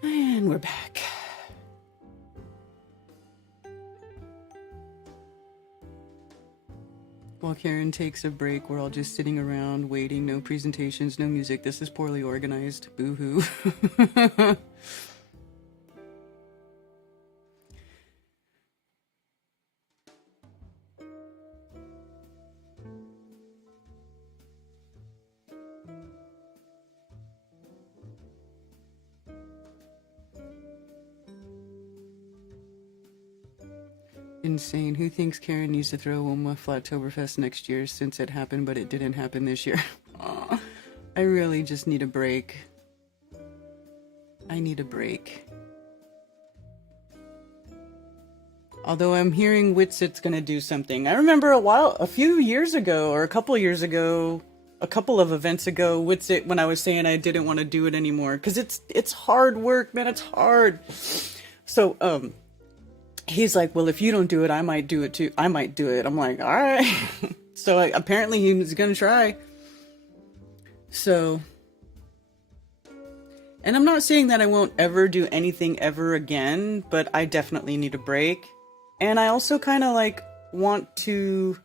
And we're back. While Karen takes a break, we're all just sitting around waiting. No presentations, no music. This is poorly organized. Boo-hoo. Insane. Who thinks Karen needs to throw one more Flatoberfest next year since it happened, but it didn't happen this year? Aw, I really just need a break. I need a break. Although I'm hearing Witsit's gonna do something. I remember a few years ago, or a couple years ago, a couple of events ago, Witsit, when I was saying I didn't want to do it anymore. Because it's hard work, man, it's hard. So, he's like, well, if you don't do it, I might do it too. I might do it. I'm like, all right. So apparently he's going to try. So, and I'm not saying that I won't ever do anything ever again, but I definitely need a break. And I also kind of like want to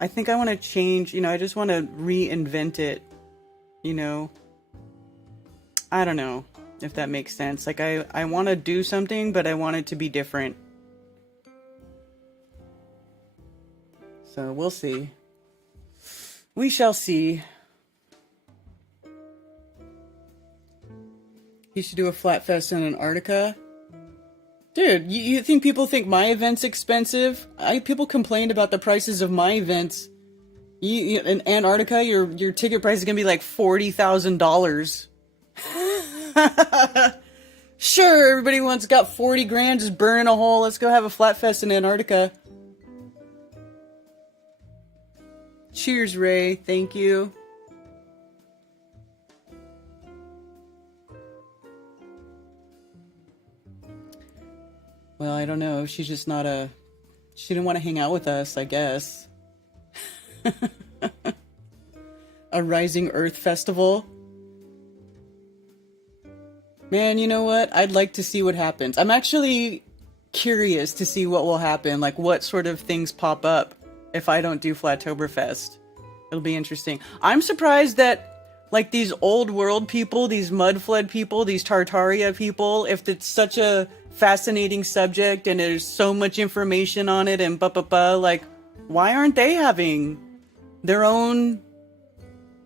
I think I want to change, I just want to reinvent it, I don't know if that makes sense. Like, I want to do something, but I want it to be different. So we'll see. We shall see. He should do a flat fest in Antarctica. Dude, you think people think my event's expensive? People complained about the prices of my events. In Antarctica, your ticket price is gonna be like $40,000. Sure, everybody got 40 grand just burning a hole. Let's go have a flat fest in Antarctica. Cheers, Ray. Thank you. Well, I don't know. She's just not she didn't want to hang out with us, I guess. A Rising Earth Festival. Man, you know what? I'd like to see what happens. I'm actually curious to see what will happen. Like, what sort of things pop up if I don't do Flatoberfest. It'll be interesting. I'm surprised that, like, these old world people, these mud flood people, these Tartaria people, if it's such a fascinating subject and there's so much information on it and like, why aren't they having their own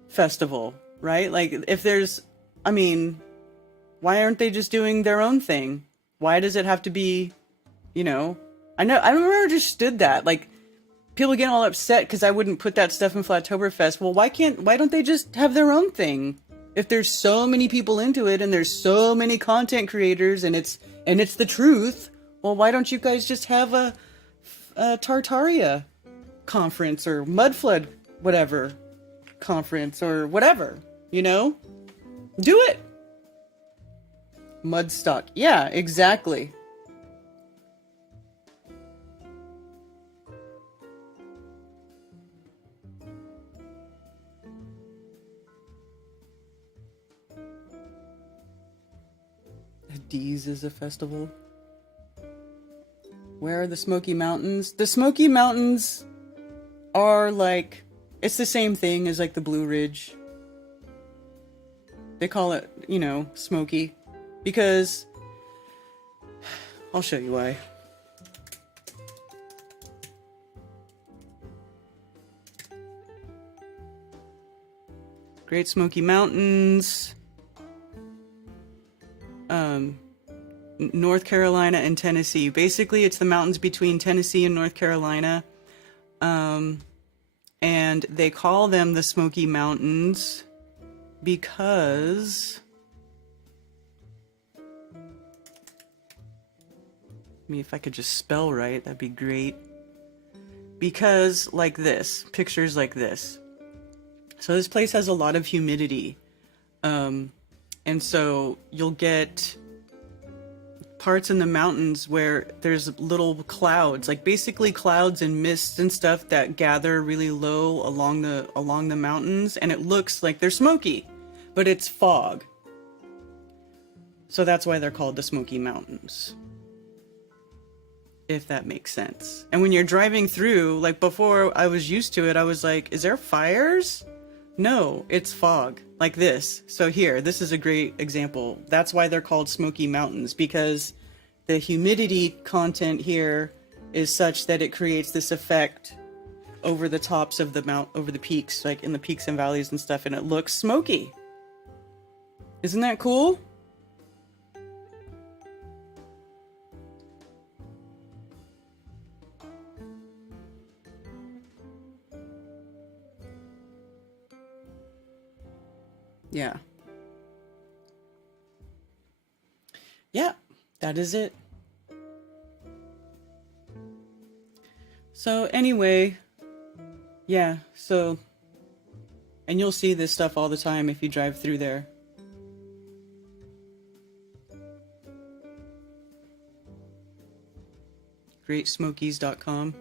festival, right? Like, if there's, why aren't they just doing their own thing? Why does it have to be, I never understood that. Like, people get all upset because I wouldn't put that stuff in Flatoberfest. Well, why don't they just have their own thing? If there's so many people into it and there's so many content creators and it's the truth, well, why don't you guys just have a Tartaria conference or Mudflood whatever conference or whatever, Do it. Mudstock. Yeah, exactly. Dees is a festival. Where are the Smoky Mountains? The Smoky Mountains are like, it's the same thing as like the Blue Ridge. They call it, Smoky, because I'll show you why. Great Smoky Mountains. North Carolina and Tennessee. Basically, it's the mountains between Tennessee and North Carolina. And they call them the Smoky Mountains because... if I could just spell right, that'd be great. Because, like this. Pictures like this. So this place has a lot of humidity. And so you'll get parts in the mountains where there's little clouds, like basically clouds and mists and stuff that gather really low along the mountains, and it looks like they're smoky, but it's fog. So that's why they're called the Smoky Mountains. If that makes sense. And when you're driving through, like before I was used to it, I was like, is there fires? No, it's fog, like this. So here, this is a great example. That's why they're called Smoky Mountains, because the humidity content here is such that it creates this effect over the tops of the over the peaks, like in the peaks and valleys and stuff, and it looks smoky. Isn't that cool? Yeah. Yeah, that is it. So anyway, yeah, so, and you'll see this stuff all the time if you drive through there. GreatSmokies.com.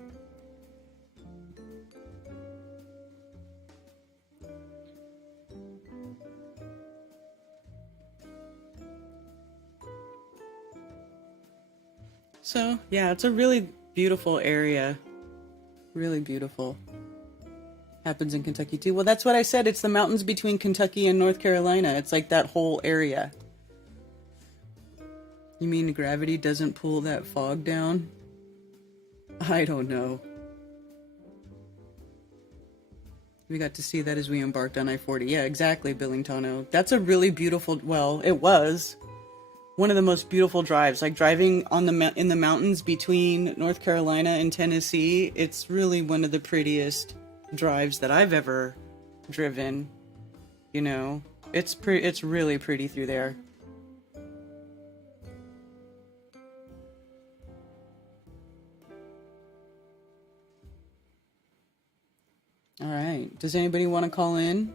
So, yeah, it's a really beautiful area. Really beautiful. Happens in Kentucky too. Well, that's what I said. It's the mountains between Kentucky and North Carolina. It's like that whole area. You mean gravity doesn't pull that fog down? I don't know. We got to see that as we embarked on I-40. Yeah, exactly, Billingtano. That's a really beautiful, well, it was one of the most beautiful drives. Like driving on in the mountains between North Carolina and Tennessee, it's really one of the prettiest drives that I've ever driven. You know, it's really pretty through there. All right. Does anybody want to call in?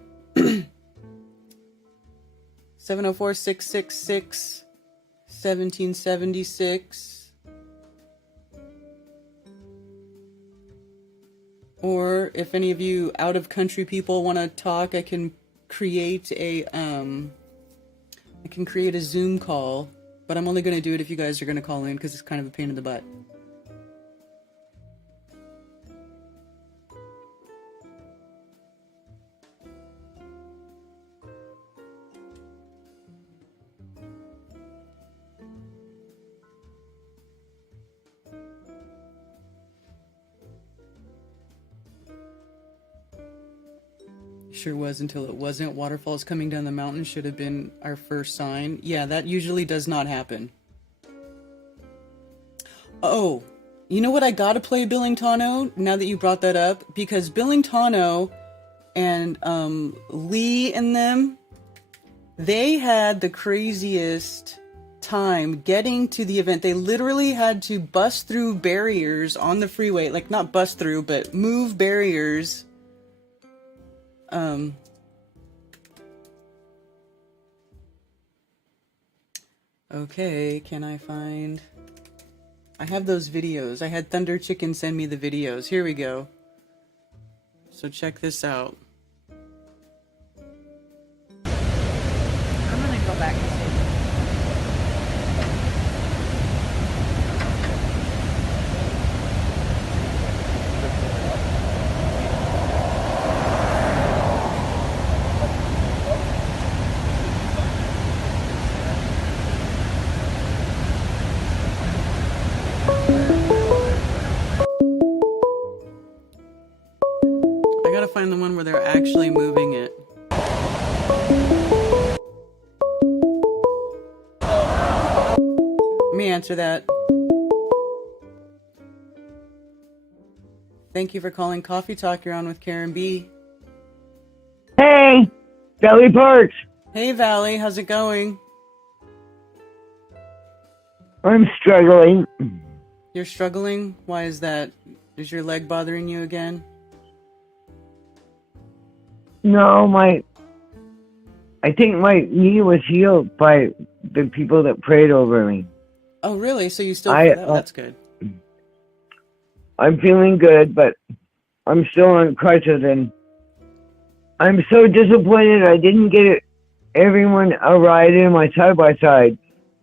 704-666-1776. Or if any of you out of country people want to talk, I can create a Zoom call, but I'm only going to do it if you guys are going to call in because it's kind of a pain in the butt. Sure was until it wasn't. Waterfalls coming down the mountain should have been our first sign. Yeah, that usually does not happen. Oh, you know what? I gotta play Billingtano now that you brought that up, because Billingtano and Lee and them, they had the craziest time getting to the event. They literally had to bust through barriers on the freeway, like not bust through, but move barriers. Okay, can I find... I have those videos. I had Thunder Chicken send me the videos. Here we go. So check this out. I'm gonna go back and see. I gotta find the one where they're actually moving it. Let me answer that. Thank you for calling Coffee Talk. You're on with Karen B. Hey, Valley Parks. Hey, Valley. How's it going? I'm struggling. You're struggling? Why is that? Is your leg bothering you again? No, I think my knee was healed by the people that prayed over me. Oh, really? So you still feel that? That's good. I'm feeling good, but I'm still on crutches, and I'm so disappointed I didn't get everyone a ride in my side-by-side.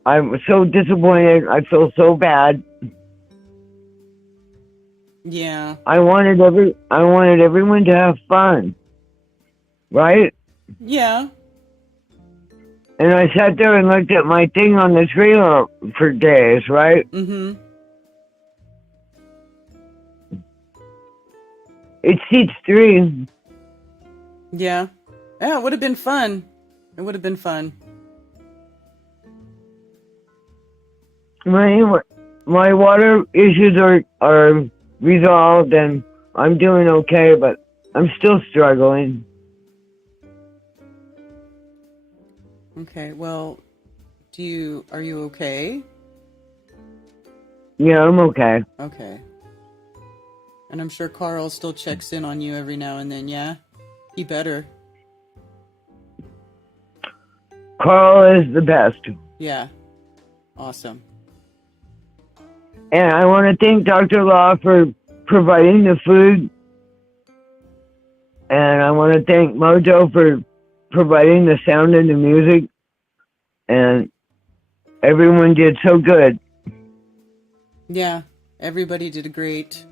I'm so disappointed. I feel so bad. Yeah. I wanted everyone to have fun. Right? Yeah. And I sat there and looked at my thing on the trailer for days, right? Mm-hmm. It seats 3. Yeah. Yeah, it would have been fun. It would have been fun. My water issues are resolved, and I'm doing okay, but I'm still struggling. Okay, well, are you okay? Yeah, I'm okay. Okay. And I'm sure Carl still checks in on you every now and then, yeah? He better. Carl is the best. Yeah. Awesome. And I want to thank Dr. Law for providing the food. And I want to thank Mojo for providing the sound and the music, and everyone did so good. Yeah, everybody did great.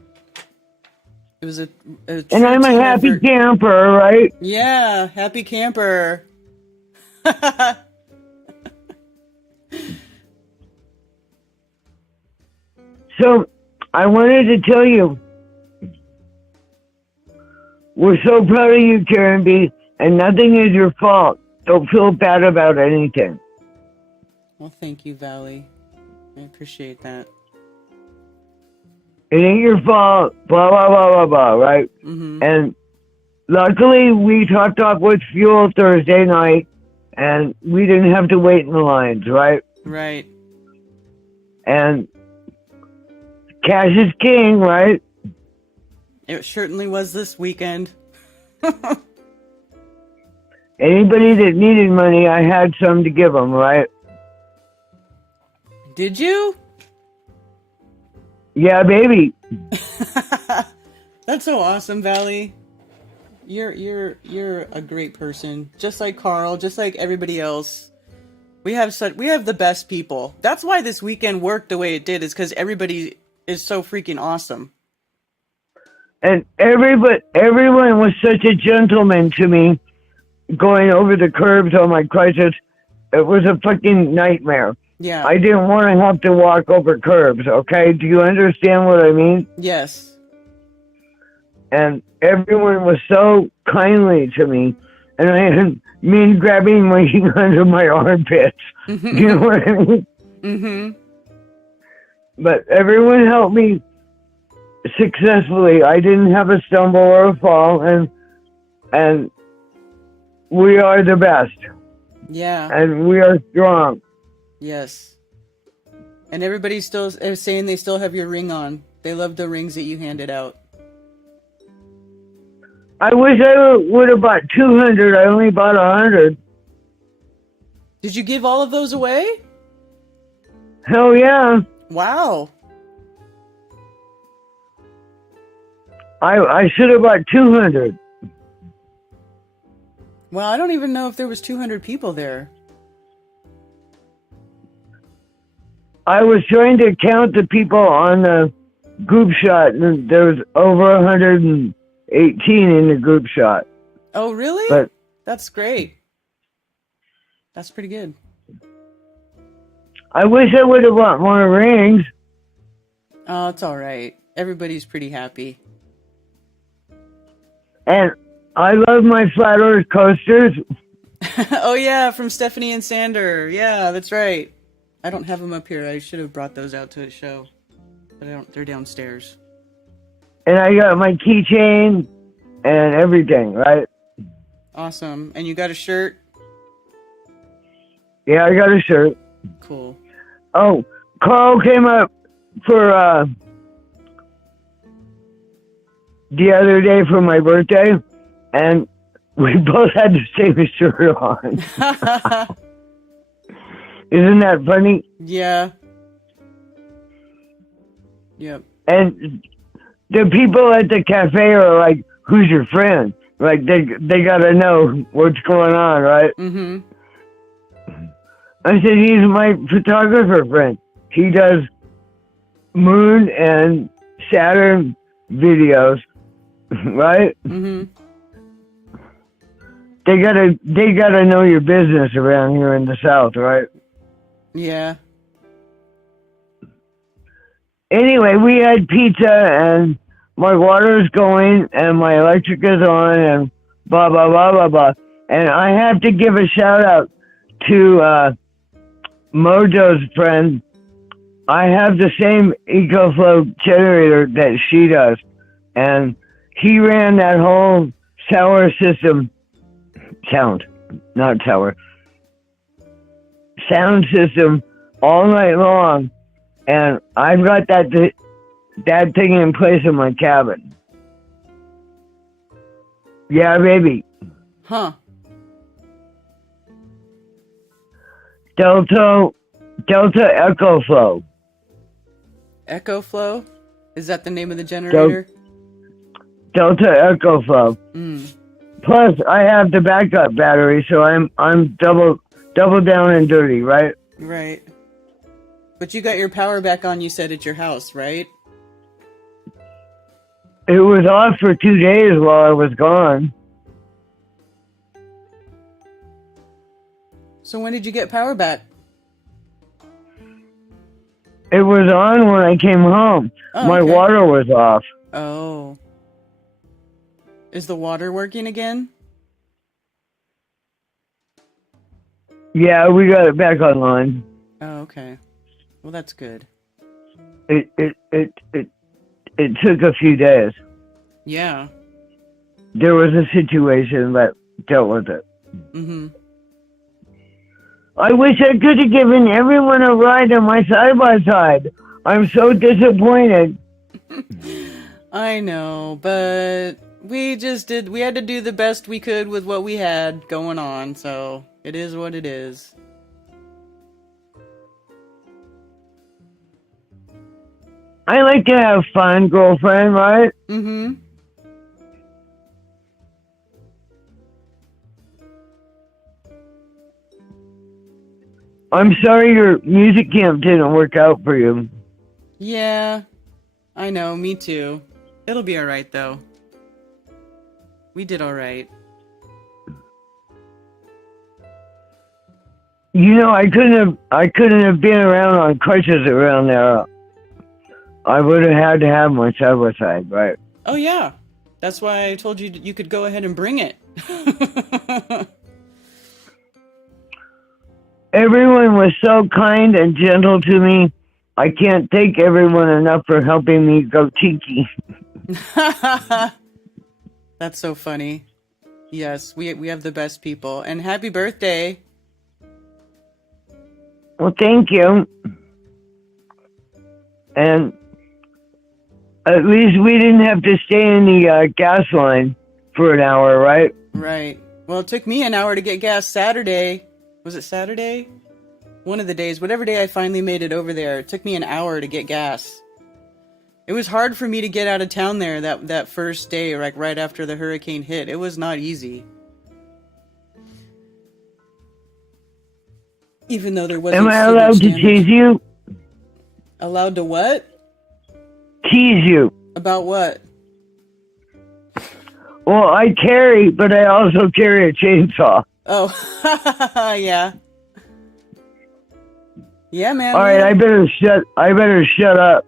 It was a and I'm a team happy effort. camper, right? Yeah, happy camper. So I wanted to tell you, we're so proud of you, Karen B, and nothing is your fault. Don't feel bad about anything. Well, thank you, Valley. I appreciate that. It ain't your fault, blah, blah, blah, blah, blah, right? Mm-hmm. And luckily, we topped off with fuel Thursday night, and we didn't have to wait in the lines, right? Right. And cash is king, right? It certainly was this weekend. Anybody that needed money, I had some to give them, right? Did you? Yeah, baby. That's so awesome, Valley. You're a great person. Just like Carl, just like everybody else. We have the best people. That's why this weekend worked the way it did, is because everybody is so freaking awesome. And everyone was such a gentleman to me going over the curbs on my crisis. It was a fucking nightmare. Yeah. I didn't want to have to walk over curbs, okay? Do you understand what I mean? Yes. And everyone was so kindly to me. And I had men grabbing me under my armpits. You know what I mean? Mm-hmm. But everyone helped me successfully. I didn't have a stumble or a fall, and we are the best. Yeah. And we are strong. Yes. And everybody's still saying they still have your ring on. They love the rings that you handed out. I wish I would have bought 200. I only bought 100. Did you give all of those away? Hell yeah. Wow. I should have bought 200. Well, I don't even know if there was 200 people there. I was trying to count the people on the group shot, and there was over 118 in the group shot. Oh, really? But that's great. That's pretty good. I wish I would have bought more rings. Oh, it's all right. Everybody's pretty happy. And I love my flat earth coasters. Oh, yeah, from Stephanie and Sander. Yeah, that's right. I don't have them up here. I should have brought those out to a show. But I don't. They're downstairs. And I got my keychain and everything, right? Awesome. And you got a shirt? Yeah, I got a shirt. Cool. Oh, Carl came up for the other day for my birthday, and we both had the same shirt on. Isn't that funny? Yeah. Yep. And the people at the cafe are like, "Who's your friend?" Like they gotta know what's going on, right? Mm-hmm. I said, he's my photographer friend. He does Moon and Saturn videos, right? Mm-hmm. They gotta know your business around here in the South, right? Yeah. Anyway, we had pizza and my water is going and my electric is on and blah, blah, blah, blah, blah. And I have to give a shout out to Mojo's friend. I have the same EcoFlow generator that she does. And he ran that whole sound system all night long. And I've got that thing in place in my cabin. Yeah, baby. Huh. Delta Echo Flow. Echo Flow? Is that the name of the generator? Delta Echo Flow. Mm. Plus, I have the backup battery, so I'm double down and dirty, right? Right. But you got your power back on, you said, at your house, right? It was off for 2 days while I was gone. So when did you get power back? It was on when I came home. Oh, My okay. water was off. Oh. Is the water working again? Yeah, we got it back online. Oh, okay. Well, that's good. It took a few days. Yeah. There was a situation that dealt with it. Mm-hmm. I wish I could have given everyone a ride on my side-by-side. I'm so disappointed. I know, but we had to do the best we could with what we had going on, so it is what it is. I like to have fun, girlfriend, right? Mm-hmm. I'm sorry your music camp didn't work out for you. Yeah, I know, me too. It'll be alright, though. We did alright. You know, I couldn't have been around on crutches around there. I would have had to have my side-by-side, right? Oh, yeah. That's why I told you you could go ahead and bring it. Everyone was so kind and gentle to me. I can't thank everyone enough for helping me go tiki. That's so funny. Yes, we have the best people. And happy birthday. Well, thank you. And at least we didn't have to stay in the gas line for an hour, right? Right. Well, it took me an hour to get gas Saturday. Was it Saturday? One of the days, whatever day I finally made it over there, it took me an hour to get gas. It was hard for me to get out of town there that first day, like right after the hurricane hit. It was not easy. Even though there wasn't. Am I so allowed much to damage. tease you? Allowed to what? Tease you. About what? Well, I carry, but I also carry a chainsaw. Oh, yeah. Yeah, man. All right, I better shut up.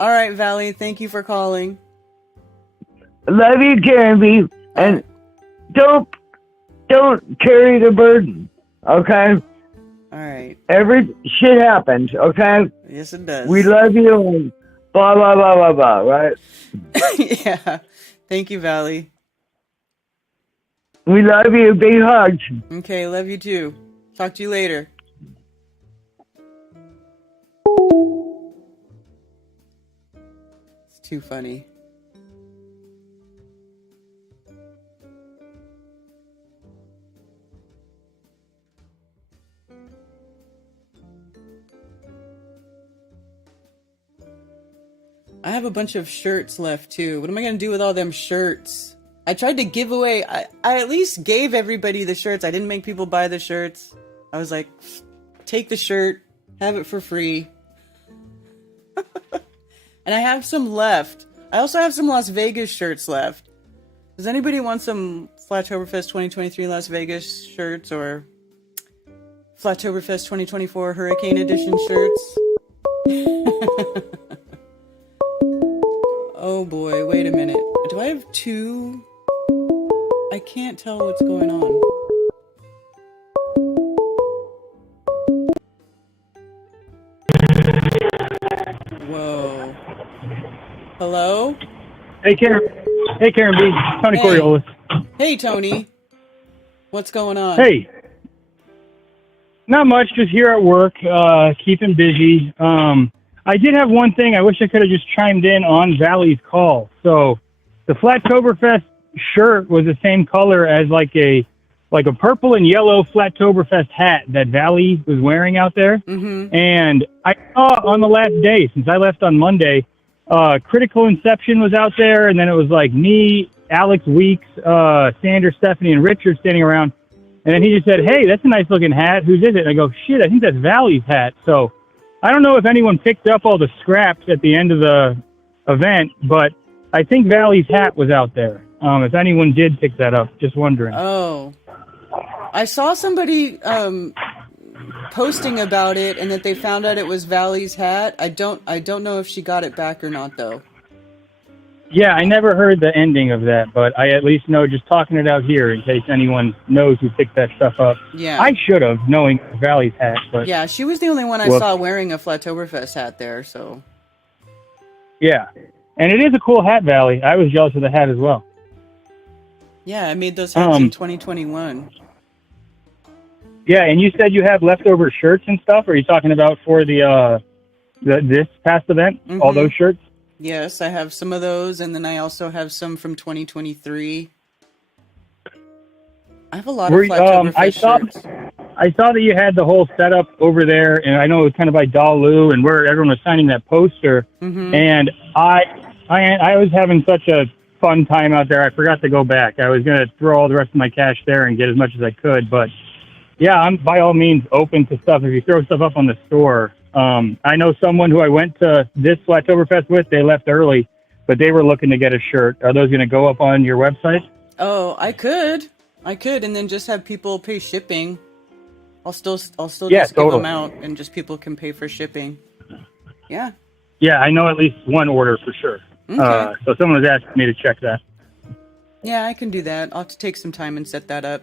All right, Valley. Thank you for calling. Love you, Karen B. And don't carry the burden, okay? All right. Every shit happens, okay? Yes, it does. We love you and blah, blah, blah, blah, blah, right? Yeah. Thank you, Valley. We love you. Big hugs. Okay, love you too. Talk to you later. It's too funny. I have a bunch of shirts left too. What am I gonna do with all them shirts? I tried to give away, I at least gave everybody the shirts. I didn't make people buy the shirts. I was like, take the shirt, have it for free. And I have some left. I also have some Las Vegas shirts left. Does anybody want some Flatoberfest 2023 Las Vegas shirts or Flatoberfest 2024 Hurricane Edition shirts? Oh boy, wait a minute. Do I have two? I can't tell what's going on. Whoa. Hello? Hey, Karen. Hey, Karen B. Tony Hey. Coriolis. Hey, Tony. What's going on? Hey. Not much, just here at work, keeping busy. I did have one thing. I wish I could have just chimed in on Valley's call. So the Flatoberfest shirt was the same color as like a purple and yellow Flatoberfest hat that Valley was wearing out there. Mm-hmm. And I saw on the last day, since I left on Monday, Critical Inception was out there, and then it was like me, Alex Weeks, Sandra, Stephanie, and Richard standing around. And then he just said, "Hey, that's a nice looking hat. Whose is it?" And I go, "Shit, I think that's Valley's hat." So I don't know if anyone picked up all the scraps at the end of the event, but I think Valley's hat was out there. If anyone did pick that up, just wondering. Oh, I saw somebody posting about it, and that they found out it was Valley's hat. I don't know if she got it back or not, though. Yeah, I never heard the ending of that, but I at least know, just talking it out here in case anyone knows who picked that stuff up. Yeah. I should have, knowing Valley's hat, but Yeah, she was the only one I Whoops. saw wearing a Flatoberfest hat there, so. yeah. And it is a cool hat, Valley. I was jealous of the hat as well. Yeah, I made those hats in 2021. Yeah, and you said you have leftover shirts and stuff. Are you talking about for this past event? All Mhm. those shirts? Yes, I have some of those, and then I also have some from 2023. I have a lot of Flatoberfest shirts. I saw that you had the whole setup over there, and I know it was kind of by Dalu, and where everyone was signing that poster. Mhm. And I was having such a fun time out there. I forgot to go back. I was going to throw all the rest of my cash there and get as much as I could. But yeah, I'm by all means open to stuff. If you throw stuff up on the store, I know someone who I went to this Flatoberfest with. They left early, but they were looking to get a shirt. Are those going to go up on your website? Oh, I could, and then just have people pay shipping. I'll still Yeah, just give them totally. out, and just people can pay for shipping. Yeah. Yeah, I know at least one order for sure. Okay. So someone was asking me to check that. Yeah, I can do that. I'll have to take some time and set that up.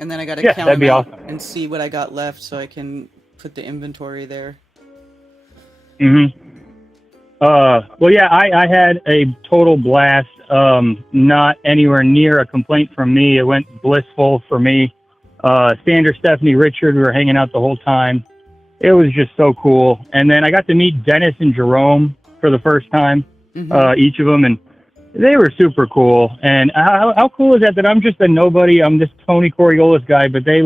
And then I got to Yeah, count that'd them be out awesome. and see what I got left so I can put the inventory there. Well, yeah, I had a total blast. Not anywhere near a complaint from me. It went blissful for me. Sandra, Stephanie, Richard, we were hanging out the whole time. It was just so cool. And then I got to meet Dennis and Jerome for the first time, each of them, and they were super cool. And how cool is that I'm just a nobody? I'm this Tony Coriolis guy, but they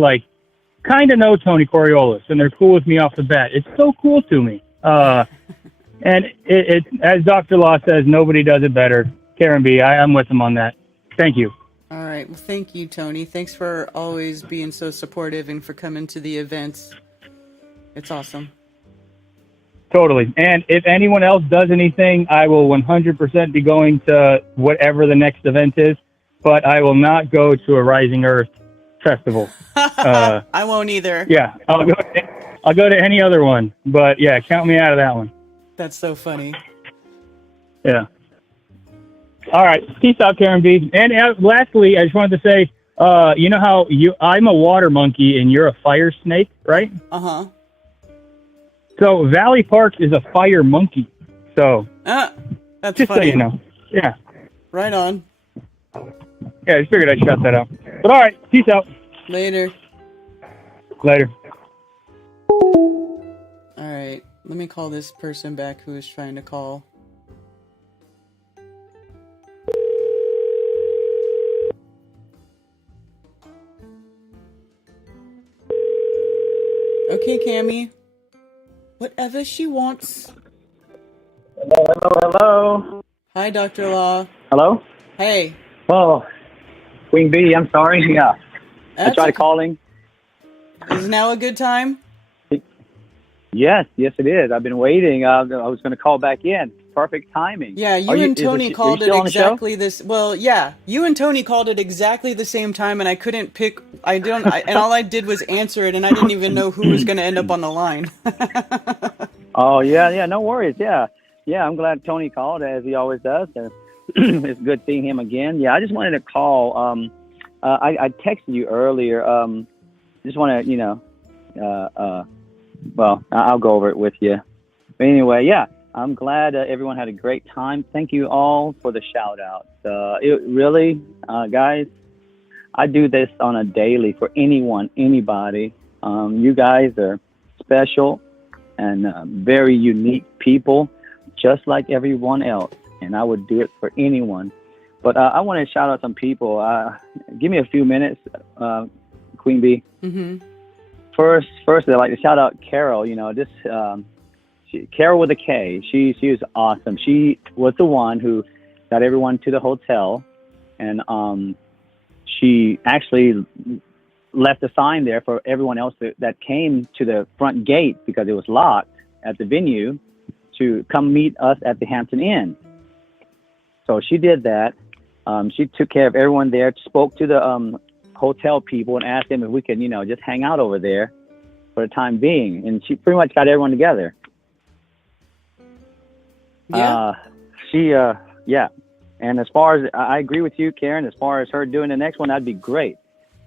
kind of know Tony Coriolis, and they're cool with me off the bat. It's so cool to me. And it as Dr. Law says, nobody does it better. Karen B., I'm with him on that. Thank you. All right. Well, thank you, Tony. Thanks for always being so supportive and for coming to the events. It's awesome. Totally. And if anyone else does anything, I will 100% be going to whatever the next event is, but I will not go to a Rising Earth festival. I won't either. Yeah, I'll go to any other one, but yeah, count me out of that one. That's so funny. Yeah. All right. Peace out, Karen B. And lastly, I just wanted to say, you know how I'm a water monkey and you're a fire snake, right? Uh-huh. So Valley Park is a fire monkey. So that's just funny. so you know. Yeah. Right on. Yeah, I just figured I'd shout that out. But all right. Peace out. Later. Later. All right. Let me call this person back who is trying to call. Okay, Cammy. Whatever she wants. Hello. Hi, Dr. Law. Hello? Hey. Oh, Queen Bee, I'm sorry. Yeah. That's I tried okay. calling. Is now a good time? Yes, it is. I've been waiting. I was going to call back in. Perfect timing. Yeah, you and Tony called it exactly this. Well, yeah, you and Tony called it exactly the same time, and I couldn't pick. And all I did was answer it, and I didn't even know who was going to end up on the line. Oh, yeah, no worries. Yeah, I'm glad Tony called, as he always does. And it's good seeing him again. Yeah, I just wanted to call. I texted you earlier. Just want to, well, I'll go over it with you. But anyway, yeah, I'm glad everyone had a great time. Thank you all for the shout outs. It really, guys, I do this on a daily for anyone, anybody. You guys are special and very unique people, just like everyone else. And I would do it for anyone. But I want to shout out some people. Give me a few minutes, Queen Bee. Mm-hmm. First, I'd like to shout out Carol. Carol with a K. She was awesome. She was the one who got everyone to the hotel, and she actually left a sign there for everyone else that came to the front gate because it was locked at the venue. to come meet us at the Hampton Inn. So she did that. She took care of everyone there, spoke to the hotel people and asked them if we could, just hang out over there for the time being. And she pretty much got everyone together. Yeah. Yeah. And as far as, I agree with you, Karen, as far as her doing the next one, that'd be great.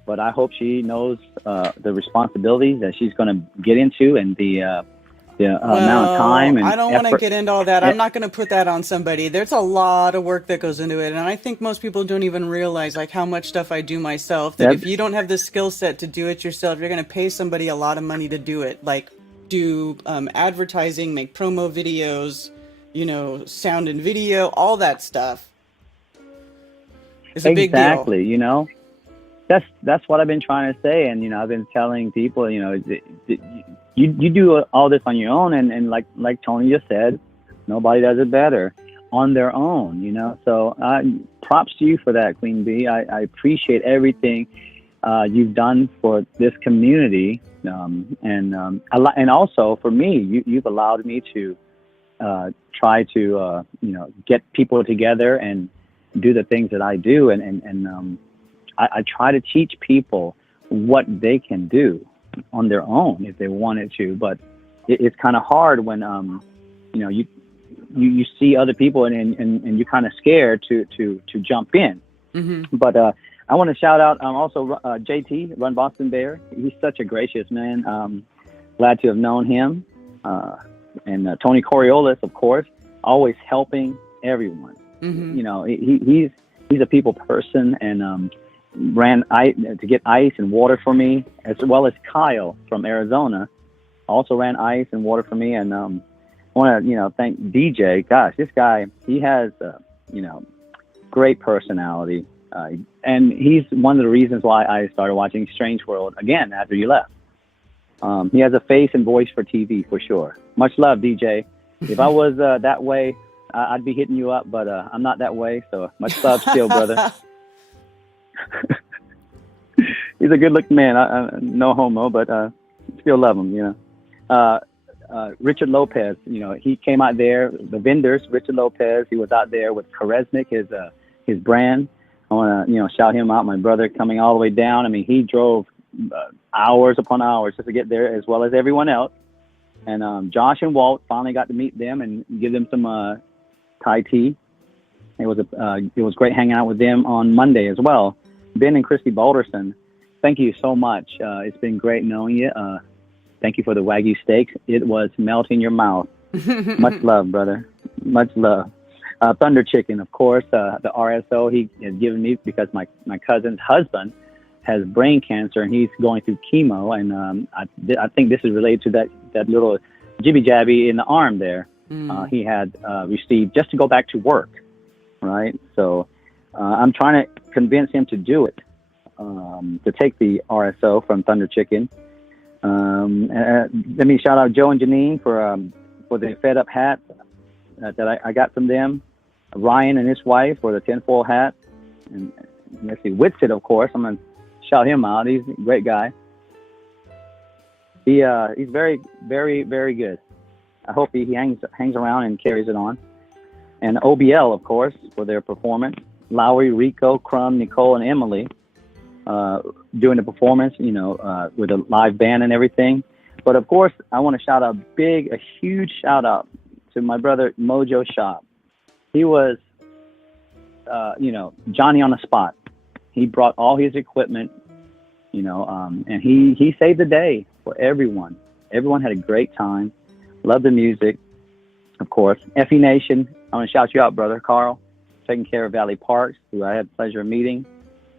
But I hope she knows the responsibilities that she's going to get into and the amount of time and I don't want to effort. get into all that. I'm not going to put that on somebody. There's a lot of work that goes into it, and I think most people don't even realize like how much stuff I do myself. That if you don't have the skill set to do it yourself, you're going to pay somebody a lot of money to do it. Like do advertising, make promo videos, sound and video, all that stuff. It's a big deal. Exactly. That's what I've been trying to say, and I've been telling people, you do all this on your own, and like Tony just said, nobody does it better on their own, So props to you for that, Queen Bee. I appreciate everything you've done for this community, and also for me, you've allowed me to try to get people together and do the things that I do, and I try to teach people what they can do on their own if they wanted to, but it's kind of hard when you see other people and you're kind of scared to jump in. Mm-hmm. But I want to shout out also JT, Run Boston Bear. He's such a gracious man. Glad to have known him, and Tony Coriolis, of course, always helping everyone. Mm-hmm. He's a people person, and ran to get ice and water for me, as well as Kyle from Arizona also ran ice and water for me. And I want to thank DJ. Gosh, this guy, he has great personality, and he's one of the reasons why I started watching Strange World again after you left. He has a face and voice for TV for sure. Much love, DJ. If I was that way, I'd be hitting you up, but I'm not that way, so much love still, brother. He's a good-looking man. I no homo, but still love him. Richard Lopez. He came out there. The vendors, Richard Lopez. He was out there with Karesnik, his brand. I want to shout him out. My brother coming all the way down. I mean, he drove hours upon hours just to get there, as well as everyone else. And Josh and Walt finally got to meet them and give them some Thai tea. It was great hanging out with them on Monday as well. Ben and Christy Balderson, thank you so much. It's been great knowing you. Thank you for the Wagyu steaks. It was melting your mouth. Much love, brother. Much love. Thunder Chicken, of course, the RSO he has given me because my cousin's husband has brain cancer and he's going through chemo. And I think this is related to that little jibby-jabby in the arm there. He had received just to go back to work. Right. So I'm trying to convince him to do it, to take the RSO from Thunder Chicken. Let me shout out Joe and Janine for the Fed Up hat that I got from them. Ryan and his wife for the tinfoil hat. And let's see, Whitsit, of course. I'm going to shout him out. He's a great guy. He's very, very, very good. I hope he hangs around and carries it on. And OBL, of course, for their performance. Lowry, Rico, Crum, Nicole, and Emily doing the performance, with a live band and everything. But, of course, I want to shout out a huge shout out to my brother Mojo Shop. He was, Johnny on the spot. He brought all his equipment, and he saved the day for everyone. Everyone had a great time. Loved the music, of course. FE Nation, I want to shout you out, brother Carl, taking care of Valley Parks, who I had the pleasure of meeting.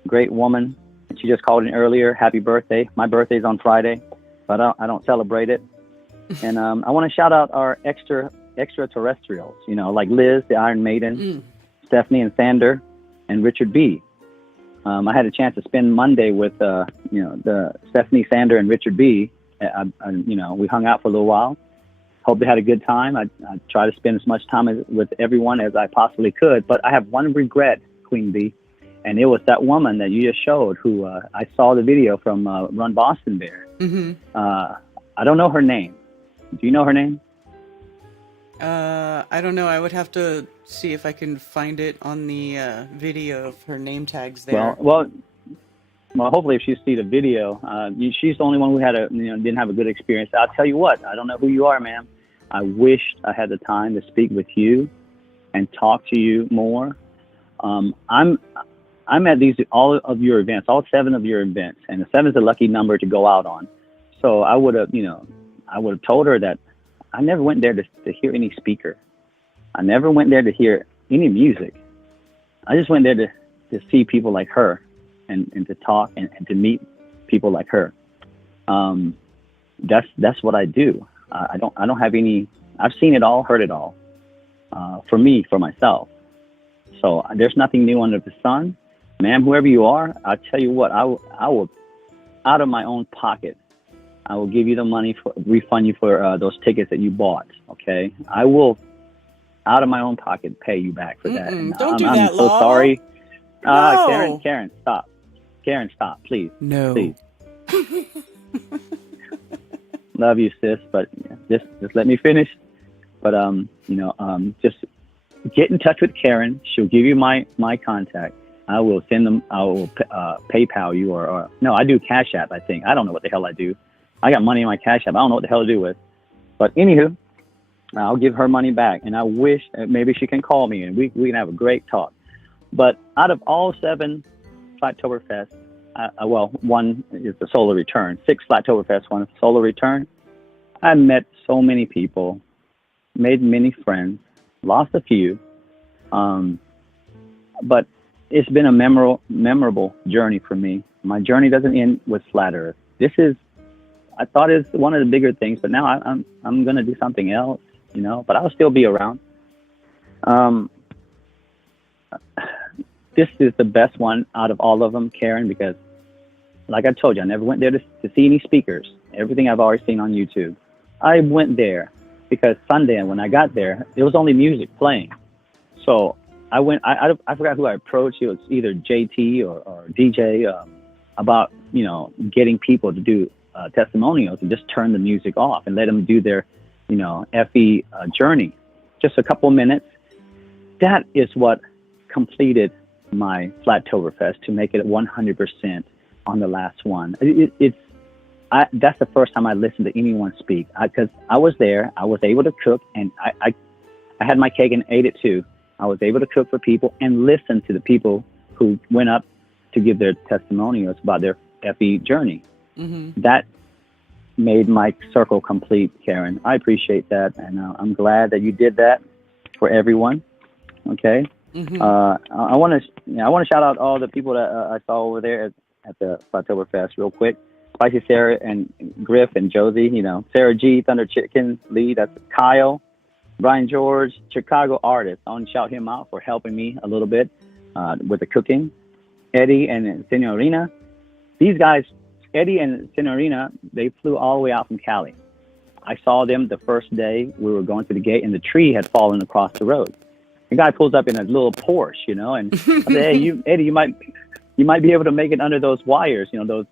Great woman. And she just called in earlier. Happy birthday. My birthday's on Friday, but I don't celebrate it. And I want to shout out our extraterrestrials, like Liz, the Iron Maiden, Stephanie and Sander, and Richard B. I had a chance to spend Monday with, the Stephanie, Sander, and Richard B. We hung out for a little while. Hope they had a good time. I try to spend as much time with everyone as I possibly could. But I have one regret, Queen Bee, and it was that woman that you just showed who I saw the video from Run Boston Bear. Mm-hmm. I don't know her name. Do you know her name? I don't know. I would have to see if I can find it on the video of her name tags there. Well, hopefully if she see the video, she's the only one who didn't have a good experience. I'll tell you what, I don't know who you are, ma'am. I wished I had the time to speak with you and talk to you more. I'm at all of your events, all 7 of your events, and the 7 is a lucky number to go out on. So I would have told her that I never went there to hear any speaker. I never went there to hear any music. I just went there to see people like her and to talk and to meet people like her. That's what I do. I don't have any. I've seen it all, heard it all. For myself. So there's nothing new under the sun, ma'am. Whoever you are, I'll tell you what. I will, out of my own pocket, I will give you the money refund you for those tickets that you bought. Okay, I will, out of my own pocket, pay you back for that. Don't do that, I'm so Law. sorry. No. Karen, stop. Karen, stop, please. No. Please. Love you, sis, but just let me finish. But just get in touch with Karen. She'll give you my contact. I will send them. I will PayPal you or no, I do Cash App. I think I don't know what the hell I do. I got money in my Cash App. I don't know what the hell to do with. But anywho, I'll give her money back, and I wish maybe she can call me and we can have a great talk. But out of all 7 Flatoberfest, one is the Solar Return. 6 Flatoberfest, 1 Solar Return. I met so many people, made many friends, lost a few, but it's been a memorable journey for me. My journey doesn't end with Flat Earth. I thought it's one of the bigger things, but now I'm going to do something else, but I'll still be around. This is the best one out of all of them, Karen, because like I told you, I never went there to see any speakers. Everything I've already seen on YouTube. I went there because Sunday, when I got there, there was only music playing. So I went, I forgot who I approached. It was either JT or DJ about, getting people to do testimonials and just turn the music off and let them do their, FE journey. Just a couple minutes. That is what completed my Flatoberfest to make it 100% on the last one. That's the first time I listened to anyone speak because I was there. I was able to cook, and I had my cake and ate it too. I was able to cook for people and listen to the people who went up to give their testimonials about their FE journey. Mm-hmm. That made my circle complete, Karen. I appreciate that, and I'm glad that you did that for everyone. Okay. Mm-hmm. I want to shout out all the people that I saw over there at the Flatoberfest real quick. Spicy Sarah and Griff and Josie, Sarah G, Thunder Chicken Lee, that's Kyle, Brian George, Chicago artist. I want to shout him out for helping me a little bit with the cooking. Eddie and Senorina. These guys, Eddie and Senorina, they flew all the way out from Cali. I saw them the first day we were going to the gate, and the tree had fallen across the road. The guy pulls up in a little Porsche, and I said, "Hey, Eddie, you might be able to make it under those wires, those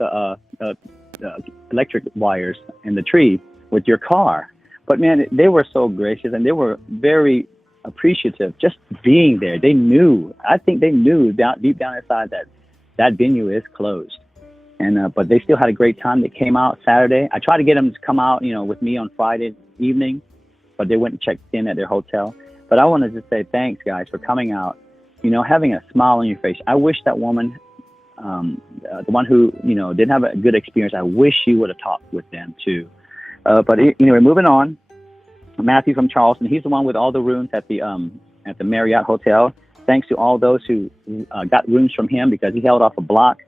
electric wires in the tree with your car." But man, they were so gracious and they were very appreciative just being there. They knew, I think they knew deep down inside that venue is closed. And but they still had a great time. They came out Saturday. I tried to get them to come out, with me on Friday evening, but they went and checked in at their hotel. But I wanted to say thanks, guys, for coming out, having a smile on your face. I wish that woman, the one who, didn't have a good experience, I wish she would have talked with them too. But anyway, moving on. Matthew from Charleston, he's the one with all the rooms at the Marriott Hotel. Thanks to all those who got rooms from him because he held off a block.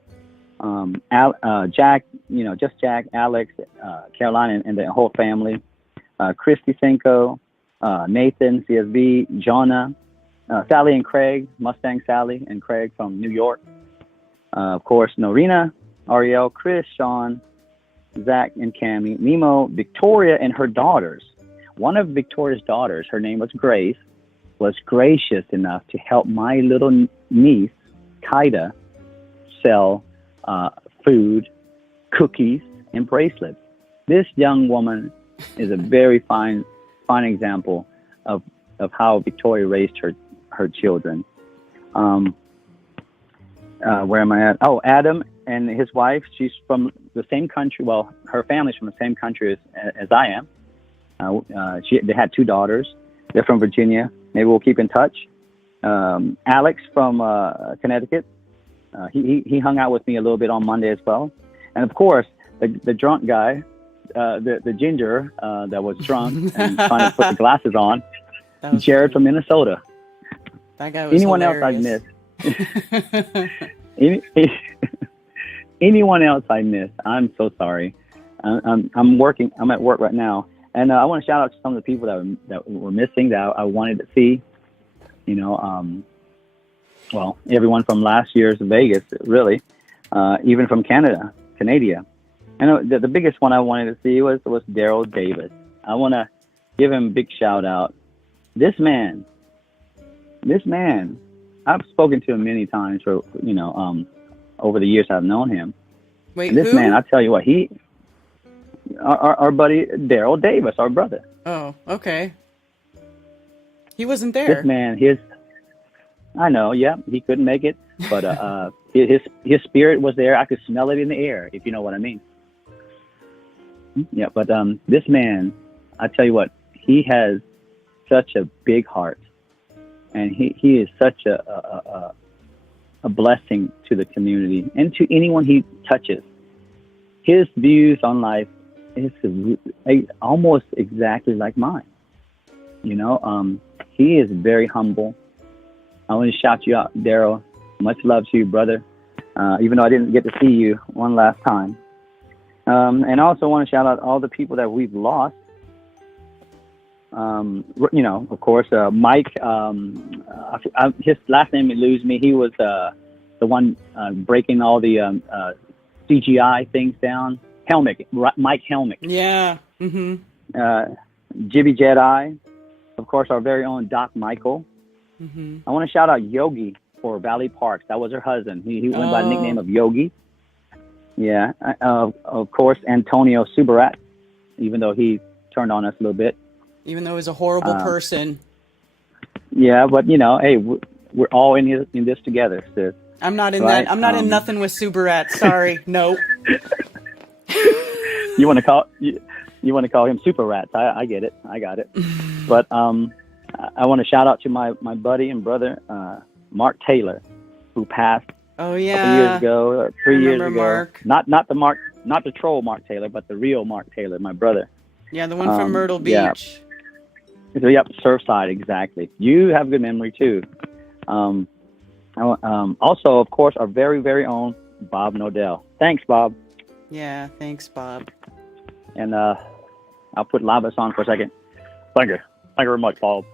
Jack, just Jack, Alex, Caroline, and the whole family. Christy Senko, Nathan, CSB, Jonah, Sally and Craig, Mustang Sally and Craig from New York. Of course, Norina, Ariel, Chris, Sean, Zach and Cammie, Nemo, Victoria, and her daughters. One of Victoria's daughters, her name was Grace, was gracious enough to help my little niece, Kaida, sell food, cookies, and bracelets. This young woman is a very fine example of how Victoria raised her children. Where am I at? Oh, Adam and his wife. She's from the same country. Well, her family's from the same country as I am. They had 2 daughters. They're from Virginia. Maybe we'll keep in touch. Alex from Connecticut. He hung out with me a little bit on Monday as well. And of course, the drunk guy, the ginger that was drunk and trying to put the glasses on, Jared from Minnesota. That guy was Anyone hilarious. else I missed? Anyone else I missed? I'm so sorry. I'm working. I'm at work right now, and I want to shout out to some of the people that were missing that I wanted to see. You know, well, everyone from last year's Vegas, really, even from Canada. And the biggest one I wanted to see was Daryl Davis. I want to give him a big shout out. This man, I've spoken to him many times for, over the years I've known him. Wait, and this who? man, I tell you what, our buddy Daryl Davis, our brother. Oh, okay. He wasn't there. This man, I know, yeah, he couldn't make it, but his spirit was there. I could smell it in the air, if you know what I mean. Yeah, but this man, I tell you what, he has such a big heart, and he is such a blessing to the community and to anyone he touches. His views on life is almost exactly like mine. He is very humble. I want to shout you out, Daryl. Much love to you, brother. Even though I didn't get to see you one last time. And I also want to shout out all the people that we've lost. Of course, Mike, his last name eludes me. He was the one breaking all the CGI things down. Mike Helmick. Yeah. Mm-hmm. Jibby Jedi. Of course, our very own Doc Michael. Mm-hmm. I want to shout out Yogi for Valley Parks. That was her husband. He went by the nickname of Yogi. Yeah. Of course, Antonio Subarat, even though he turned on us a little bit. Even though he's a horrible person. Yeah, but hey, we're all in this together, sis. I'm not in right? that. I'm not in nothing with Subarat. Sorry, no. You want to call him Super Rats? I get it. I got it. But I want to shout out to my buddy and brother Mark Taylor, who passed. Oh yeah. A couple years ago, 3 years ago. Mark. Not the troll Mark Taylor, but the real Mark Taylor, my brother. Yeah, the one from Myrtle Beach. Yeah. So, yep, Surfside, exactly. You have good memory too. Also, of course, our very, very own Bob Nodell. Thanks, Bob. Yeah, thanks, Bob. And I'll put Labas on for a second. Thank you very much, Bob.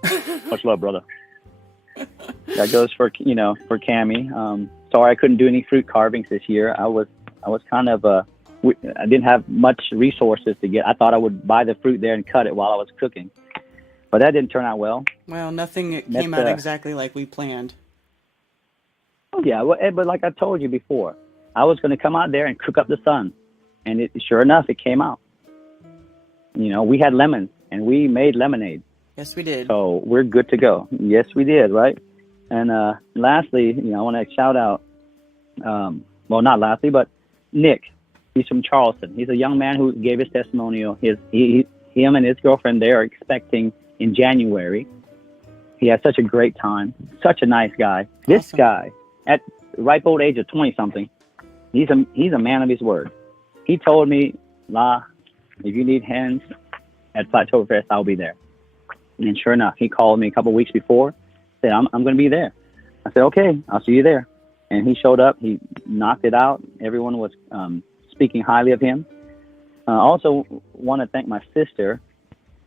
Much love, brother. That goes for Cammie. Sorry I couldn't do any fruit carvings this year. I was kind of I didn't have much resources to get. I thought I would buy the fruit there and cut it while I was cooking, but that didn't turn out well. Well, nothing came out exactly like we planned. Oh yeah, but like I told you before, I was going to come out there and cook up the sun, and sure enough, it came out. We had lemons and we made lemonade. Yes, we did. So we're good to go. Yes, we did, right? And lastly, I want to shout out, well, not lastly, but Nick. He's from Charleston. He's a young man who gave his testimonial. Him and his girlfriend, they are expecting in January. He had such a great time. Such a nice guy. Awesome. This guy, at ripe old age of 20-something, he's a man of his word. He told me, La, if you need hands at Flatoberfest, I'll be there. And sure enough, he called me a couple of weeks before, said, I'm going to be there. I said, okay, I'll see you there. And he showed up. He knocked it out. Everyone was speaking highly of him. I also want to thank my sister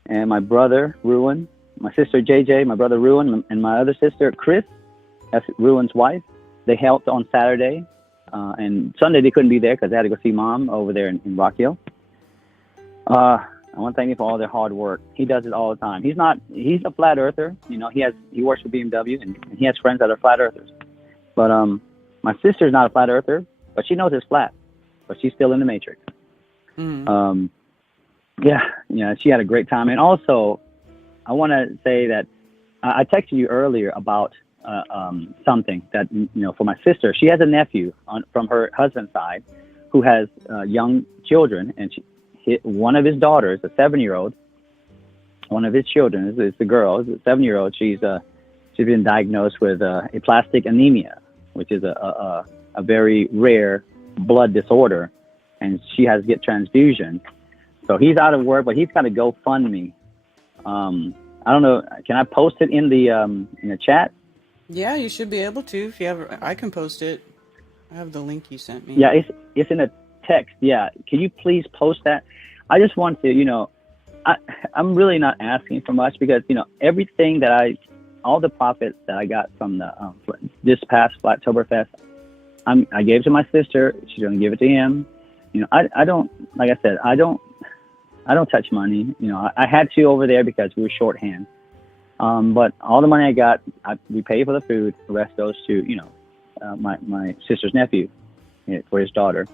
and my brother, Ruin, my sister, JJ, my brother, Ruin, and my other sister, Chris, that's Ruin's wife. They helped on Saturday. And Sunday they couldn't be there because they had to go see Mom over there in Rock Hill. I want to thank him for all their hard work. He does it all the time. He's a flat earther. He works for BMW and he has friends that are flat earthers. But my sister's not a flat earther, but she knows it's flat. But she's still in the Matrix. Mm. Yeah, she had a great time. And also, I want to say that I texted you earlier about something that, for my sister. She has a nephew from her husband's side who has young children, and one of his daughters, a 7-year-old, one of his children is the girl, is a 7-year-old. She's been diagnosed with aplastic anemia, which is a very rare blood disorder, and she has to get transfusion. So he's out of work, but he's got to GoFundMe. I don't know. Can I post it in the chat? Yeah, you should be able to. If you have, I can post it. I have the link you sent me. Yeah, it's in a text. Yeah, can you please post that? I just want to, I'm really not asking for much because everything that all the profits that I got from this past Flatoberfest, I gave to my sister. She's gonna give it to him. I don't, like I said, I don't touch money. I had to over there because we were shorthand. But all the money I got, we pay for the food. The rest goes to, my sister's nephew for his daughter,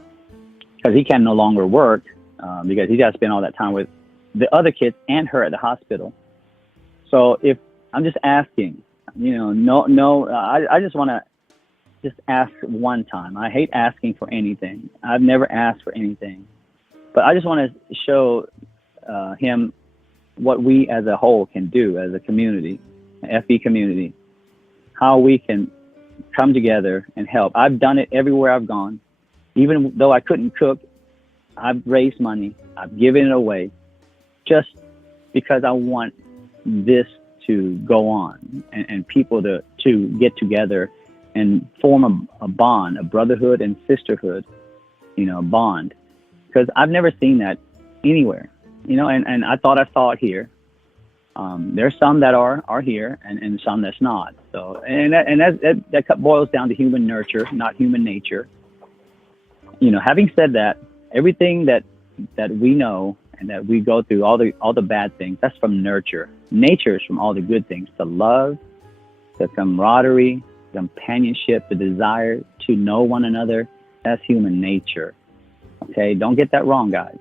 because he can no longer work because he's got to spend all that time with the other kids and her at the hospital. So if I'm just asking, I just want to just ask one time. I hate asking for anything. I've never asked for anything, but I just want to show him what we as a whole can do as a community, an FE community, how we can come together and help. I've done it everywhere I've gone. Even though I couldn't cook, I've raised money. I've given it away just because I want this to go on and people to get and form a bond, a brotherhood and sisterhood, bond. Because I've never seen that anywhere, and I thought I saw it here. There's some that are here and some that's not. So, and that boils down to human nurture, not human nature. Having said that, everything that we know and that we go through, all the bad things, that's from nurture. Nature is from all the good things, the love, the camaraderie, companionship, the desire to know one another. That's human nature. Okay, don't get that wrong, guys.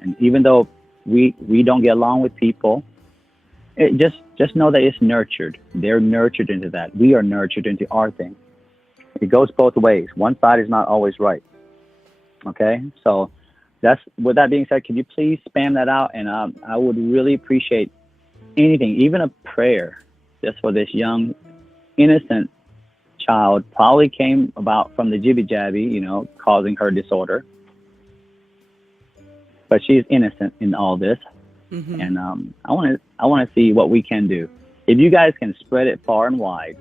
And even though we don't get along with people, just know that it's nurtured. They're nurtured into that. We are nurtured into our thing. It goes both ways. One side is not always right. Okay, so with that being said, could you please spam that out? And I would really appreciate anything, even a prayer, just for this young, innocent child. Probably came about from the jibby jabby, causing her disorder. But she's innocent in all this. Mm-hmm. And I want to see what we can do. If you guys can spread it far and wide,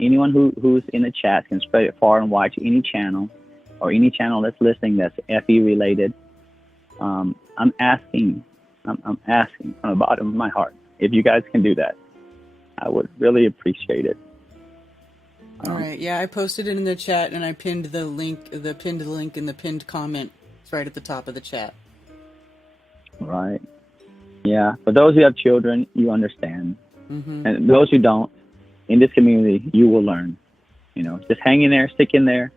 anyone who's in the chat can spread it far and wide to any channel or any channel that's listening that's FE related. I'm asking from the bottom of my heart, if you guys can do that, I would really appreciate it. All right. Yeah, I posted it in the chat and I pinned the link in the pinned comment. It's right at the top of the chat. Right. Yeah. For those who have children, you understand. Mm-hmm. And those who don't, in this community, you will learn. Just hang in there, stick in there.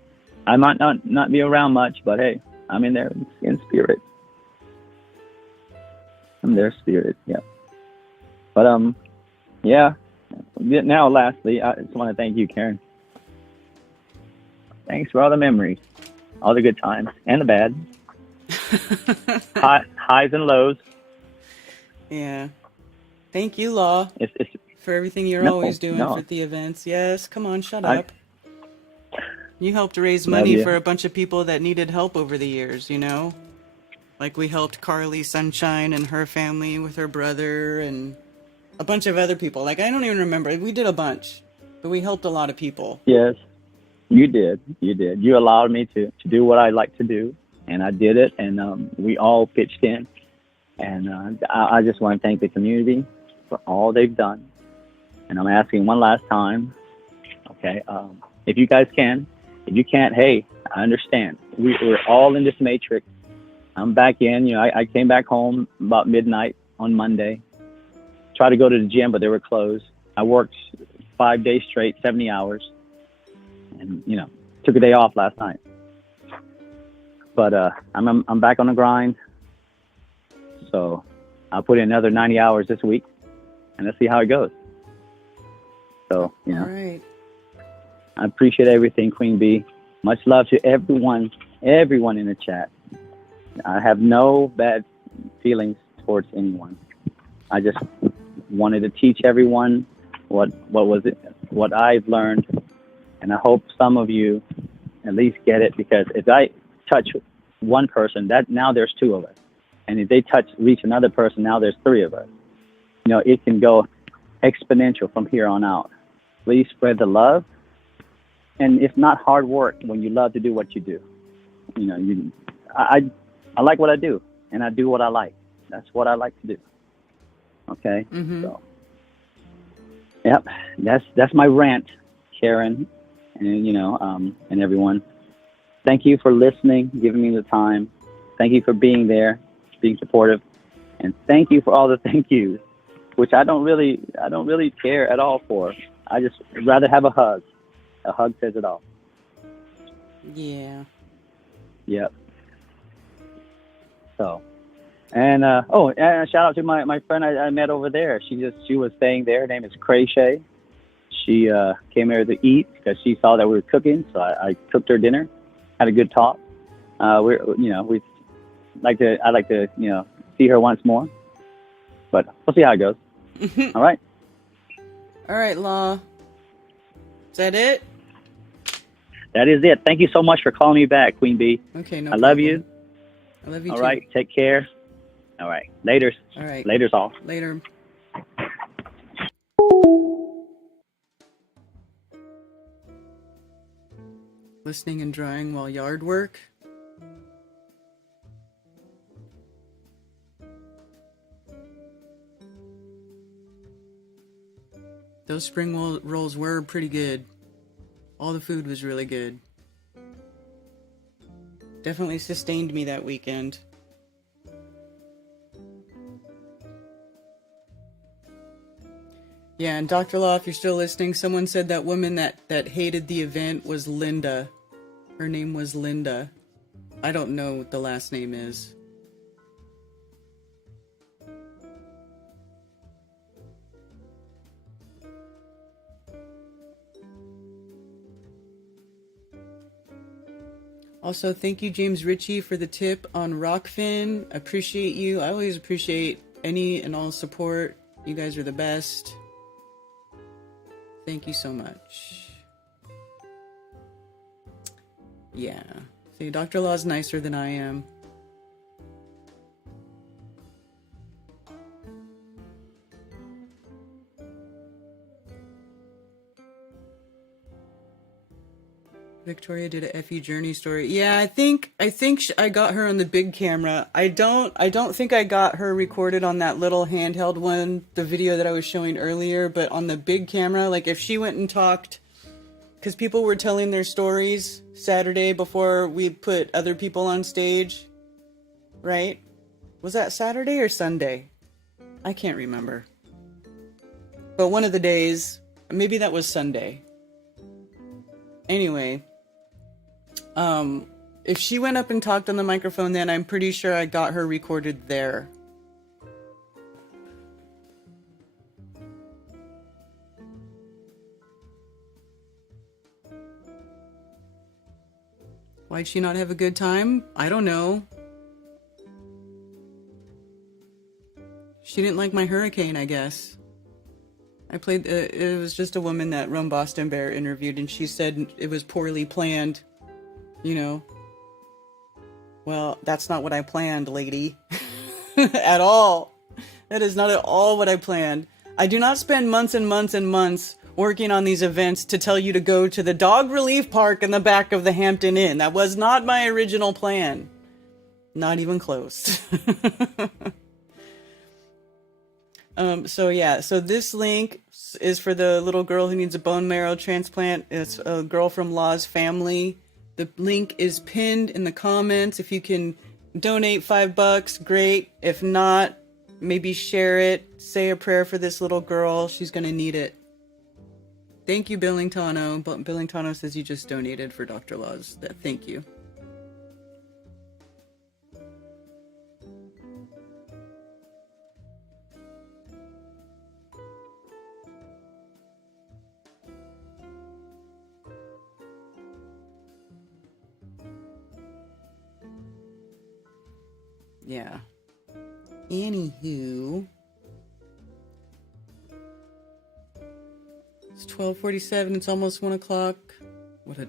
I might not be around much, but hey, I'm in there in spirit. I'm their spirit, yeah. But yeah. Now, lastly, I just want to thank you, Karen. Thanks for all the memories, all the good times and the bad, highs and lows. Yeah. Thank you, Law, for everything you're always doing for the events. Yes, come on, shut up. You helped raise money for a bunch of people that needed help over the years, Like we helped Carly Sunshine and her family with her brother and a bunch of other people. Like, I don't even remember. We did a bunch, but we helped a lot of people. Yes, you did. You did. You allowed me to do what I like to do, and I did it, and we all pitched in. And I just want to thank the community for all they've done. And I'm asking one last time, okay, if you guys can. If you can't, hey, I understand. We're all in this matrix. I'm back in. I came back home about midnight on Monday. Tried to go to the gym, but they were closed. I worked 5 days straight, 70 hours. And, took a day off last night. But I'm back on the grind. So I'll put in another 90 hours this week. and let's see how it goes. So, you know, All right. I appreciate everything, Queen Bee. Much love to everyone in the chat. I have no bad feelings towards anyone. I just wanted to teach everyone what I've learned, and I hope some of you at least get it, because if I touch one person, that now there's two of us, and if they reach another person, now there's three of us. You know, it can go exponential from here on out. Please spread the love, and it's not hard work when you love to do what you do. You know, I like what I do, and I do what I like. That's what I like to do. Okay. Mm-hmm. So, yep, that's my rant, Karen, and and everyone. Thank you for listening, giving me the time. Thank you for being there, being supportive, and thank you for all the thank yous, which I don't really care at all for. I just rather have a hug. A hug says it all. Yeah. Yep. So, and and shout out to my friend I met over there. She was staying there. Her name is Cray. She came here to eat because she saw that we were cooking. So I cooked her dinner. Had a good talk. I'd like to see her once more. But we'll see how it goes. All right. All right, Law. Is that it? That is it. Thank you so much for calling me back, Queen Bee. Okay, no I love problem. you. I love you All too. right. Take care. All right. Laters. All right. Laters all. Later. Listening and drawing while yard work. Those spring rolls were pretty good. All the food was really good. Definitely sustained me that weekend. Yeah, and Dr. Law, if you're still listening, someone said that woman that hated the event was Linda. Her name was Linda. I don't know what the last name is. Also, thank you, James Ritchie, for the tip on Rockfin. Appreciate you. I always appreciate any and all support. You guys are the best. Thank you so much. Yeah. See, Dr. Law's nicer than I am. Victoria did a FE Journey story. Yeah, I think I got her on the big camera. I don't think I got her recorded on that little handheld one, the video that I was showing earlier, but on the big camera, like if she went and talked, because people were telling their stories Saturday before we put other people on stage, right? Was that Saturday or Sunday? I can't remember. But one of the days, maybe that was Sunday. Anyway, if she went up and talked on the microphone, then I'm pretty sure I got her recorded there. Why'd she not have a good time? I don't know. She didn't like my hurricane, I guess. I played, it was just a woman that Rum Boston Bear interviewed, and she said it was poorly planned, you know. Well, that's not what I planned, lady. At all. That is not at all what I planned. I do not spend months and months and months working on these events to tell you to go to the dog relief park in the back of the Hampton Inn. That was not my original plan. Not even close. So this link is for the little girl who needs a bone marrow transplant. It's a girl from Law's family. The link is pinned in the comments. If you can donate $5, great. If not, maybe share it. Say a prayer for this little girl. She's going to need it. Thank you, Billingtano. Billingtano says you just donated for Dr. Law's. Thank you. Yeah. Anywho, it's 12:47. It's almost 1 o'clock. What a...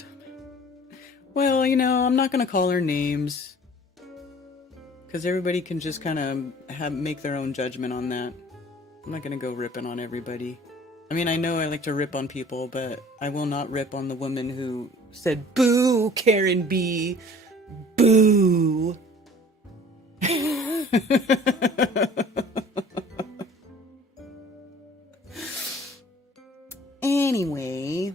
Well, you know, I'm not going to call her names because everybody can just kind of make their own judgment on that. I'm not going to go ripping on everybody. I mean, I know I like to rip on people, but I will not rip on the woman who said, "Boo, Karen B. Boo." Anyway,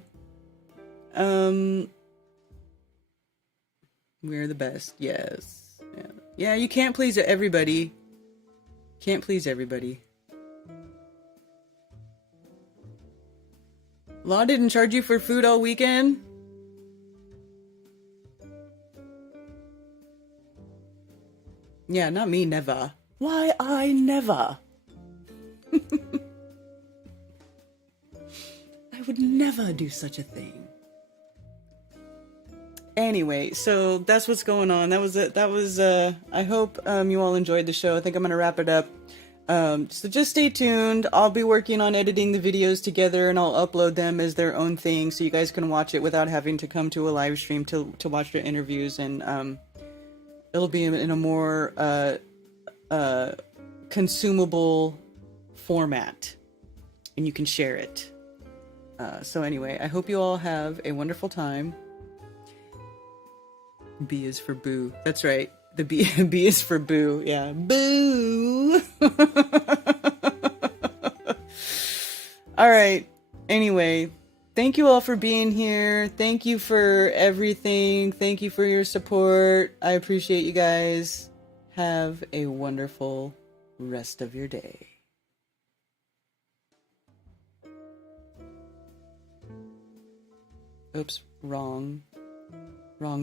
we're the best. Yes. Yeah, you can't please everybody. Can't please everybody. Law didn't charge you for food all weekend? Yeah, not me, never. Why, I never. I would never do such a thing. Anyway, so that's what's going on. That was I hope you all enjoyed the show. I think I'm going to wrap it up. So just stay tuned. I'll be working on editing the videos together, and I'll upload them as their own thing so you guys can watch it without having to come to a live stream to watch the interviews, and it'll be in a more consumable format, and you can share it. So anyway, I hope you all have a wonderful time. B is for boo. That's right. The B is for boo. Yeah. Boo. All right. Anyway, thank you all for being here. Thank you for everything. Thank you for your support. I appreciate you guys. Have a wonderful rest of your day. Oops, wrong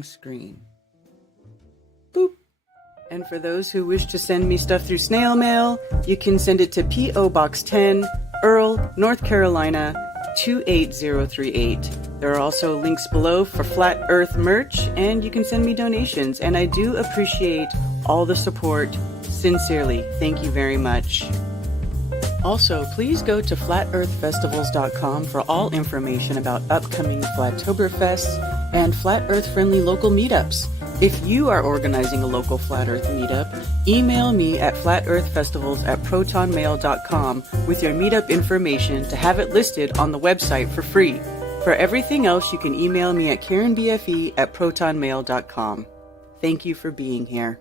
screen. Boop. And for those who wish to send me stuff through snail mail, you can send it to P.O. Box 10, Earl, North Carolina, 28038. There are also links below for Flat Earth merch, and you can send me donations. And I do appreciate all the support. Sincerely, thank you very much. Also, please go to flatearthfestivals.com for all information about upcoming Flatoberfest and Flat Earth-friendly local meetups. If you are organizing a local Flat Earth meetup, email me at flatearthfestivals@protonmail.com with your meetup information to have it listed on the website for free. For everything else, you can email me at karenbfe@protonmail.com. Thank you for being here.